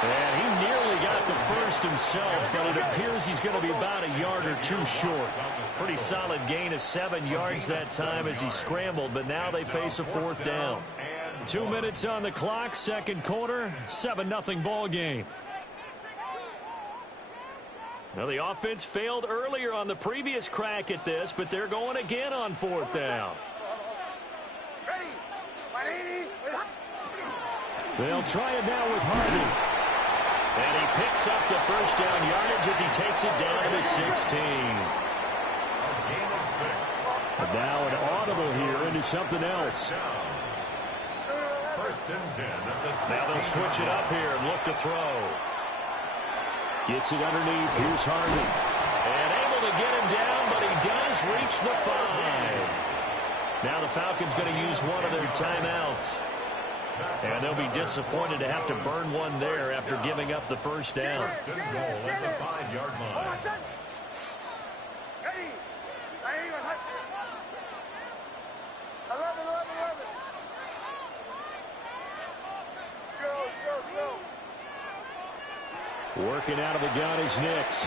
And he nearly got the first himself, but it appears he's going to be about a yard or two short. Pretty solid gain of 7 yards that time as he scrambled, but now they face a 4th down. 2 minutes on the clock, 2nd quarter, 7-0 ball game. Now the offense failed earlier on the previous crack at this, but they're going again on 4th down. They'll try it now with Hardy. And he picks up the first down yardage as he takes it down to the 16. A gain of 6. But now an audible here into something else. 1st and 10 at the 16. Now they'll switch it up here and look to throw. Gets it underneath. Here's Hardy. And able to get him down, but he does reach the 5. Now the Falcons going to use one of their timeouts. And they'll be disappointed to have to burn one there after giving up the first down. 1st and goal at the 5-yard line. Working out of the gun is Nix.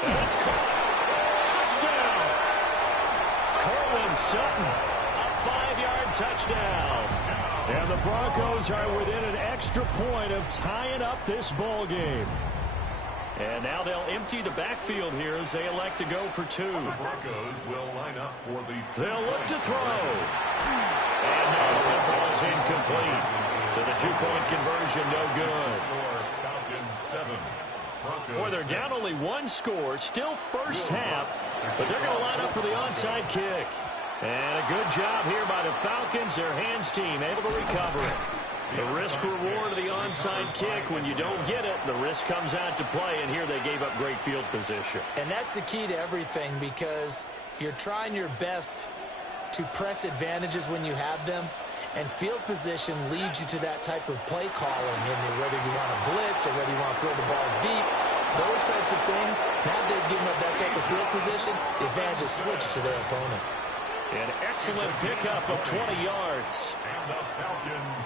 That's caught. Touchdown. Cortland Sutton. A 5-yard touchdown. And the Broncos are within an extra point of tying up this ball game. And now they'll empty the backfield here as they elect to go for 2. The Broncos will line up for the... They'll look to throw. And no, it falls incomplete. So the 2-point conversion no good. Falcons 7. Boy, they're down only 1 score, still first half, but they're going to line up for the onside kick. And a good job here by the Falcons, their hands team, able to recover it. The risk-reward of the onside kick, when you don't get it, the risk comes out to play, and here they gave up great field position. And that's the key to everything because you're trying your best to press advantages when you have them, and field position leads you to that type of play calling, and whether you want to blitz or whether you want to throw the ball deep, those types of things, now they've given up that type of field position, the advantage is switched to their opponent. An excellent pickup of 20 yards.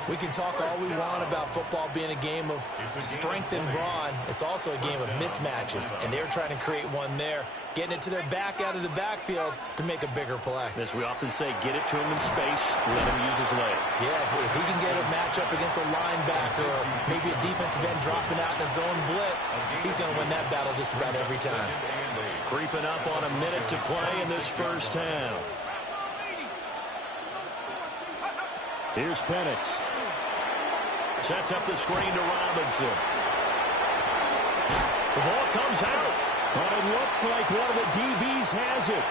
We can talk all we want about football being a game of strength and brawn. It's also a game of mismatches, and they're trying to create one there, getting it to their back out of the backfield to make a bigger play. As we often say, get it to him in space, let him use his leg. Yeah, if he can get a matchup against a linebacker or maybe a defensive end dropping out in a zone blitz, he's going to win that battle just about every time. Creeping up on a minute to play in this first half. Here's Penix. Sets up the screen to Robinson. The ball comes out. But it looks like one of the DBs has it.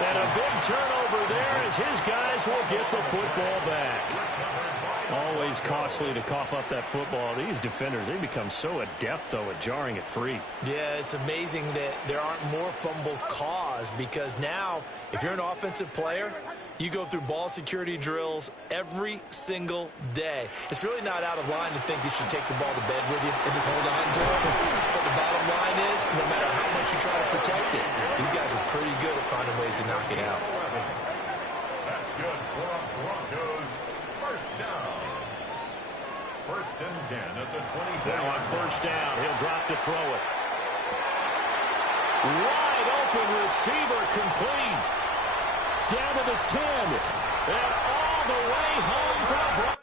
And a big turnover there as his guys will get the football back. Always costly to cough up that football. These defenders, they become so adept, though, at jarring it free. Yeah, it's amazing that there aren't more fumbles caused because now, if you're an offensive player, You go through ball security drills every single day. It's really not out of line to think you should take the ball to bed with you and just hold on to it. But the bottom line is, no matter how much you try to protect it, these guys are pretty good at finding ways to knock it out. That's good for a Broncos first down. First and 10 at the 20. Now on first down, he'll drop to throw it. Wide open receiver, complete. Down to the 10. And all the way home for the Broncos.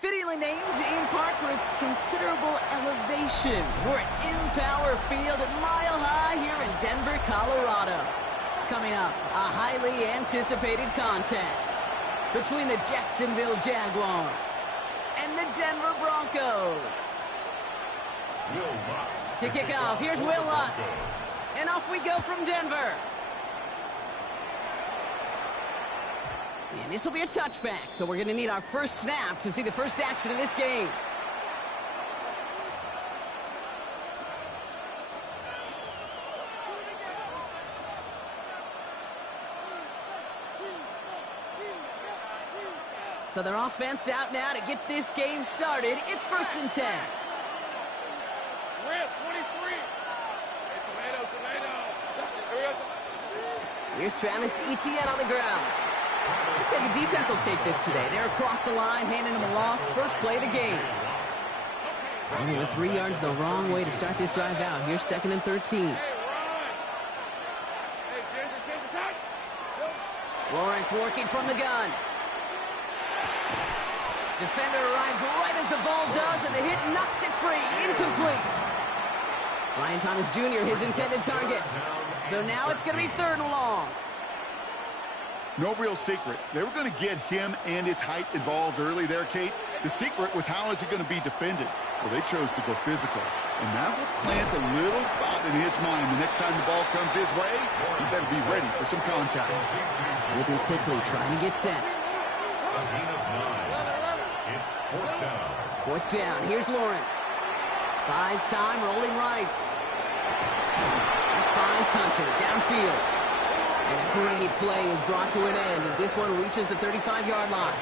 Fittingly named in part for its considerable elevation. We're at Empower Field at Mile High here in Denver, Colorado. Coming up, a highly anticipated contest between the Jacksonville Jaguars and the Denver Broncos. Will Lutz To kick off, here's Will Lutz. And off we go from Denver. And this will be a touchback, so we're going to need our first snap to see the first action of this game. So their offense out now to get this game started. It's first and 10. Red 23. Hey, tomato. Here's Travis Etienne on the ground. Let's say the defense will take this today. They're across the line, handing him a loss. First play of the game. Only went 3 yards the wrong way to start this drive out. Here's second and 13. Lawrence working from the gun. Defender arrives right as the ball does, and the hit knocks it free. Incomplete. Ryan Thomas Jr., his intended target. So now it's going to be third and long. No real secret. They were going to get him and his height involved early there, Kate. The secret was, how is he going to be defended? Well, they chose to go physical. And that will plant a little thought in his mind. The next time the ball comes his way, he better be ready for some contact. Moving quickly, trying to get set. A gain of 9. It's fourth down. Fourth down. Here's Lawrence. Buys time, rolling right. Finds Hunter downfield. And a great play is brought to an end as this one reaches the 35-yard line.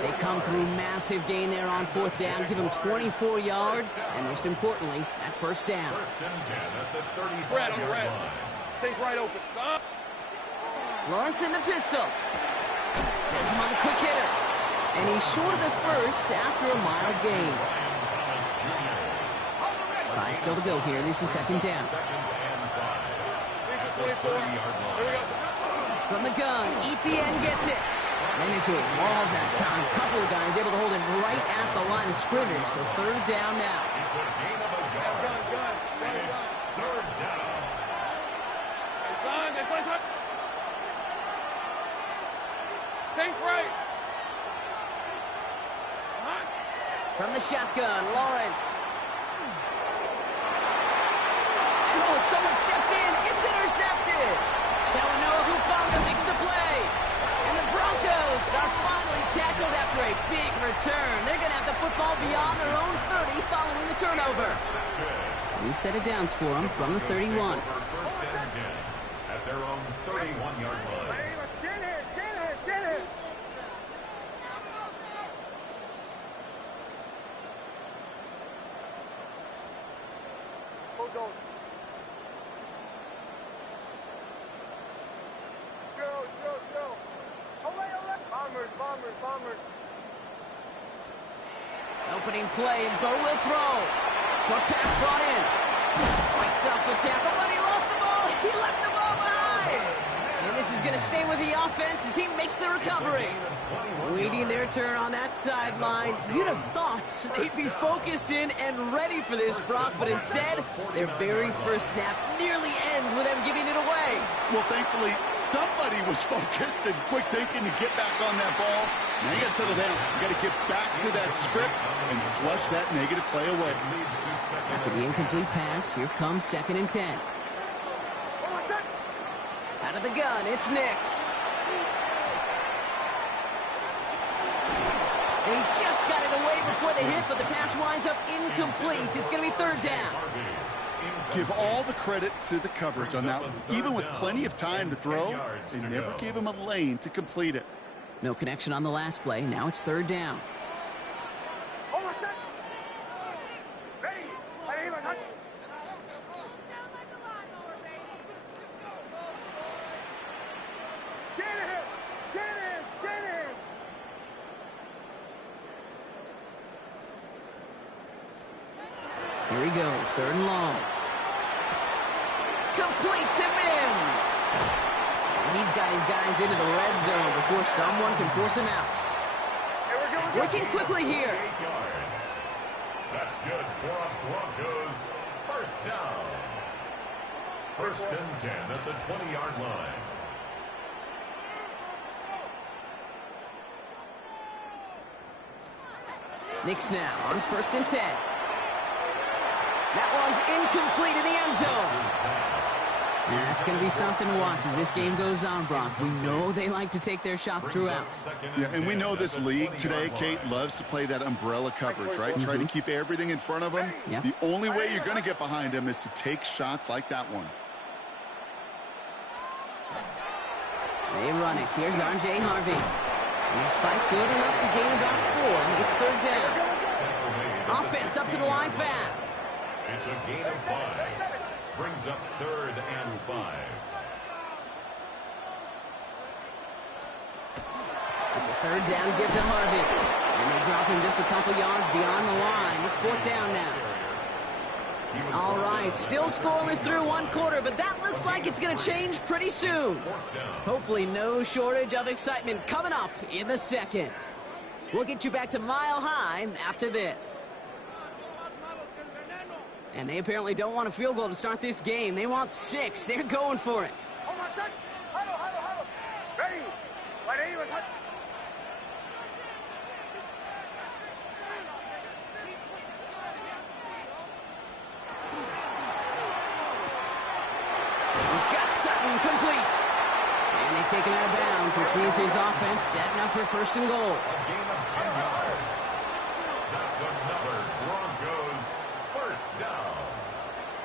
They come through massive gain there on fourth down, give them 24 yards, and most importantly, that first down. First and 10 at the 35-yard line. Take right open. Lawrence in the pistol. Has him on the quick hitter. And he's short of the first after a mild gain. Five still to go here. This is second down. From the gun, Etienne gets it. Ran into a wall that time. Couple of guys able to hold him right at the line of scrimmage. So third down now. It's a gain of a yard. And it's third down. Sink right. From the shotgun, Lawrence. Oh, someone stepped in. It's intercepted. Talanoa Hufanga makes the play. And the Broncos are finally tackled after a big return. They're going to have the football beyond their own 30 following the turnover. New set of downs for them from the 31. First and 10 at their own 31-yard line. Joe. Ole. Opening play, and Bo will throw. Short pass brought in. Fights up a tackle, but he lost the ball. He left the ball behind. And this is going to stay with the offense as he makes the recovery. Waiting their turn on that sideline. You'd have thought they'd be focused in and ready for this, Brock, but instead, their very first snap nearly ends with them giving it away. Well, thankfully, somebody was focused and quick thinking to get back on that ball. Now you got to settle down. You got to get back to that script and flush that negative play away. After the incomplete pass, here comes 2nd and 10. Out of the gun, it's Nix. And he just got it away before the hit, but the pass winds up incomplete. It's going to be 3rd down. Give all the credit to the coverage on that one. Even with plenty of time to throw, they never gave him a lane to complete it. No connection on the last play. Now it's 3rd down. Here he goes, 3rd and long. Complete to Mims. And he's got his guys into the red zone before someone can force him out. Working quickly here. That's good for a Broncos first down. 1st and 10 at the 20-yard line. Nix now on 1st and 10. That one's incomplete in the end zone. That's going to be something to watch as this game goes on, Brock. We know they like to take their shots throughout. Yeah, and we know this league today, Kate, loves to play that umbrella coverage, right? Try to keep everything in front of them. Yep. The only way you're going to get behind them is to take shots like that one. They run it. Here's R.J. Harvey. And his fight good enough to gain about 4. It's 3rd down. Offense up to the line fast. It's a gain of 5. Brings up 3rd and 5. It's a 3rd down give to Harvey. And they drop him just a couple yards beyond the line. It's 4th down now. All right, still scoreless through 1 quarter, but that looks like it's going to change pretty soon. Hopefully no shortage of excitement coming up in the 2nd. We'll get you back to Mile High after this. And they apparently don't want a field goal to start this game. They want 6. They're going for it. He's got Sutton complete. And they take him out of bounds, which means his offense setting up for 1st and goal. A gain of 10 yards. That's another Broncos first down.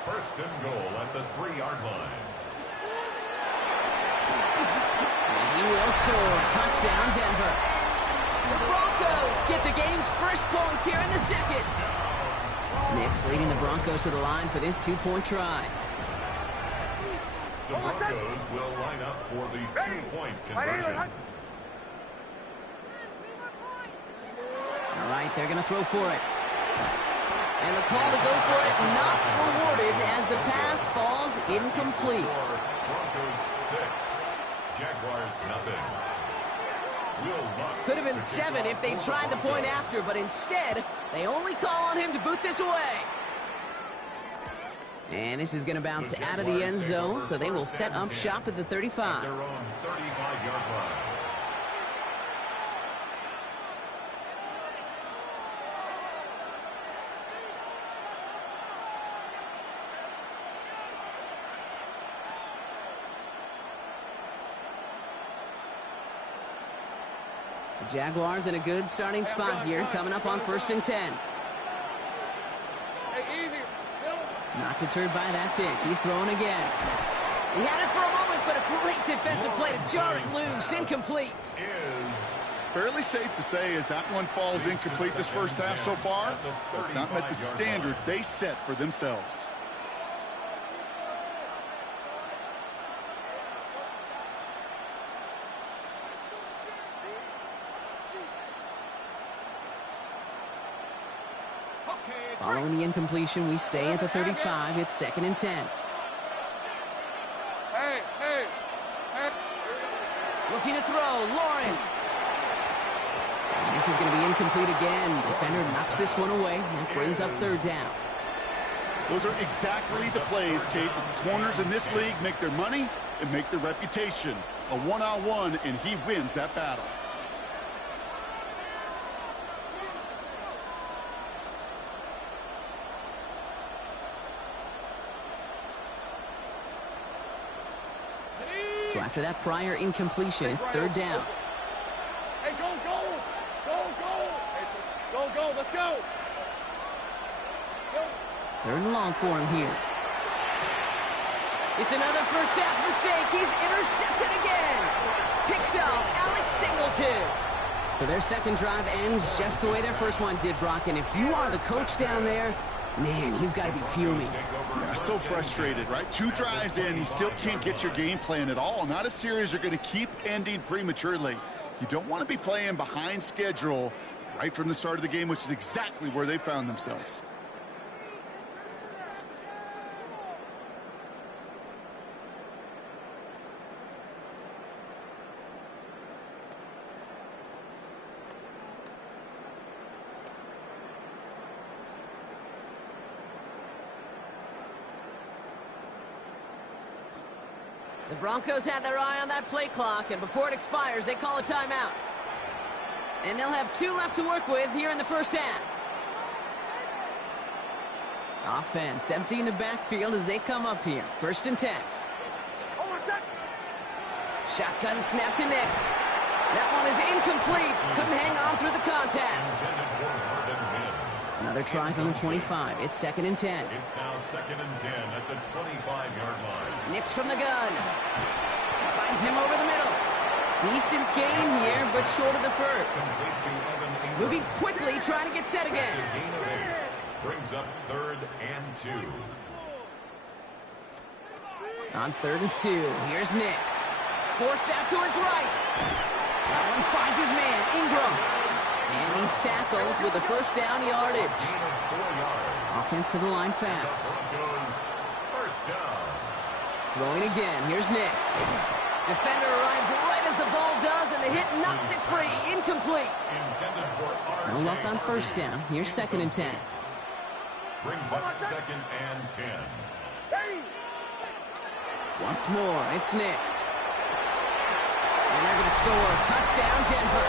1st and goal at the 3-yard line. And he will score. Touchdown, Denver. The Broncos get the game's first points here in the 2nd. Nix leading the Broncos to the line for this 2-point try. The Broncos will line up for the 2-point conversion. All right, they're going to throw for it. And the call to go for it not rewarded as the pass falls incomplete. Broncos 6, Jaguars nothing. Could have been 7 if they tried the point after, but instead, they only call on him to boot this away. And this is going to bounce out of the end zone, so they will set up shop at the 35. Their own 35-yard line. The Jaguars in a good starting spot here, coming up on 1st and 10. Not deterred by that pick. He's throwing again. He had it for a moment, but a great defensive play to jar it loose. Incomplete. Fairly safe to say as that one falls incomplete this first half so far, that's not met the standard they set for themselves. Following the incompletion, we stay at the 35. It's 2nd and 10. Hey. Looking to throw, Lawrence. This is going to be incomplete again. Defender knocks this one away. That brings up 3rd down. Those are exactly the plays, Kate, that the corners in this league make their money and make their reputation. A one-on-one, and he wins that battle. So after that prior incompletion, it's 3rd down. Hey, go. Go, let's go. 3rd and long for him here. It's another first half mistake. He's intercepted again. Picked up, Alex Singleton. So their second drive ends just the way their first one did, Brock. And if you are the coach down there, man, you've got to be fuming. Yeah, so frustrated, right? 2 drives in, you still can't get your game plan at all. Not if series are going to keep ending prematurely. You don't want to be playing behind schedule right from the start of the game, which is exactly where they found themselves. The Broncos had their eye on that play clock, and before it expires, they call a timeout. And they'll have 2 left to work with here in the first half. Offense emptying the backfield as they come up here. 1st and 10. Shotgun snap to Nix. That one is incomplete. Couldn't hang on through the contact. Another try from the 25. It's 2nd and 10. It's now 2nd and 10 at the 25-yard line. Nix from the gun. Finds him over the middle. Decent gain here, but short of the first. Moving quickly, trying to get set again. Brings up 3rd and 2. On 3rd and 2, here's Nix. Forced out to his right. That one finds his man, Ingram. And he's tackled with the first down yardage. Offense to the line fast. First down. Throwing again. Here's Nix. Defender arrives right as the ball does, and the hit knocks it free. Incomplete. No luck on first down. Here's 2nd and 10. Brings up 2nd and 10. Once more, it's Nix. And they're going to score. Touchdown, Denver.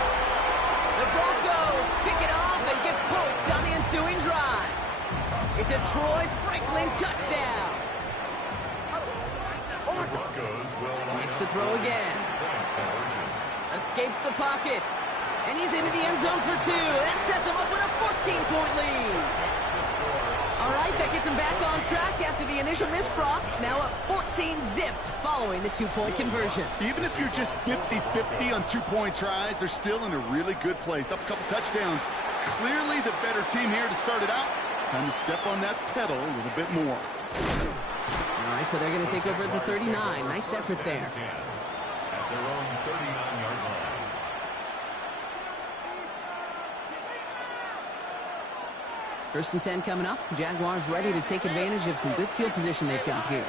The Broncos pick it off and get points on the ensuing drive. It's a Troy Franklin touchdown. Nix to throw again. Escapes the pocket. And he's into the end zone for 2. That sets him up with a 14-point lead. All right, that gets him back on track after the initial miss, Brock. Now a 14-zip following the 2-point conversion. Even if you're just 50-50 on 2-point tries, they're still in a really good place. Up a couple touchdowns. Clearly the better team here to start it out. Time to step on that pedal a little bit more. All right, so they're going to take over at the 39. Nice effort there. At their own 39-yard line. First and 10 coming up. Jaguars ready to take advantage of some good field position they've got here.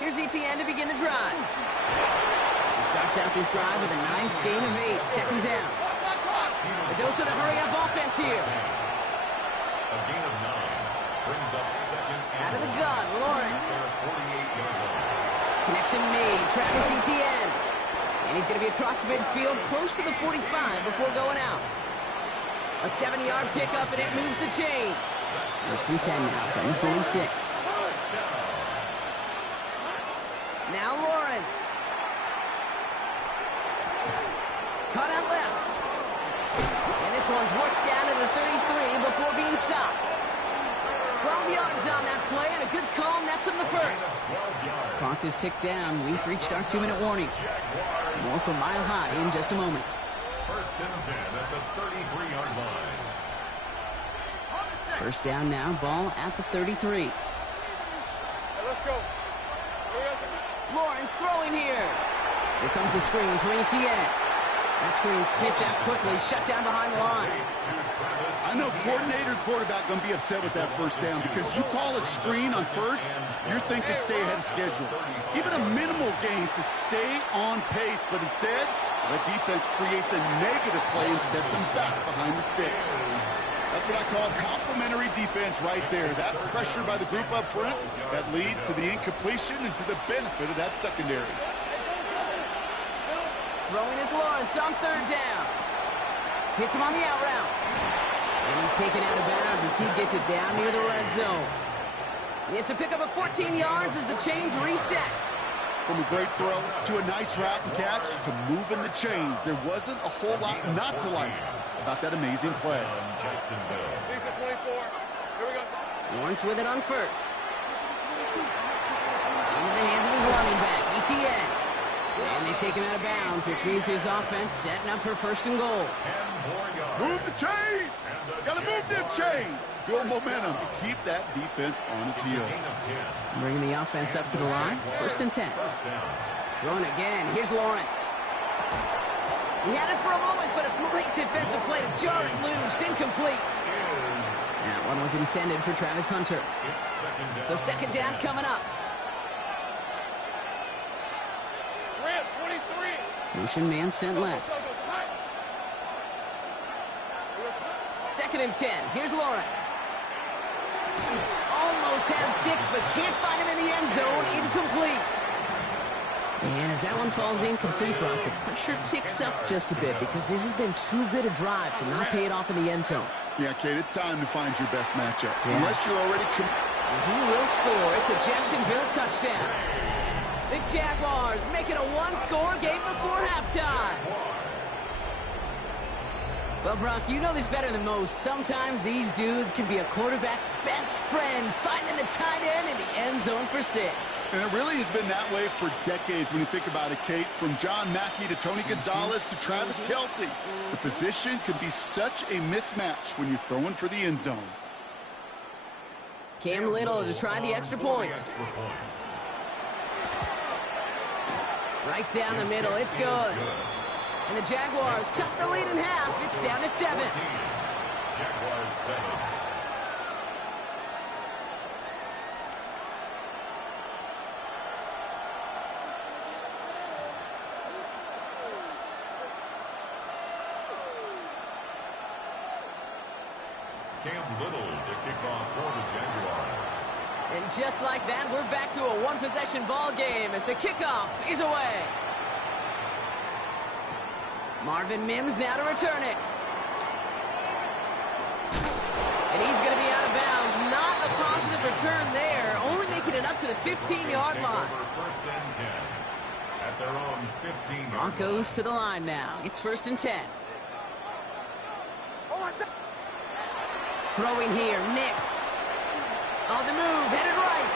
Here's ETN to begin the drive. He starts out this drive with a nice gain of 8. 2nd down. A dose of the hurry-up offense here. A gain of 9 brings up 2nd and out of the gun, Lawrence. 48-yard line. Connection made. Travis Etienne. And he's going to be across the midfield close to the 45 before going out. A 70-yard pickup, and it moves the chains. 1st and 10 now from the 46. Now Lawrence. Cut out left. And this one's worked down to the 33 before being stopped. 12 yards on that play, and a good call nets him the first. Clock is ticked down. We've reached our 2-minute warning. More from Mile High in just a moment. 1st and 10 at the 33-yard line. First down now, ball at the 33. Let's go. Lawrence throwing here. Here comes the screen for Etienne. That screen sniffed out quickly, shut down behind the line. I know coordinator quarterback going to be upset with that first down because you call a screen on first, you're thinking stay ahead of schedule. Even a minimal gain to stay on pace, but instead, the defense creates a negative play and sets them back behind the sticks. That's what I call complimentary defense right there. That pressure by the group up front, that leads to the incompletion and to the benefit of that secondary. Throwing is Lawrence on third down. Hits him on the out route. And he's taken out of bounds as he gets it down near the red zone. It's a pickup of 14 yards as the chains reset. From a great throw to a nice route and catch to moving the chains. There wasn't a whole lot not to like about that amazing play. Lisa 24. Here we go. Lawrence with it on first. Into the hands of his running back, ETN. And they take him out of bounds, which means his offense setting up for first and goal. Move the chains! Gotta move them chains! Build momentum to keep that defense on its heels. Bringing the offense up to the line. First and 10. Throwing again. Here's Lawrence. He had it for a moment, but a great defensive play to jar it loose. Incomplete. That one was intended for Travis Hunter. So second down coming up. Red 23. Motion man sent left. Second and 10. Here's Lawrence. Almost had 6, but can't find him in the end zone. Incomplete. And as that one falls incomplete, Brock, the pressure ticks up just a bit because this has been too good a drive to not pay it off in the end zone. Yeah, Kate, it's time to find your best matchup. Yeah. Unless you're already... And he will score. It's a Jacksonville touchdown. The Jaguars make it a one-score game before halftime. Well, Brock, you know this better than most. Sometimes these dudes can be a quarterback's best friend, finding the tight end in the end zone for 6. And it really has been that way for decades when you think about it, Kate. From John Mackey to Tony Gonzalez to Travis Kelce. The position can be such a mismatch when you're throwing for the end zone. Cam Little to try the extra point. Right down the middle. It's good. And the Jaguars cut the lead in half. It's down to 7. Jaguars 7. Cam Little to kick off for the Jaguars. And just like that, we're back to a one-possession ball game as the kickoff is away. Marvin Mims now to return it. And he's going to be out of bounds. Not a positive return there, only making it up to the 15-yard line. First and 10 at their own 15-yard line. Broncos to the line now. It's first and 10. Throwing here, Nix. On the move, headed right.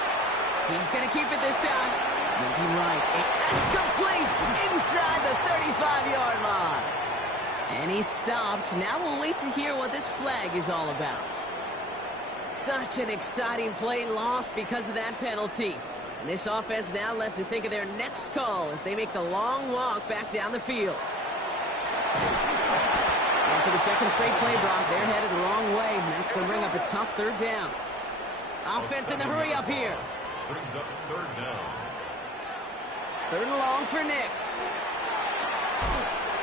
He's going to keep it this time. Moving right. That's complete inside the 35-yard line. And he stopped. Now we'll wait to hear what this flag is all about. Such an exciting play lost because of that penalty. And this offense now left to think of their next call as they make the long walk back down the field. And for the second straight play, Brock, they're headed the wrong way. And that's going to bring up a tough third down. Offense in the hurry up here. Brings up third down. Third and long for Nix.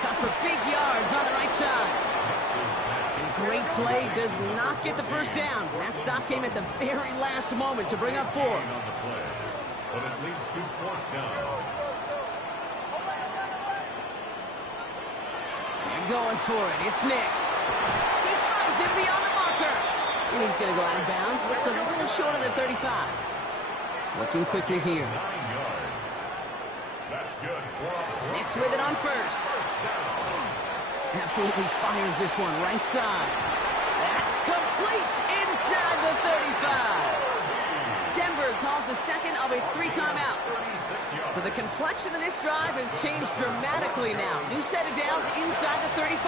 Cut for big yards on the right side. And a great play does not get the first down. That stop came at the very last moment to bring up 4. On the play, but it leads to fourth down. They're going for it. It's Nix. He finds it beyond the marker. And he's going to go out of bounds. Looks a little short of the 35. Looking quickly here. 9 yards. That's good. Nix with it on first. Absolutely fires this one right side. That's complete inside the 35. Denver calls the second of its 3 timeouts. So the complexion of this drive has changed dramatically now. New set of downs inside the 35.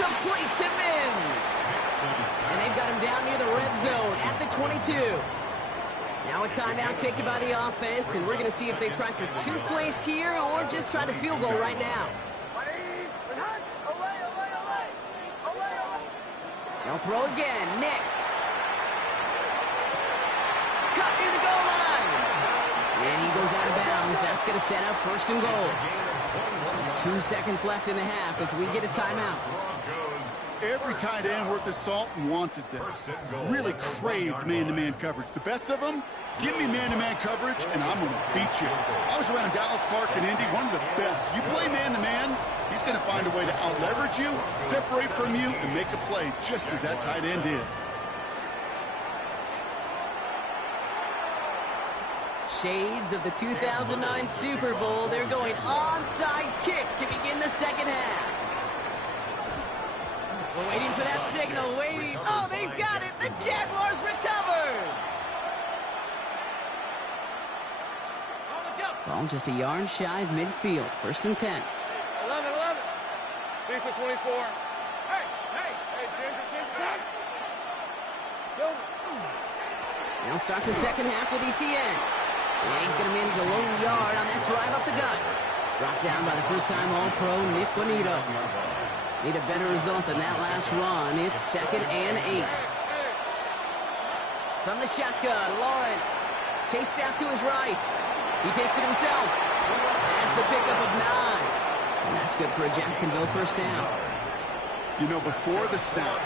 Complete to Mims. And they've got him down near the red zone at the 22. Now a timeout taken by the offense, and we're going to see if they try for 2 plays here or just try the field goal right now. They'll throw again. Nix. Cut near the goal line. And he goes out of bounds. That's going to set up 1st and goal. There's 2 seconds left in the half as we get a timeout. Every tight end worth his salt wanted this. Really craved man-to-man coverage. The best of them, give me man-to-man coverage, and I'm going to beat you. I was around Dallas Clark and Indy, one of the best. You play man-to-man, he's going to find a way to out-leverage you, separate from you, and make a play just as that tight end did. Shades of the 2009 Super Bowl. They're going onside kick to begin the second half. We're waiting for that signal, waiting. Oh, they've got it. The Jaguars recovered. Ball just a yard shy of midfield. 1st and 10. 11. Decent 24. Hey, Ginger. Now start the second half with Etienne. And he's going to manage a lone yard on that drive up the gut. Brought down by the first-time All-Pro Nick Bonito. Need a better result than that last run. It's 2nd and 8. From the shotgun, Lawrence. Chased out to his right. He takes it himself. That's a pickup of 9. And that's good for a Jacksonville 1st down. You know, before the snap,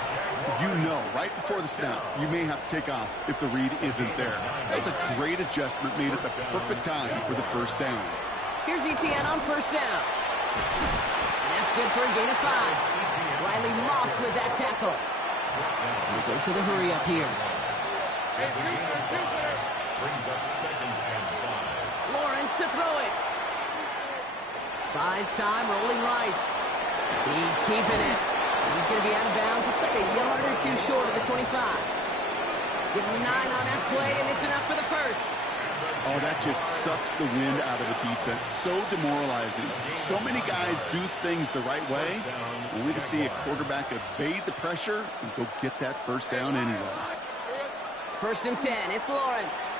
right before the snap, you may have to take off if the read isn't there. That's a great adjustment made at the perfect time for the 1st down. Here's Etienne on 1st down. And that's good for a gain of 5. Riley Moss with that tackle. And goes to the hurry up here. Brings up 2nd and 5. Lawrence to throw it. Buys time, rolling right. He's keeping it. He's going to be out of bounds. Looks like a yard or 2 short of the 25. Give him 9 on that play, and it's enough for the 1st. Oh, that just sucks the wind out of a defense. So demoralizing. So many guys do things the right way, only to see a quarterback evade the pressure and go get that 1st down anyway. 1st and 10. It's Lawrence.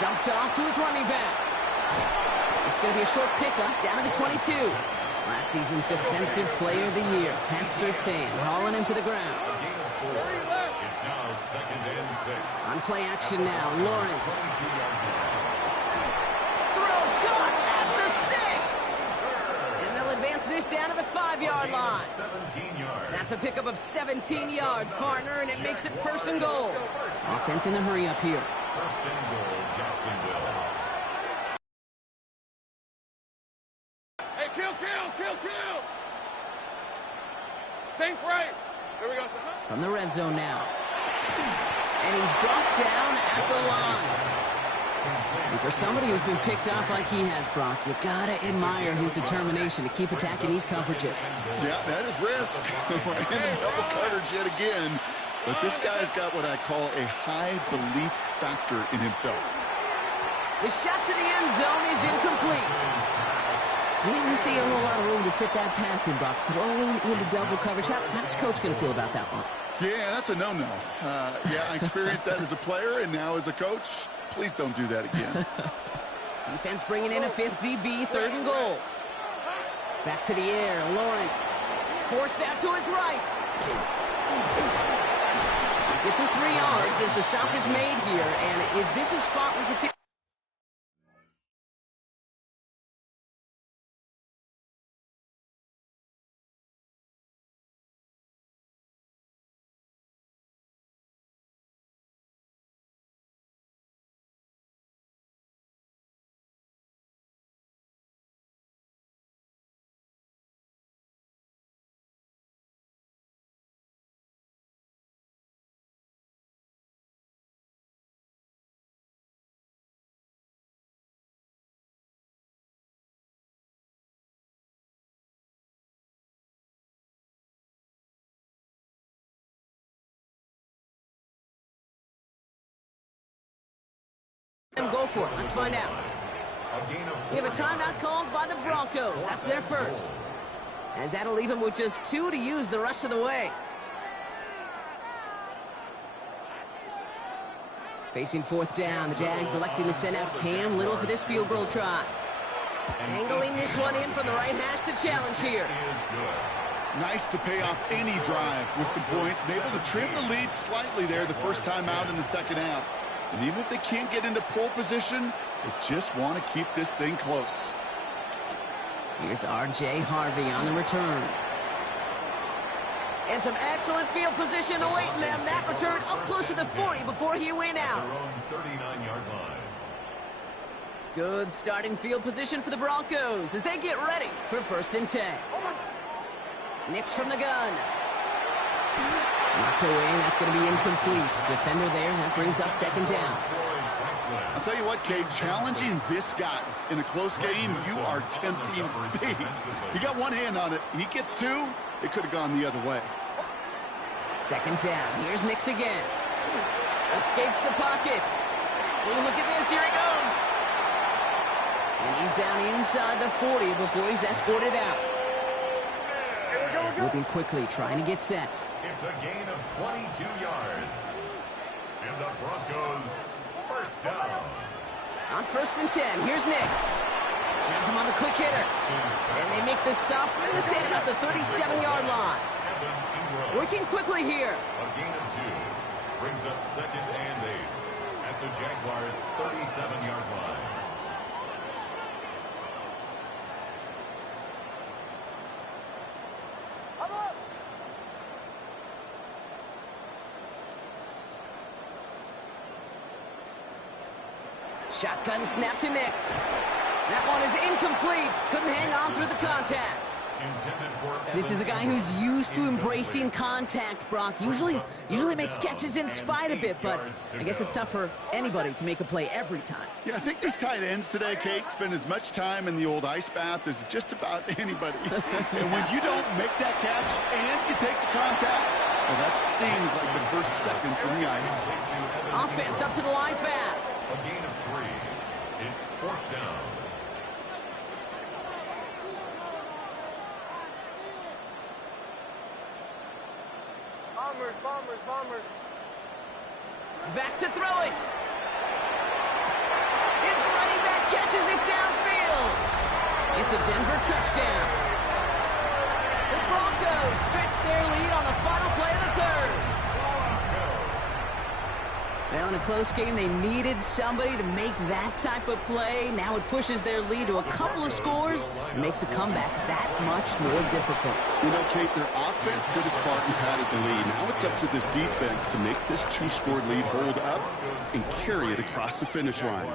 Dumped off to his running back. It's going to be a short pickup down to the 22. Last season's Defensive Player of the Year, Pat Surtain, hauling him to the ground. It's now 2nd and 6. On play action now, Lawrence. Throw caught at the 6. And they'll advance this down to the 5-yard line. 17 yards. That's a pickup of 17 yards, partner, and it makes it 1st and goal. Offense in the hurry up here. 1st and goal, Jacksonville. Hey, kill. Sink right. Here we go, sir. From the red zone now. And he's brought down at the line. And for somebody who's been picked off like he has, Brock, you gotta admire his determination to keep attacking these coverages. Yeah, that is risk. Right into double coverage yet again. But this guy's got what I call a high belief factor in himself. The shot to the end zone is incomplete. Didn't see a whole lot of room to fit that pass in, Brock. Throwing into double coverage. How's Coach going to feel about that one? Yeah, that's a no-no. Yeah, I experienced that as a player and now as a coach. Please don't do that again. Defense bringing in a 5th DB, 3rd and goal. Back to the air, Lawrence. Forced out to his right. Gets him 3 yards as the stop is made here. And is this a spot we could see? Go for it. Let's find out. We have a timeout called by the Broncos. That's their 1st. As that'll leave them with just 2 to use the rest of the way. Facing fourth down, the Jags electing to send out Cam Little for this field goal try. Angling this one in from the right hash, the challenge here. Nice to pay off any drive with some points and able to trim the lead slightly there the first time out in the second half. And even if they can't get into pole position, they just want to keep this thing close. Here's R.J. Harvey on the return. And some excellent field position awaiting them. That return up close to the 40 before he went out. 39-yard line. Good starting field position for the Broncos as they get ready for 1st and 10. Nix from the gun. Knocked away, and that's going to be incomplete. Defender there, that brings up 2nd down. I'll tell you what, Kate, challenging this guy in a close game, you are tempting fate. You got one hand on it. He gets two. It could have gone the other way. 2nd down. Here's Nix again. Escapes the pocket. Ooh, look at this. Here he goes. And he's down inside the 40 before he's escorted out. Moving quickly, trying to get set. It's a gain of 22 yards. And the Broncos 1st down. On 1st and 10, here's Nix. Has him on the quick hitter. And they make the stop. We're going to say at about the 37-yard line. Working quickly here. A gain of 2. Brings up 2nd and 8 at the Jaguars' 37-yard line. Shotgun snap to Nix. That one is incomplete. Couldn't hang on through the contact. This is a guy who's used to embracing contact, Brock. Usually makes catches in spite of it, but I guess it's tough for anybody to make a play every time. Yeah, I think these tight ends today, Kate, spend as much time in the old ice bath as just about anybody. And when you don't make that catch and you take the contact, well, that stings like the first seconds in the ice. Offense up to the line fast. A gain of 3. It's 4th down. Bombers. Back to throw it. His running back catches it downfield. It's a Denver touchdown. The Broncos stretch their lead on the final play of the 3rd. Well, in a close game, they needed somebody to make that type of play. Now it pushes their lead to a couple of scores and makes a comeback that much more difficult. You know, Kate, their offense did its part and padded the lead. Now it's up to this defense to make this 2-score lead hold up and carry it across the finish line.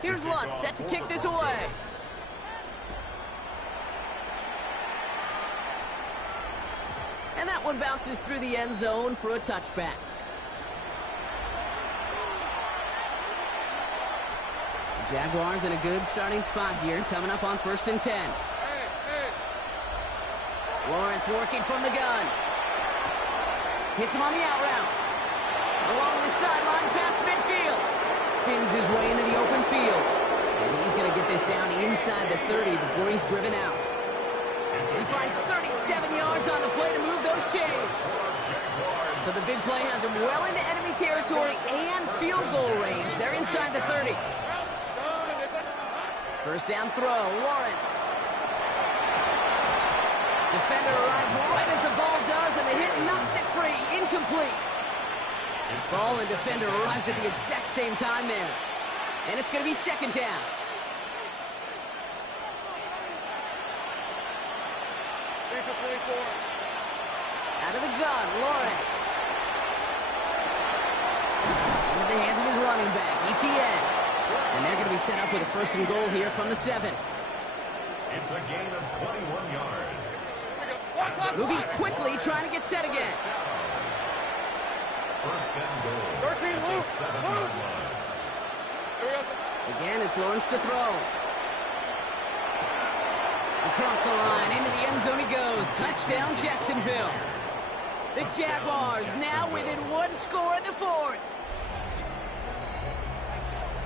Here's Lutz set to kick this away. And that one bounces through the end zone for a touchback. The Jaguars in a good starting spot here, coming up on 1st and 10. Lawrence working from the gun. Hits him on the out route. Along the sideline past midfield. Spins his way into the open field. And he's going to get this down inside the 30 before he's driven out. He finds 37 yards on the play to move those chains. So the big play has him well into enemy territory and field goal range. They're inside the 30. 1st down throw, Lawrence. Defender arrives right as the ball does, and the hit knocks it free. Incomplete. Ball and defender arrives at the exact same time there. And it's going to be 2nd down. Out of the gun, Lawrence. Into the hands of his running back, ETN. And they're going to be set up with a 1st and goal here from the 7. It's a gain of 21 yards. Moving quickly, trying to get set again. 1st and goal. 13, at the 7-yard line. Again, it's Lawrence to throw. Across the line, into the end zone he goes. Touchdown, Jacksonville. The Jaguars now within 1 score in the 4th.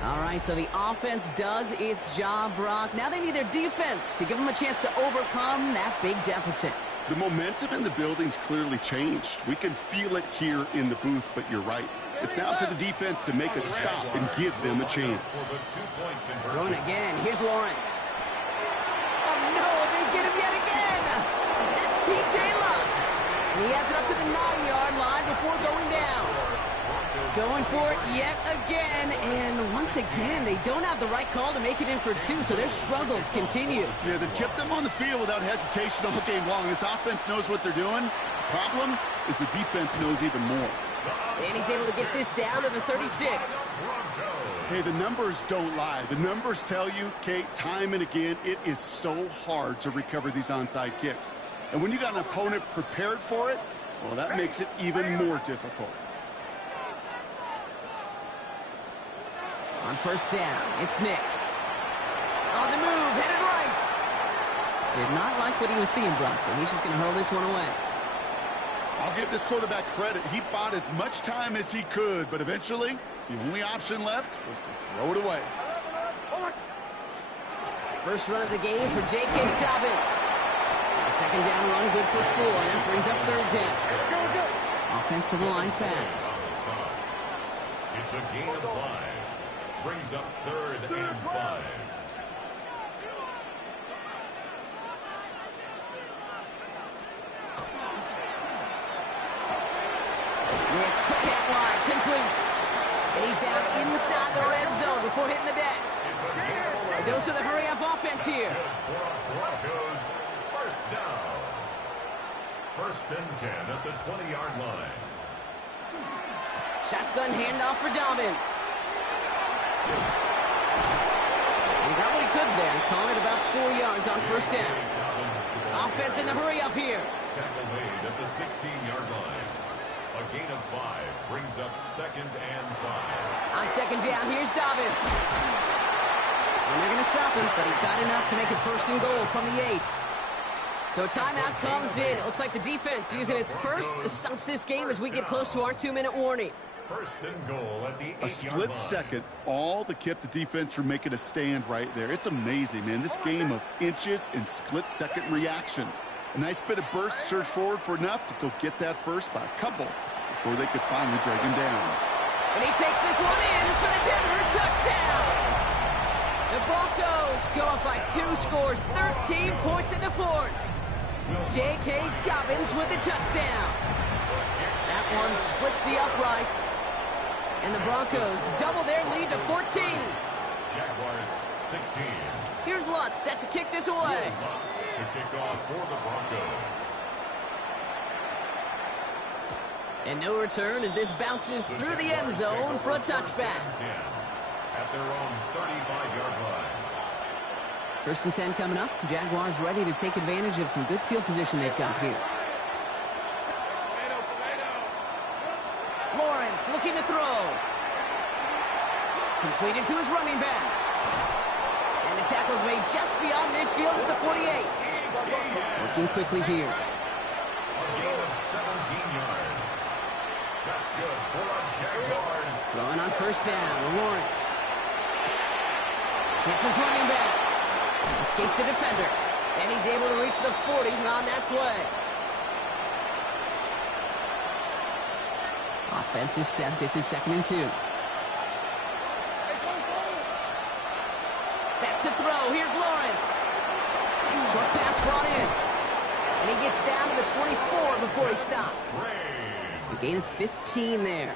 All right, so the offense does its job, Brock. Now they need their defense to give them a chance to overcome that big deficit. The momentum in the building's clearly changed. We can feel it here in the booth, but you're right. It's now up to the defense to make a stop and give them a chance. Going again. Here's Lawrence. Oh, no, they get him yet again. It's P.J. Luck. And he has it up to the 9-yard line before going down. Going for it yet again, and once again, they don't have the right call to make it in for 2, so their struggles continue. Yeah, they've kept them on the field without hesitation all game long. This offense knows what they're doing. The problem is the defense knows even more. And he's able to get this down to the 36. Hey, the numbers don't lie. The numbers tell you, Kate, time and again, it is so hard to recover these onside kicks. And when you got an opponent prepared for it, well, that makes it even more difficult. On first down, it's Nix. On the move, headed right. Did not like what he was seeing, Brock, so he's just going to hurl this one away. I'll give this quarterback credit. He bought as much time as he could, but eventually, the only option left was to throw it away. First run of the game for J.K. Dobbins. A second down run, good for 4. That brings up third down. Offense to the line fast. It's a gain of 5. Brings up third and 5. Nix, quick out wide, complete. And he's down inside the red zone before hitting the deck. A dose of the hurry-up offense here. Broncos, first down. First and 10 at the 20-yard line. Shotgun handoff for Dobbins. He got what he could there. Call it about 4 yards on first down. Offense in the hurry-up here. Tackle made at the 16-yard line. A gain of 5 brings up second and 5. On second down, here's Dobbins. And they're going to stop him, but he got enough to make it first and goal from the 8. So a timeout comes in. It looks like the defense using its first stops this game as we get close to our 2-minute warning. First and goal at the 8-yard line. A split second, all that kept the defense from making a stand right there. It's amazing, man. This game of inches and split-second reactions. A nice bit of burst, surge forward for enough to go get that first by a couple before they could finally drag him down. And he takes this one in for the Denver touchdown. The Broncos go up by 2 scores, 13 points in the 4th. J.K. Dobbins with the touchdown. That one splits the uprights. And the Broncos double their lead to 14. Jaguars 16. Here's Lutz set to kick this away. Lutz to kick off for the Broncos. And no return as this bounces through the end zone for a touchback. At their own 35-yard line. First and 10 coming up. Jaguars ready to take advantage of some good field position they've got here. Lawrence looking to throw. Completed to his running back. And the tackle's made just beyond midfield at the 48. Working quickly here. A gain of 17 yards. That's good for our Jaguars. Throwing on first down. Lawrence. Hits his running back. Escapes the defender. And he's able to reach the 40 on that play. Offense is set. This is second and 2. Back to throw. Here's Lawrence. Short pass brought in. And he gets down to the 24 before he stopped. A gain of 15 there.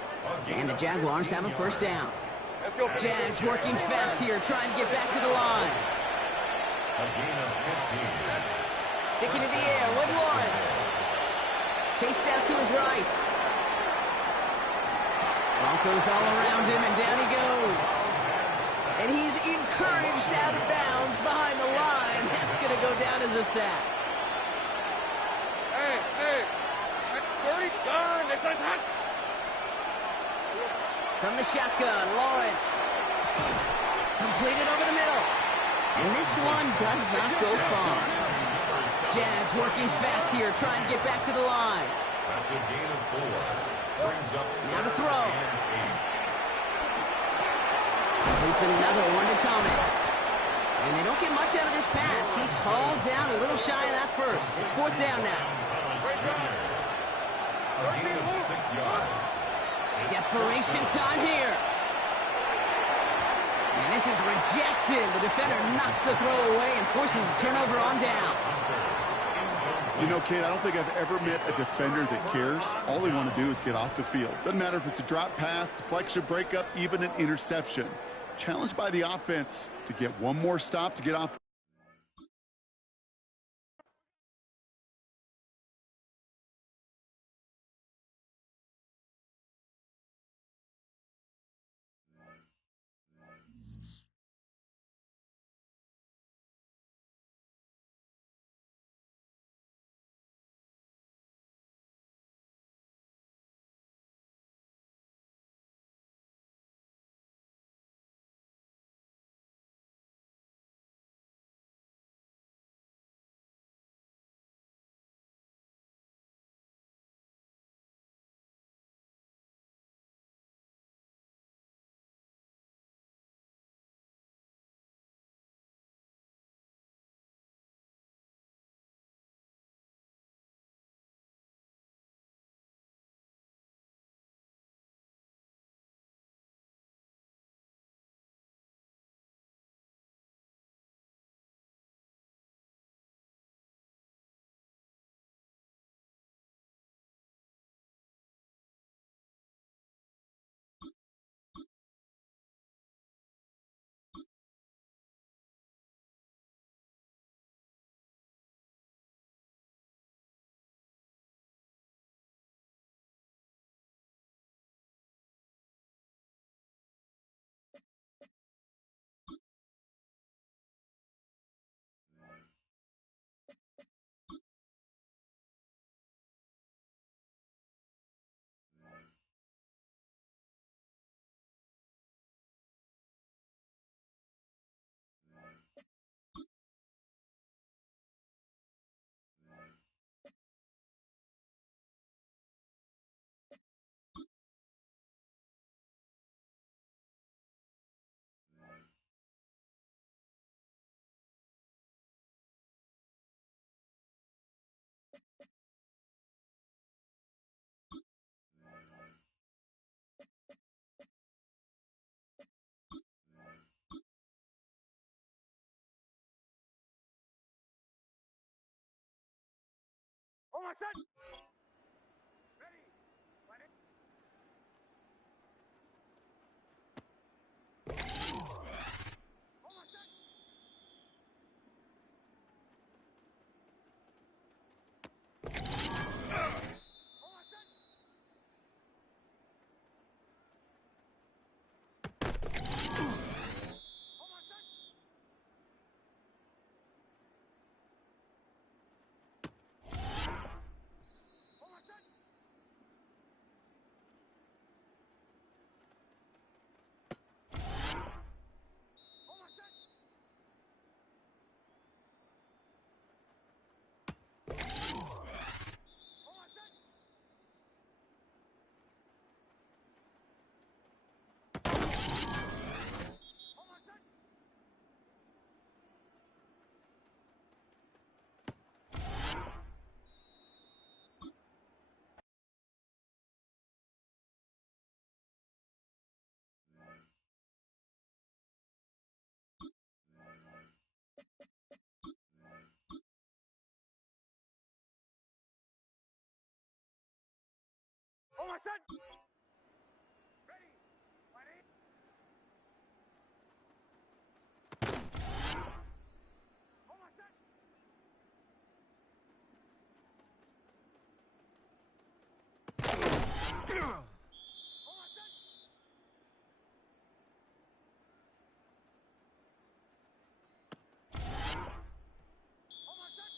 And the Jaguars have a first down. Jags working fast here, trying to get back to the line. A gain of 15. Sticking to the air with Lawrence. Chased out to his right. Broncos all around him, and down he goes. And he's encouraged out of bounds behind the line. That's going to go down as a sack. Hey, 30, darn, this is hot. From the shotgun, Lawrence. Completed over the middle. And this one does not go far. Jags working fast here, trying to get back to the line. That's a gain of 4. Brings up now to throw. Completes another one to Thomas. And they don't get much out of this pass. He's hauled down a little shy of that first. It's 4th down now. A gain of 6 yards. Desperation time here. And this is rejected. The defender knocks the throw away and forces a turnover on downs. You know, Kate, I don't think I've ever met a defender that cares. All they want to do is get off the field. Doesn't matter if it's a drop pass, deflection, breakup, even an interception. Challenged by the offense to get one more stop to get off. On my set. Ready. Let it. On my set. On my set. On my set. On my set. On my set. On my set. On my set. On my set. Ready. Ready. On my set. On my set. On my set.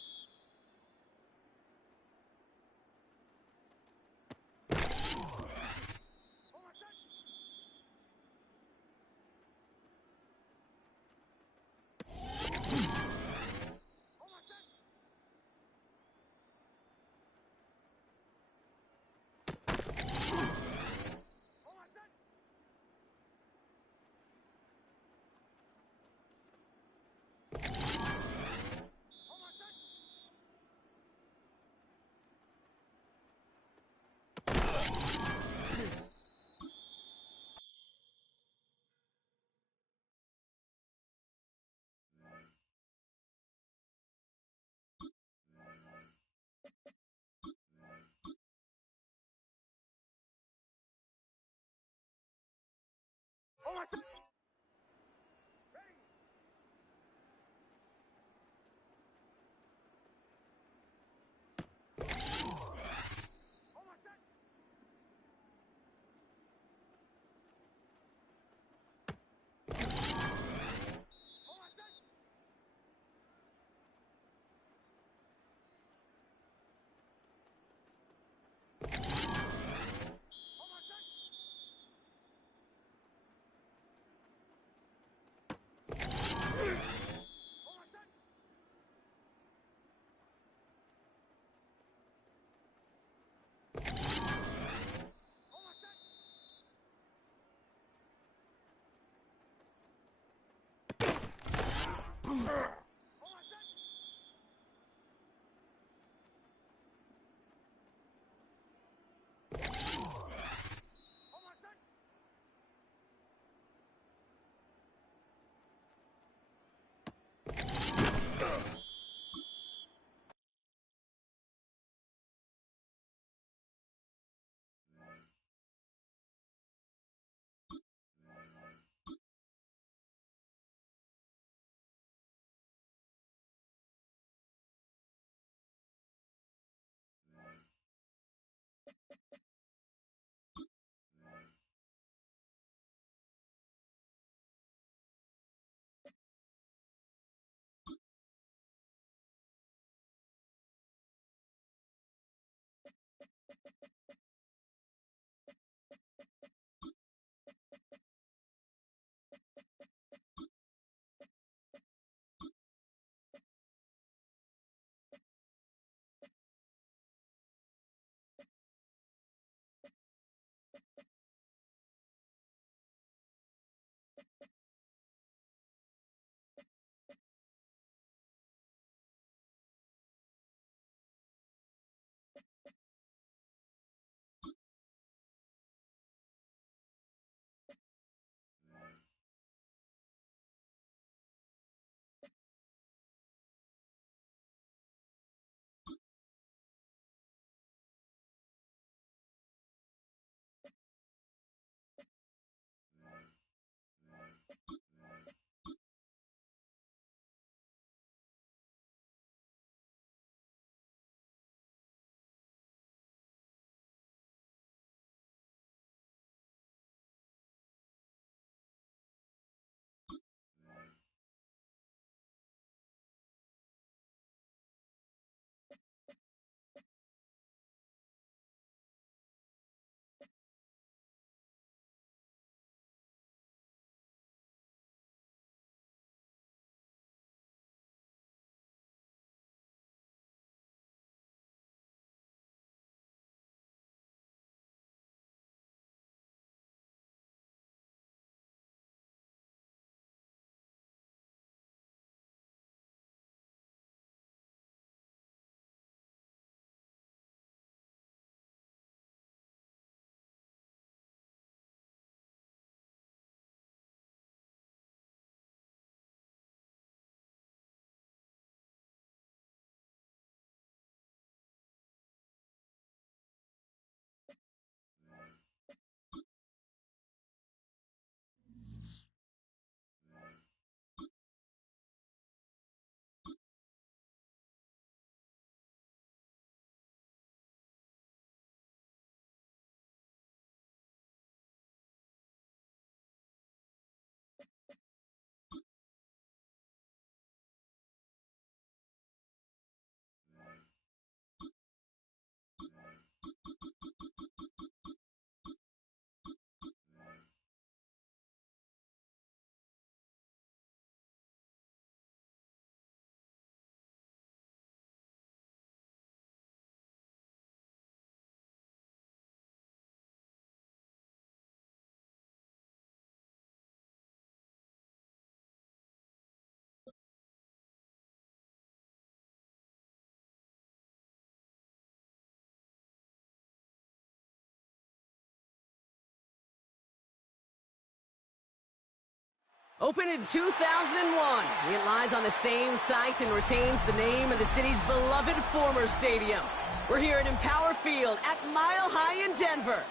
Opened in 2001, it lies on the same site and retains the name of the city's beloved former stadium. We're here at Empower Field at Mile High in Denver.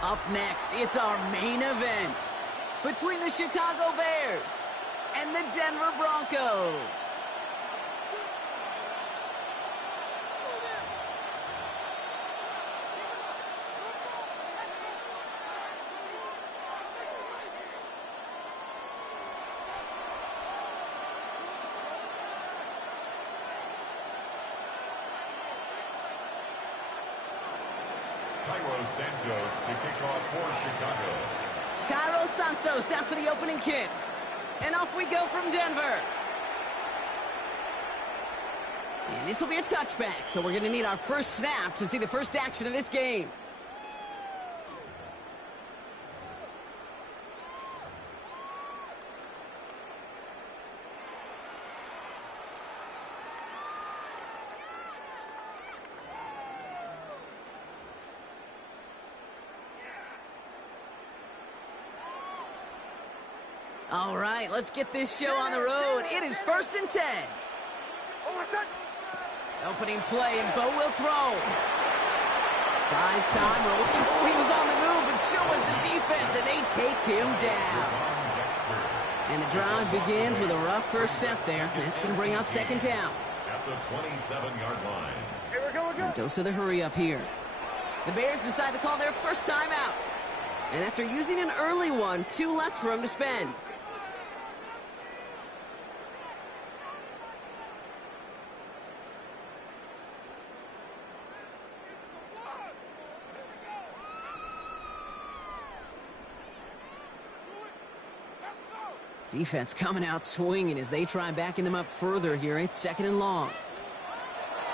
Up next, it's our main event. between the Chicago Bears and the Denver Broncos. Cairo Santos to kick off for Chicago. Cairo Santos out for the opening kick. And off we go from Denver. And this will be a touchback, so we're going to need our first snap to see the first action of this game. All right, let's get this show on the road. It is 1st and 10. Opening play, and Bo will throw. Buys time. Oh, he was on the move, but so was the defense, and they take him down. And the drive begins with a rough first step there. That's going to bring up 2nd down. At the 27-yard line. Here we go again. And dose of the hurry up here. The Bears decide to call their first timeout. And after using an early one, 2 left for him to spend. Defense coming out swinging as they try backing them up further here. It's 2nd and long.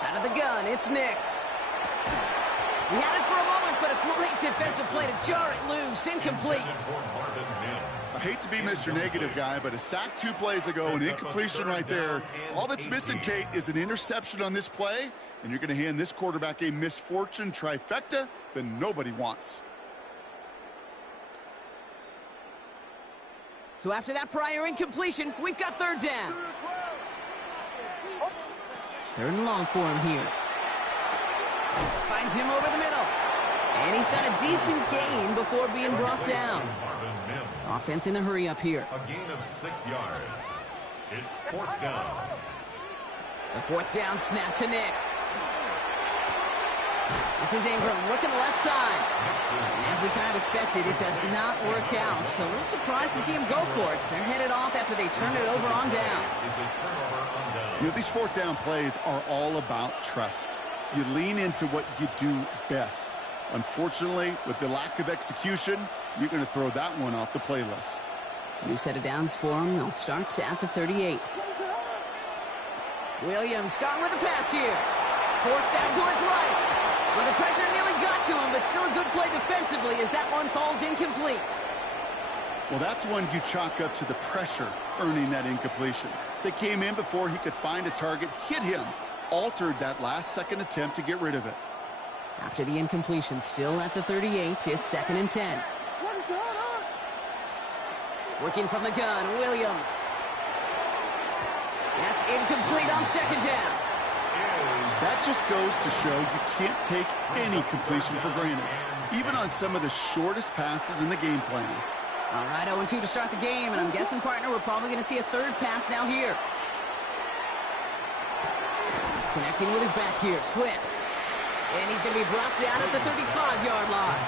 Out of the gun, it's Nix. He had it for a moment, but a great defensive play to jar it loose. Incomplete. I hate to be Mr. Negative guy, but a sack 2 plays ago, an incompletion right there. All that's missing, Kate, is an interception on this play, and you're going to hand this quarterback a misfortune trifecta that nobody wants. So after that prior incompletion, we've got 3rd down. 3rd and long for him here. Finds him over the middle. And he's got a decent gain before being brought down. Offense in the hurry up here. A gain of 6 yards. It's 4th down. The 4th down snap to Nix. This is Ingram working the left side. And as we kind of expected, it does not work out. So a little surprised to see him go for it. They're headed off after they turn it over on downs. You know, these 4th down plays are all about trust. You lean into what you do best. Unfortunately, with the lack of execution, you're going to throw that one off the playlist. New set of downs for him. They'll start at the 38. Williams starting with the pass here. Forced out to his right. Well, the pressure nearly got to him, but still a good play defensively as that one falls incomplete. Well, that's one you chalk up to the pressure earning that incompletion. They came in before he could find a target, hit him, altered that last-second attempt to get rid of it. After the incompletion, still at the 38, it's 2nd and 10. Working from the gun, Williams. That's incomplete on 2nd down. That just goes to show you can't take any completion for granted, even on some of the shortest passes in the game plan. All right, 0-2 to start the game, and I'm guessing, partner, we're probably going to see a 3rd pass now here. Connecting with his back here, Swift. And he's going to be brought down at the 35-yard line.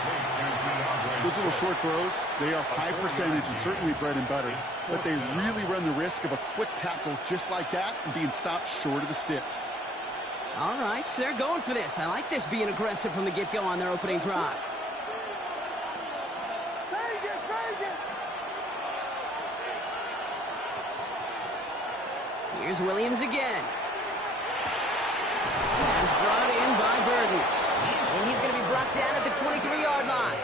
Those little short throws, they are high percentage and certainly bread and butter, but they really run the risk of a quick tackle just like that and being stopped short of the sticks. All right, so they're going for this. I like this being aggressive from the get-go on their opening drive. Here's Williams again. That's brought in by Burden. And he's going to be brought down at the 23-yard line.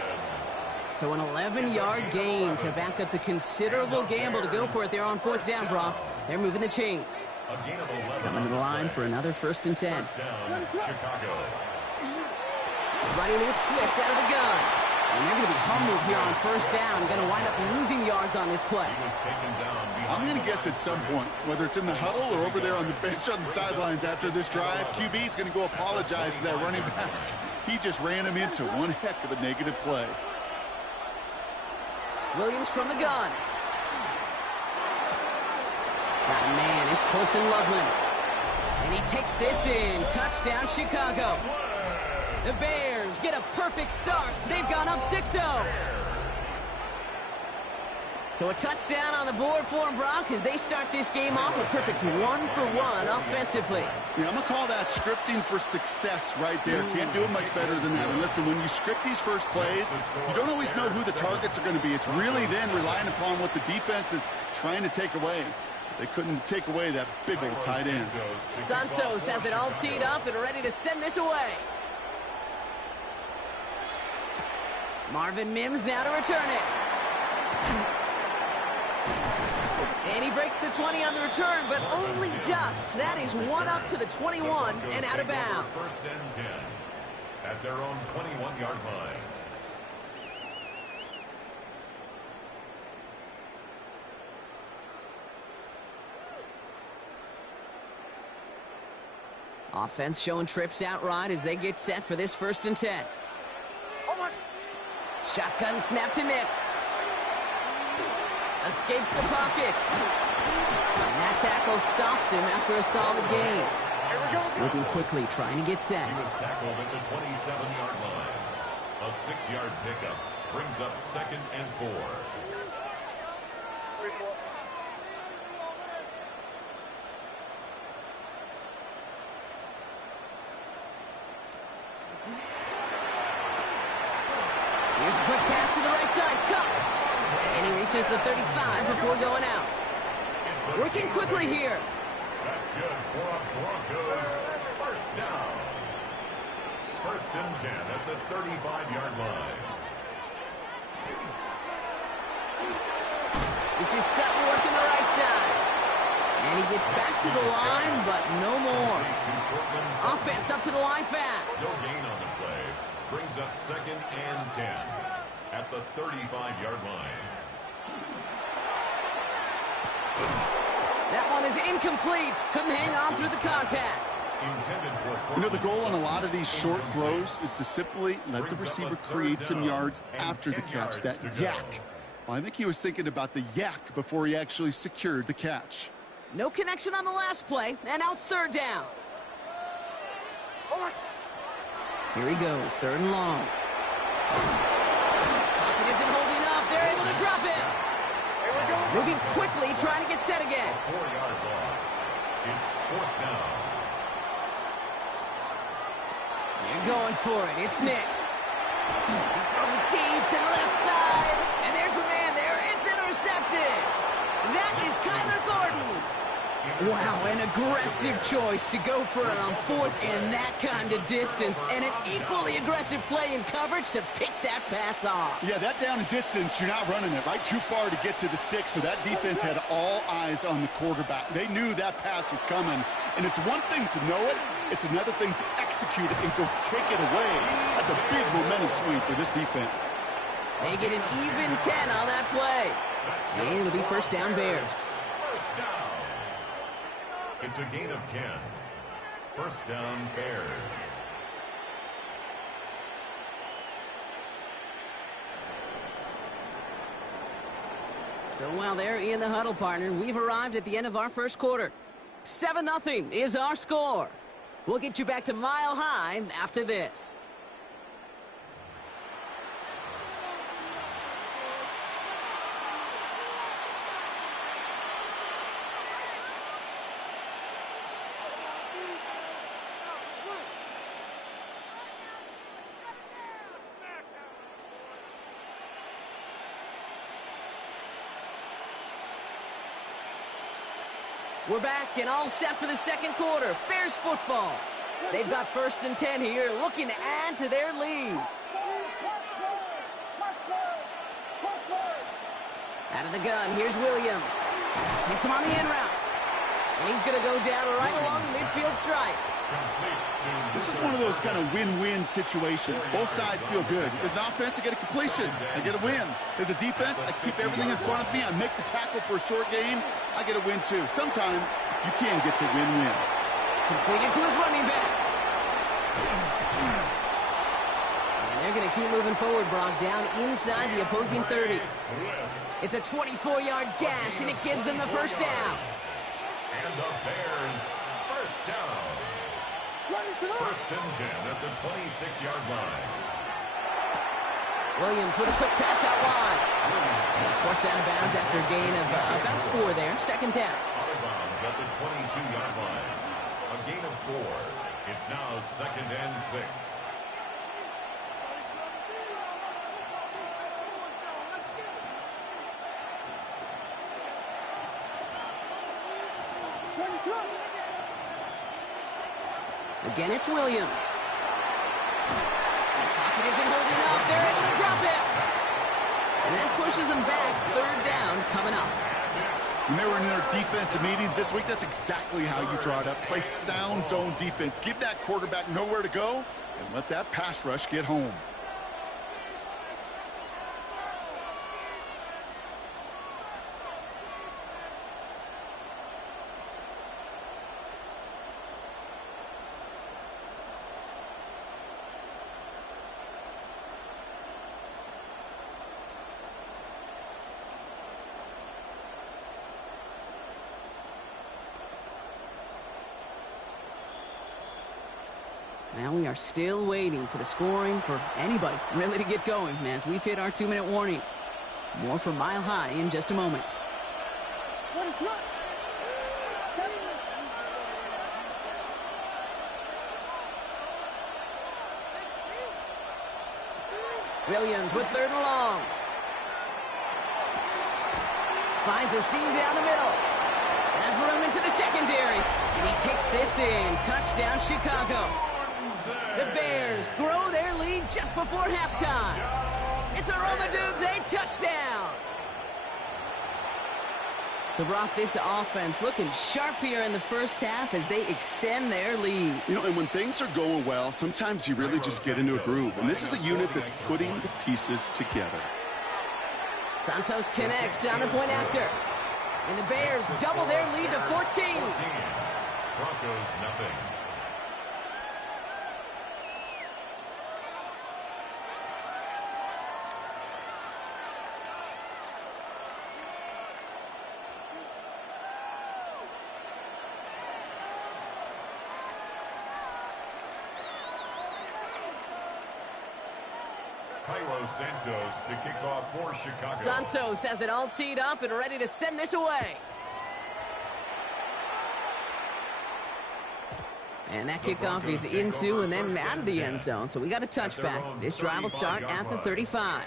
So an 11-yard gain to back up the considerable gamble to go for it there on 4th down, Brock. They're moving the chains. Coming to the line for another 1st and 10. Chicago. Running with Swift out of the gun. And they're going to be humbled here on 1st down. Going to wind up losing yards on this play. I'm going to guess at some point, whether it's in the huddle or over there on the bench on the sidelines after this drive, QB's going to go apologize to that running back. He just ran him into one heck of a negative play. Williams from the gun. Ah, man, it's Colston Loveland. And he takes this in. Touchdown, Chicago. The Bears get a perfect start. They've gone up 6-0. So a touchdown on the board for them, Brock, as they start this game off a perfect 1-for-1 offensively. Yeah, I'm going to call that scripting for success right there. Can't do it much better than that. And listen, when you script these first plays, you don't always know who the targets are going to be. It's really then relying upon what the defense is trying to take away. They couldn't take away that big old tight end. Santos has it all teed up and ready to send this away. Marvin Mims now to return it. And he breaks the 20 on the return, but only just. That is one up to the 21 and out of bounds. First and 10 at their own 21-yard line. Offense showing trips out right as they get set for this 1st and 10. Shotgun snap to Nix. Escapes the pocket. And that tackle stops him after a solid gain. Moving quickly, trying to get set. He was tackled at the 27-yard line. A 6-yard pickup brings up 2nd and 4. Here's a quick pass to the right side. Cut. And he reaches the 35 before going out. Working quickly here. That's good for a Broncos first down. 1st and 10 at the 35-yard line. This is Sutton working the right side. And he gets back to the line, but no more. Offense up to the line fast. No gain on the play. Brings up 2nd and 10 at the 35-yard line. That one is incomplete. Couldn't hang on through the contact. You know, the goal on a lot of these short throws is to simply let the receiver create some yards after the catch, that yak. Well, I think he was thinking about the yak before he actually secured the catch. No connection on the last play, and now it's 3rd down. Here he goes, 3rd and long. Pocket isn't holding up. They're able to drop it. Moving quickly, trying to get set again. 4-yard loss. It's 4th down. They're going for it. It's Nix. He's throwing deep to the left side. And there's a man there. It's intercepted. That is Kyler Gordon. Wow, an aggressive choice to go for it on 4th and that kind of distance. And an equally aggressive play in coverage to pick that pass off. Yeah, that down and distance, you're not running it, right? Too far to get to the stick, so that defense had all eyes on the quarterback. They knew that pass was coming. And it's one thing to know it. It's another thing to execute it and go take it away. That's a big momentum swing for this defense. They get an even 10 on that play. And it'll be 1st down Bears. First down. It's a gain of 10. 1st down Bears. So while they're in the huddle, partner, we've arrived at the end of our 1st quarter. 7-0 is our score. We'll get you back to Mile High after this. We're back and all set for the 2nd quarter. Bears football. They've got 1st and 10 here, looking to add to their lead. Out of the gun, here's Williams. Hits him on the in route. And he's going to go down right along the midfield stripe. This is one of those kind of win-win situations. Both sides feel good. As an offense, I get a completion. I get a win. As a defense, I keep everything in front of me. I make the tackle for a short gain. I get a win, too. Sometimes you can get to win-win. Completed to his running back. And They're going to keep moving forward, Brock, down inside the opposing 30. It's a 24-yard gash, and it gives them the first down. And the Bears first down. First and 10 at the 26-yard line. Williams with a quick pass out wide. He's forced out of bounds after a gain of about 4 there. Second down. Out of bounds at the 22-yard line. A gain of 4. It's now second and 6. Again, it's Williams. Pocket isn't holding up. They're able to drop it. And that pushes them back. Third down coming up. When they were in their defensive meetings this week, that's exactly how you draw it up. Play sound zone defense. Give that quarterback nowhere to go and let that pass rush get home. Now we are still waiting for the scoring for anybody really to get going as we've hit our 2-minute warning. More from Mile High in just a moment. Williams with third and long. Finds a seam down the middle. Has room into the secondary. And he takes this in. Touchdown, Chicago. The Bears grow their lead just before halftime. It's a Romadudes, a touchdown. So, Brock, this offense looking sharp here in the first half as they extend their lead. You know, and when things are going well, sometimes you really just get into a groove. And this is a unit that's putting the pieces together. Santos connects on the point after. And the Bears double their lead to 14. Broncos nothing. Cairo Santos to kick off for Chicago. Santos has it all teed up and ready to send this away. And that kickoff is into and then out of the end zone. So we got a touchback. This drive will start at the 35.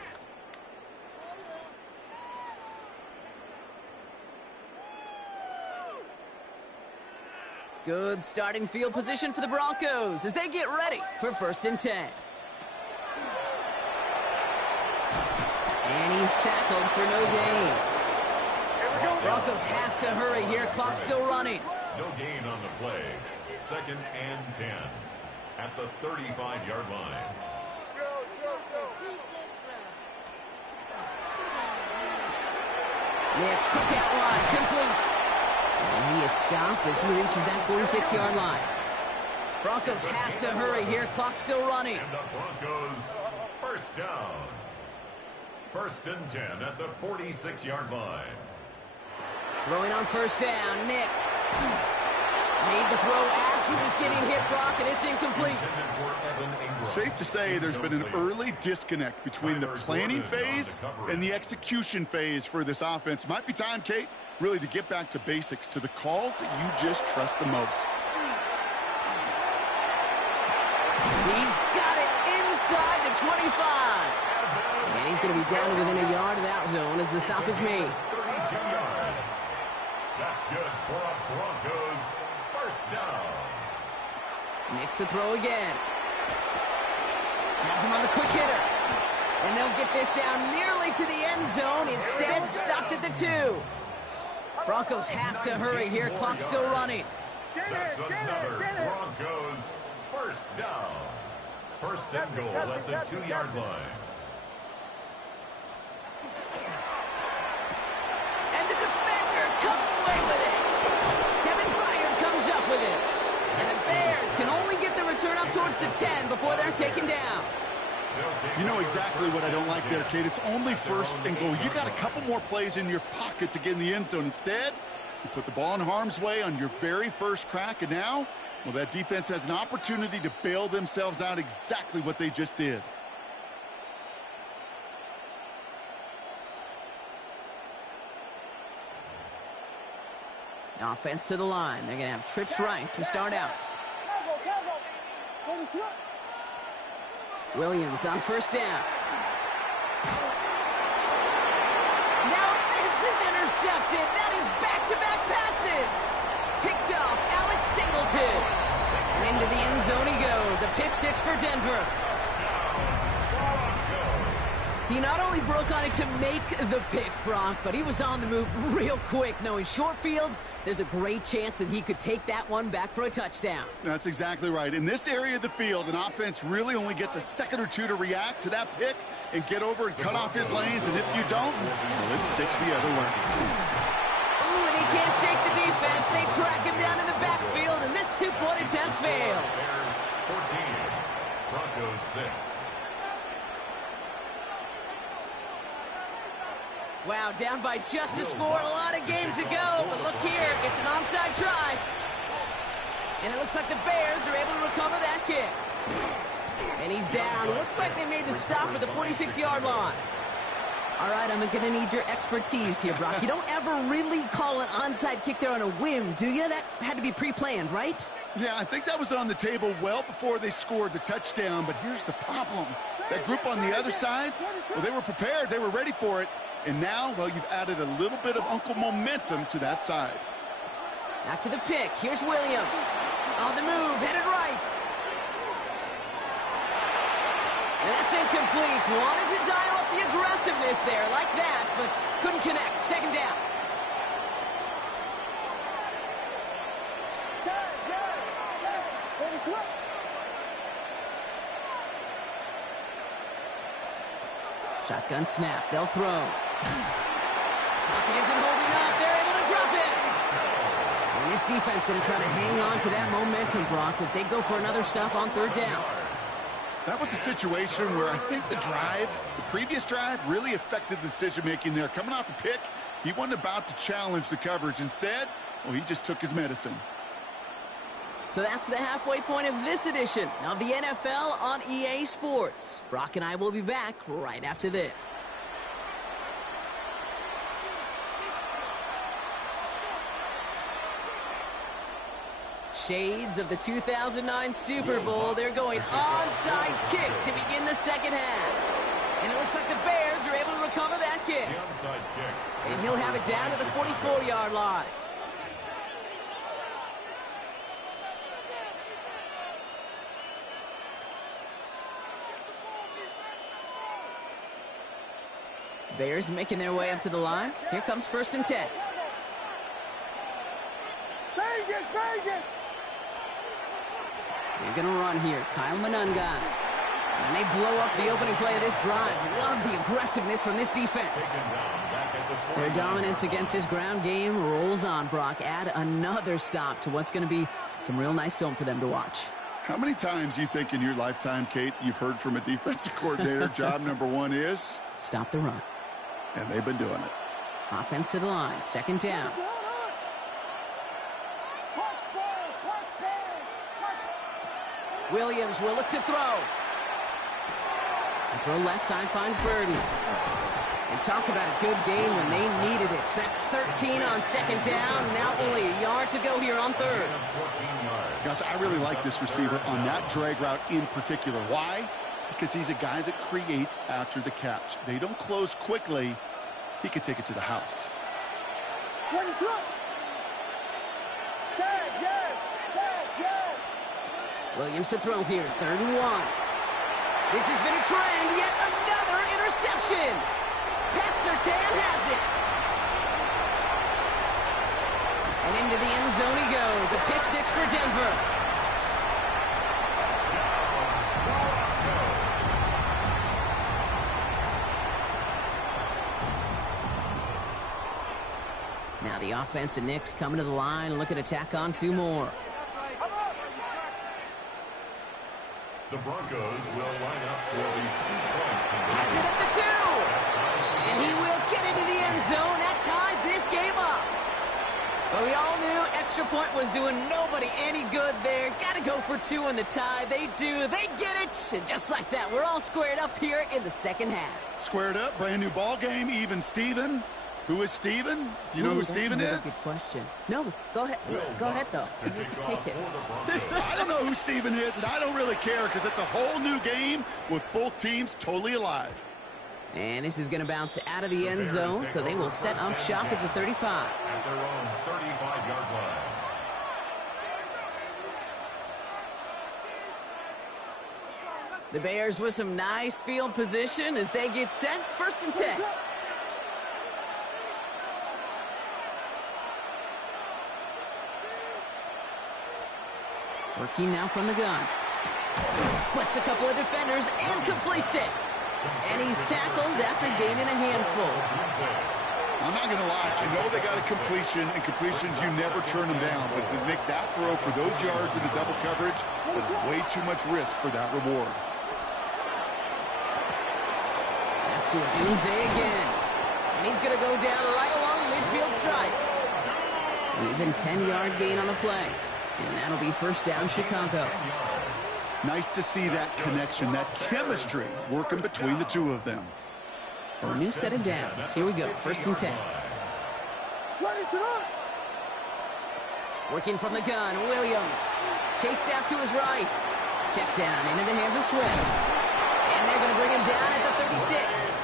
Good starting field position for the Broncos as they get ready for first and 10. And he's tackled for no gain. Broncos have to hurry here. Clock still running. No gain on the play. Second and 10 at the 35-yard line. Next kick out wide, complete. And he is stopped as he reaches that 46-yard line. Broncos have to hurry here. Clock still running. And the Broncos first down. First and 10 at the 46-yard line. Throwing on first down, Nix. Made the throw as he was getting hit, Brock, and it's incomplete. Safe to say there's been an early disconnect between the planning phase and the execution phase for this offense. Might be time, Kate, really to get back to basics, to the calls that you just trust the most. He's got it inside the 25. And he's going to be down to within a yard of that zone as the stop is made. 32 yards. That's good for a Broncos first down. Nix to throw again. Has him on the quick hitter. And they'll get this down nearly to the end zone. Instead, stopped at the 2. Broncos have to hurry here. Clock still running. That's another Broncos first down. First and goal at the 2-yard line. And the defender comes away with it. Kevin Byard comes up with it. And the Bears can only get the return up towards the 10 before they're taken down. You know exactly what I don't like there, Kate. It's only first and goal. You got a couple more plays in your pocket to get in the end zone. Instead, you put the ball in harm's way on your very first crack, and now, well, that defense has an opportunity to bail themselves out exactly what they just did. Offense to the line. They're going to have trips right to start out. Williams on first down. Now this is intercepted. That is back-to-back passes. Picked off Alex Singleton. And into the end zone he goes. A pick six for Denver. He not only broke on it to make the pick, Brock, but he was on the move real quick. Knowing short fields, there's a great chance that he could take that one back for a touchdown. That's exactly right. In this area of the field, an offense really only gets a second or two to react to that pick and get over and cut off his lanes. And if you don't, well, it's six the other way. Ooh, and he can't shake the defense. They track him down in the backfield, and this two-point attempt fails. Bears 14, Broncos 6. Wow, down by just a score. A lot of game to go. But look here, it's an onside try. And it looks like the Bears are able to recover that kick. And he's down. Looks like they made the stop at the 46-yard line. All right, I'm going to need your expertise here, Brock. You don't ever really call an onside kick there on a whim, do you? That had to be pre-planned, right? Yeah, I think that was on the table well before they scored the touchdown. But here's the problem. That group on the other side, well, they were prepared. They were ready for it. And now, well, you've added a little bit of Uncle momentum to that side. After the pick, here's Williams. On the move, headed right. And that's incomplete. Wanted to dial up the aggressiveness there like that, but couldn't connect. Second down. Shotgun snap. They'll throw. Pocket isn't holding up. They're able to drop it. And this defense going to try to hang on to that momentum, Brock, as they go for another stop on third down. That was a situation where I think the previous drive, really affected the decision-making there. Coming off a pick, he wasn't about to challenge the coverage. Instead, well, he just took his medicine. So that's the halfway point of this edition of the NFL on EA Sports. Brock and I will be back right after this. Shades of the 2009 Super Bowl. They're going onside kick to begin the second half. And it looks like the Bears are able to recover that kick. The onside kick. And he'll have it down to the 44-yard line. Bears making their way up to the line. Here comes first and 10. They're going to run here. Kyle Monangan. And they blow up the opening play of this drive. Love the aggressiveness from this defense. Their dominance against this ground game rolls on, Brock. Add another stop to what's going to be some real nice film for them to watch. How many times do you think in your lifetime, Kate, you've heard from a defensive coordinator, job number one is? Stop the run. And they've been doing it. Offense to the line. Second down. Williams will look to throw. The throw left side finds Burden. And talk about a good game when they needed it. That's 13 on second down. Now only a yard to go here on third. Guys, I really like this receiver on that drag route in particular. Why? Because he's a guy that creates after the catch. They don't close quickly. He could take it to the house. Williams to throw here. 3rd and 1. This has been a trend. Yet another interception. Pat Surtain has it. And into the end zone he goes. A pick six for Denver. Now the offense and Knicks coming to the line. Looking to tack on 2 more. The Broncos will line up for the 2-point conversion. Has it at the 2. And he will get into the end zone. That ties this game up. But we all knew extra point was doing nobody any good there. Got to go for 2 in the tie. They do. They get it. And just like that, we're all squared up here in the second half. Squared up, brand new ball game, even Steven. Who is Steven? Do you know who Steven is? That's a good question. No, go ahead. Go ahead, though. Take it. I don't know who Steven is, and I don't really care because it's a whole new game with both teams totally alive. And this is going to bounce out of the end zone, so they will set up shop at the 35. At their own 35-yard line. The Bears with some nice field position as they get set. 1st and 10. Working now from the gun. Splits a couple of defenders and completes it. And he's tackled after gaining a handful. I'm not going to lie. I know they got a completion, and completions, you never turn them down. But to make that throw for those yards in the double coverage, that's way too much risk for that reward. That's to Odunze again. And he's going to go down right along the midfield stripe. An even 10-yard gain on the play. And that'll be 1st down, Chicago. Nice to see that connection, that chemistry working between the two of them. So a new set of downs. Here we go, 1st and 10. Working from the gun, Williams. Chased out to his right. Check down into the hands of Swift. And they're going to bring him down at the 36.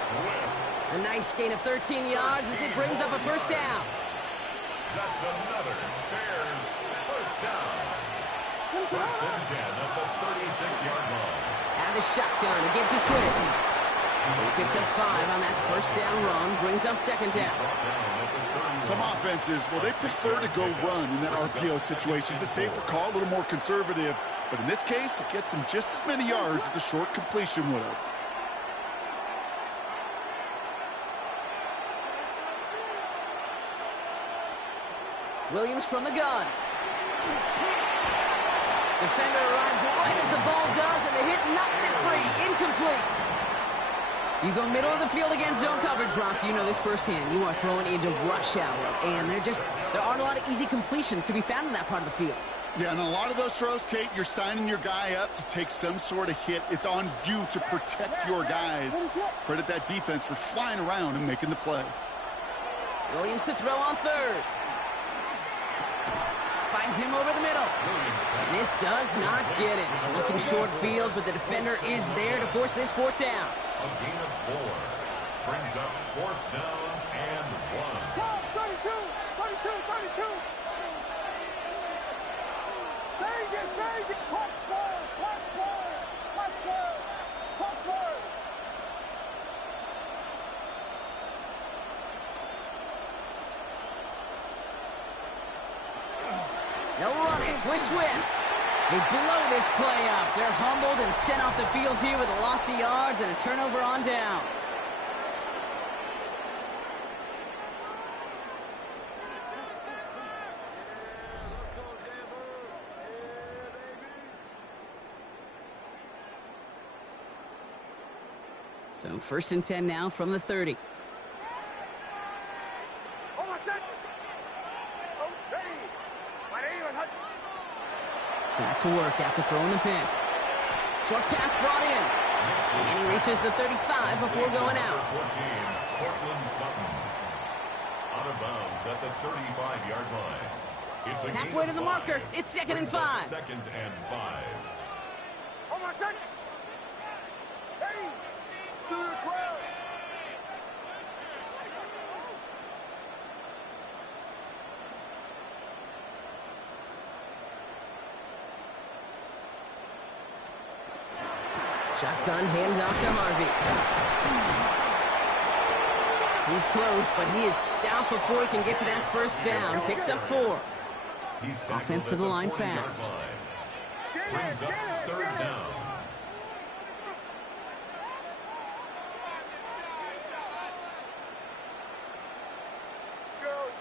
A nice gain of 13 yards as it brings up a 1st down. That's another Bears 1st down. 1st and 10 at the 36-yard line. Out of the shotgun, a give to Swift. He picks up 5 on that 1st down run, brings up 2nd down. Some offenses, well, they prefer to go run in that RPO situation. It's a safer call, a little more conservative. But in this case, it gets him just as many yards as a short completion would have. Williams from the gun. Defender arrives right as the ball does, and the hit knocks it free. Incomplete. You go middle of the field against zone coverage, Brock. You know this firsthand. You are throwing into rush hour, and there aren't a lot of easy completions to be found in that part of the field. Yeah, and a lot of those throws, Kate, you're signing your guy up to take some sort of hit. It's on you to protect your guys. Credit that defense for flying around and making the play. Williams to throw on 3rd. Finds him over the middle. And this does not get it. Looking short field, but the defender is there to force this 4th down. A gain of 4 brings up 4th down and 1. 32! Vegas! Watch forward! No run-ins with Swift. They blow this play up. They're humbled and sent off the field here with a loss of yards and a turnover on downs. So 1st and 10 now from the 30. Back to work after throwing the pick. Short pass brought in. And he reaches the 35 before going out. 14, Cortland Sutton. Out of bounds at the 35-yard line. It's a halfway to the marker. It's 2nd and 5. 2nd and 5. Hey! To the 12! Shotgun handoff to Harvey. He's close, but he is stout before he can get to that 1st down. Picks up 4. Offense to the line fast. Brings up 3rd down. Joe.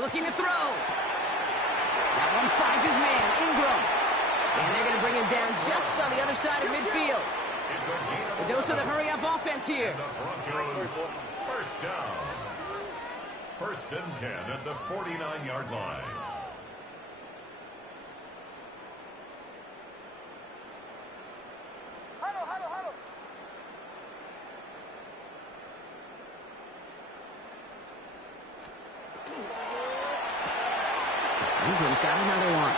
Looking to throw. That one finds his man, Ingram. And they're going to bring him down just on the other side of midfield. The dose of the hurry-up offense here. The Broncos, first down. 1st and 10 at the 49-yard line. Ingram's got another one.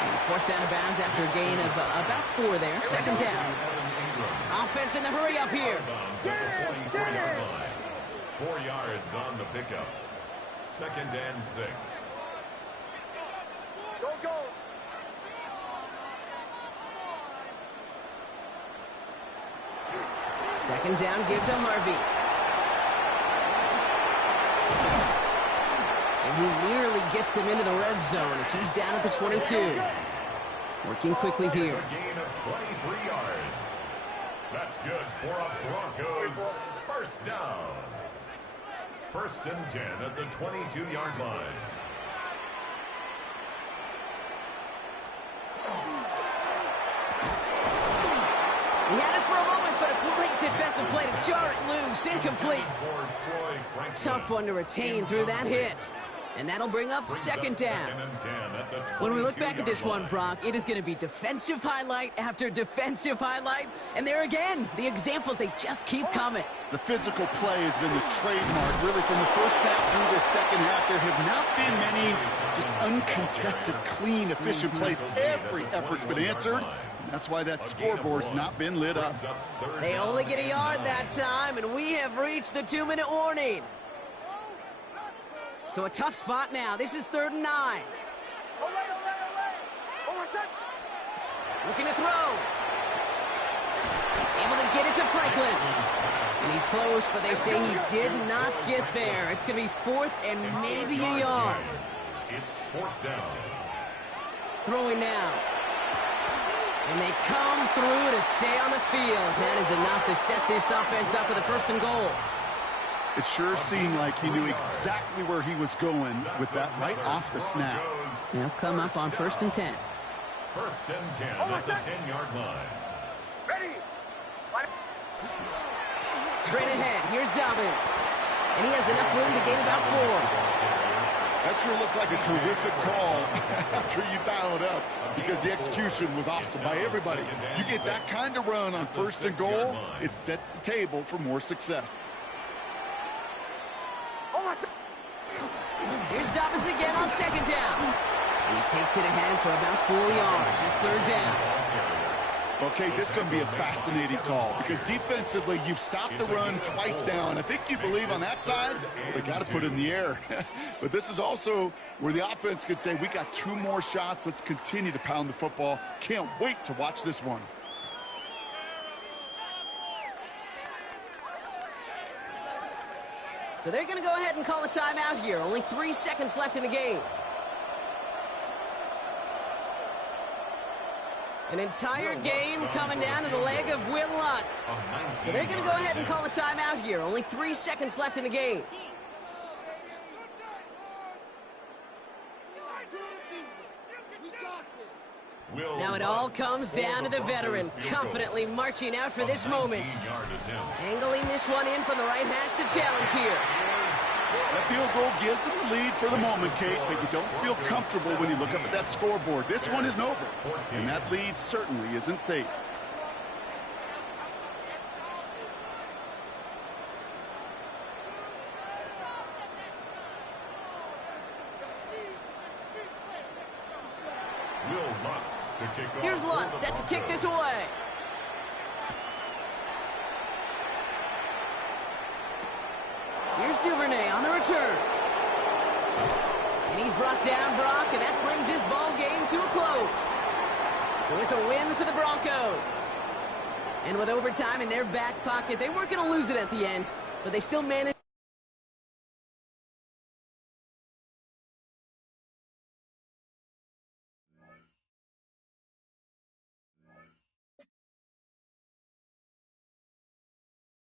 And he's forced out of bounds after a gain of about 4 there. 2nd down. Offense in the hurry up here. 4 yards on the pickup. 2nd and 6. Go. 2nd down, give to Harvey. And he nearly gets them into the red zone as he's down at the 22. Working quickly here. A gain of 23 yards. That's good for a Broncos 1st down. 1st and 10 at the 22-yard line. He had it for a moment, but a great defensive play to jar it loose. Incomplete. Tough one to retain through that hit. And that'll bring up 2nd down. When we look back at this one, Brock, it is going to be defensive highlight after defensive highlight. And there again, the examples, they just keep coming. The physical play has been the trademark, really, from the first snap through this 2nd half. There have not been many just uncontested, clean, efficient plays. Every effort's been answered. And that's why that scoreboard's not been lit up. They only get a yard that time, and we have reached the 2-minute warning. So a tough spot now. This is 3rd and 9. Looking to throw. Able to get it to Franklin. And he's close, but they say he did not get there. It's going to be 4th and maybe a yard. It's 4th down. Throwing now. And they come through to stay on the field. That is enough to set this offense up with a 1st and goal. It sure seemed like he knew exactly where he was going with that right off the snap. They'll come up on 1st and 10. 1st and 10 at the 10-yard line. Ready. Straight ahead, here's Dobbins. And he has enough room to gain about 4. That sure looks like a terrific call after you dial it up, because the execution was awesome by everybody. You get that kind of run on 1st and goal, it sets the table for more success. Here's Dobbins again on 2nd down. And he takes it ahead for about 4 yards. It's 3rd down. Okay, this is going to be a fascinating call, because defensively, you've stopped the run twice now, and I think you believe on that side, well, they got to put it in the air. But this is also where the offense could say, we got 2 more shots. Let's continue to pound the football. Can't wait to watch this one. So they're going to go ahead and call a timeout here. Only 3 seconds left in the game. An entire game coming down to the leg of Will Lutz. So they're going to go ahead and call a timeout here. Only 3 seconds left in the game. Now it all comes down to the veteran, confidently marching out for this moment. Angling this one in from the right hash, the challenge here. That field goal gives them the lead for the moment, Kate, but you don't feel comfortable when you look up at that scoreboard. This one isn't over, and that lead certainly isn't safe. Here's Lutz, set to kick this away. Here's Duvernay on the return. And he's brought down, Brock, and that brings his ball game to a close. So it's a win for the Broncos. And with overtime in their back pocket, they weren't going to lose it at the end, but they still managed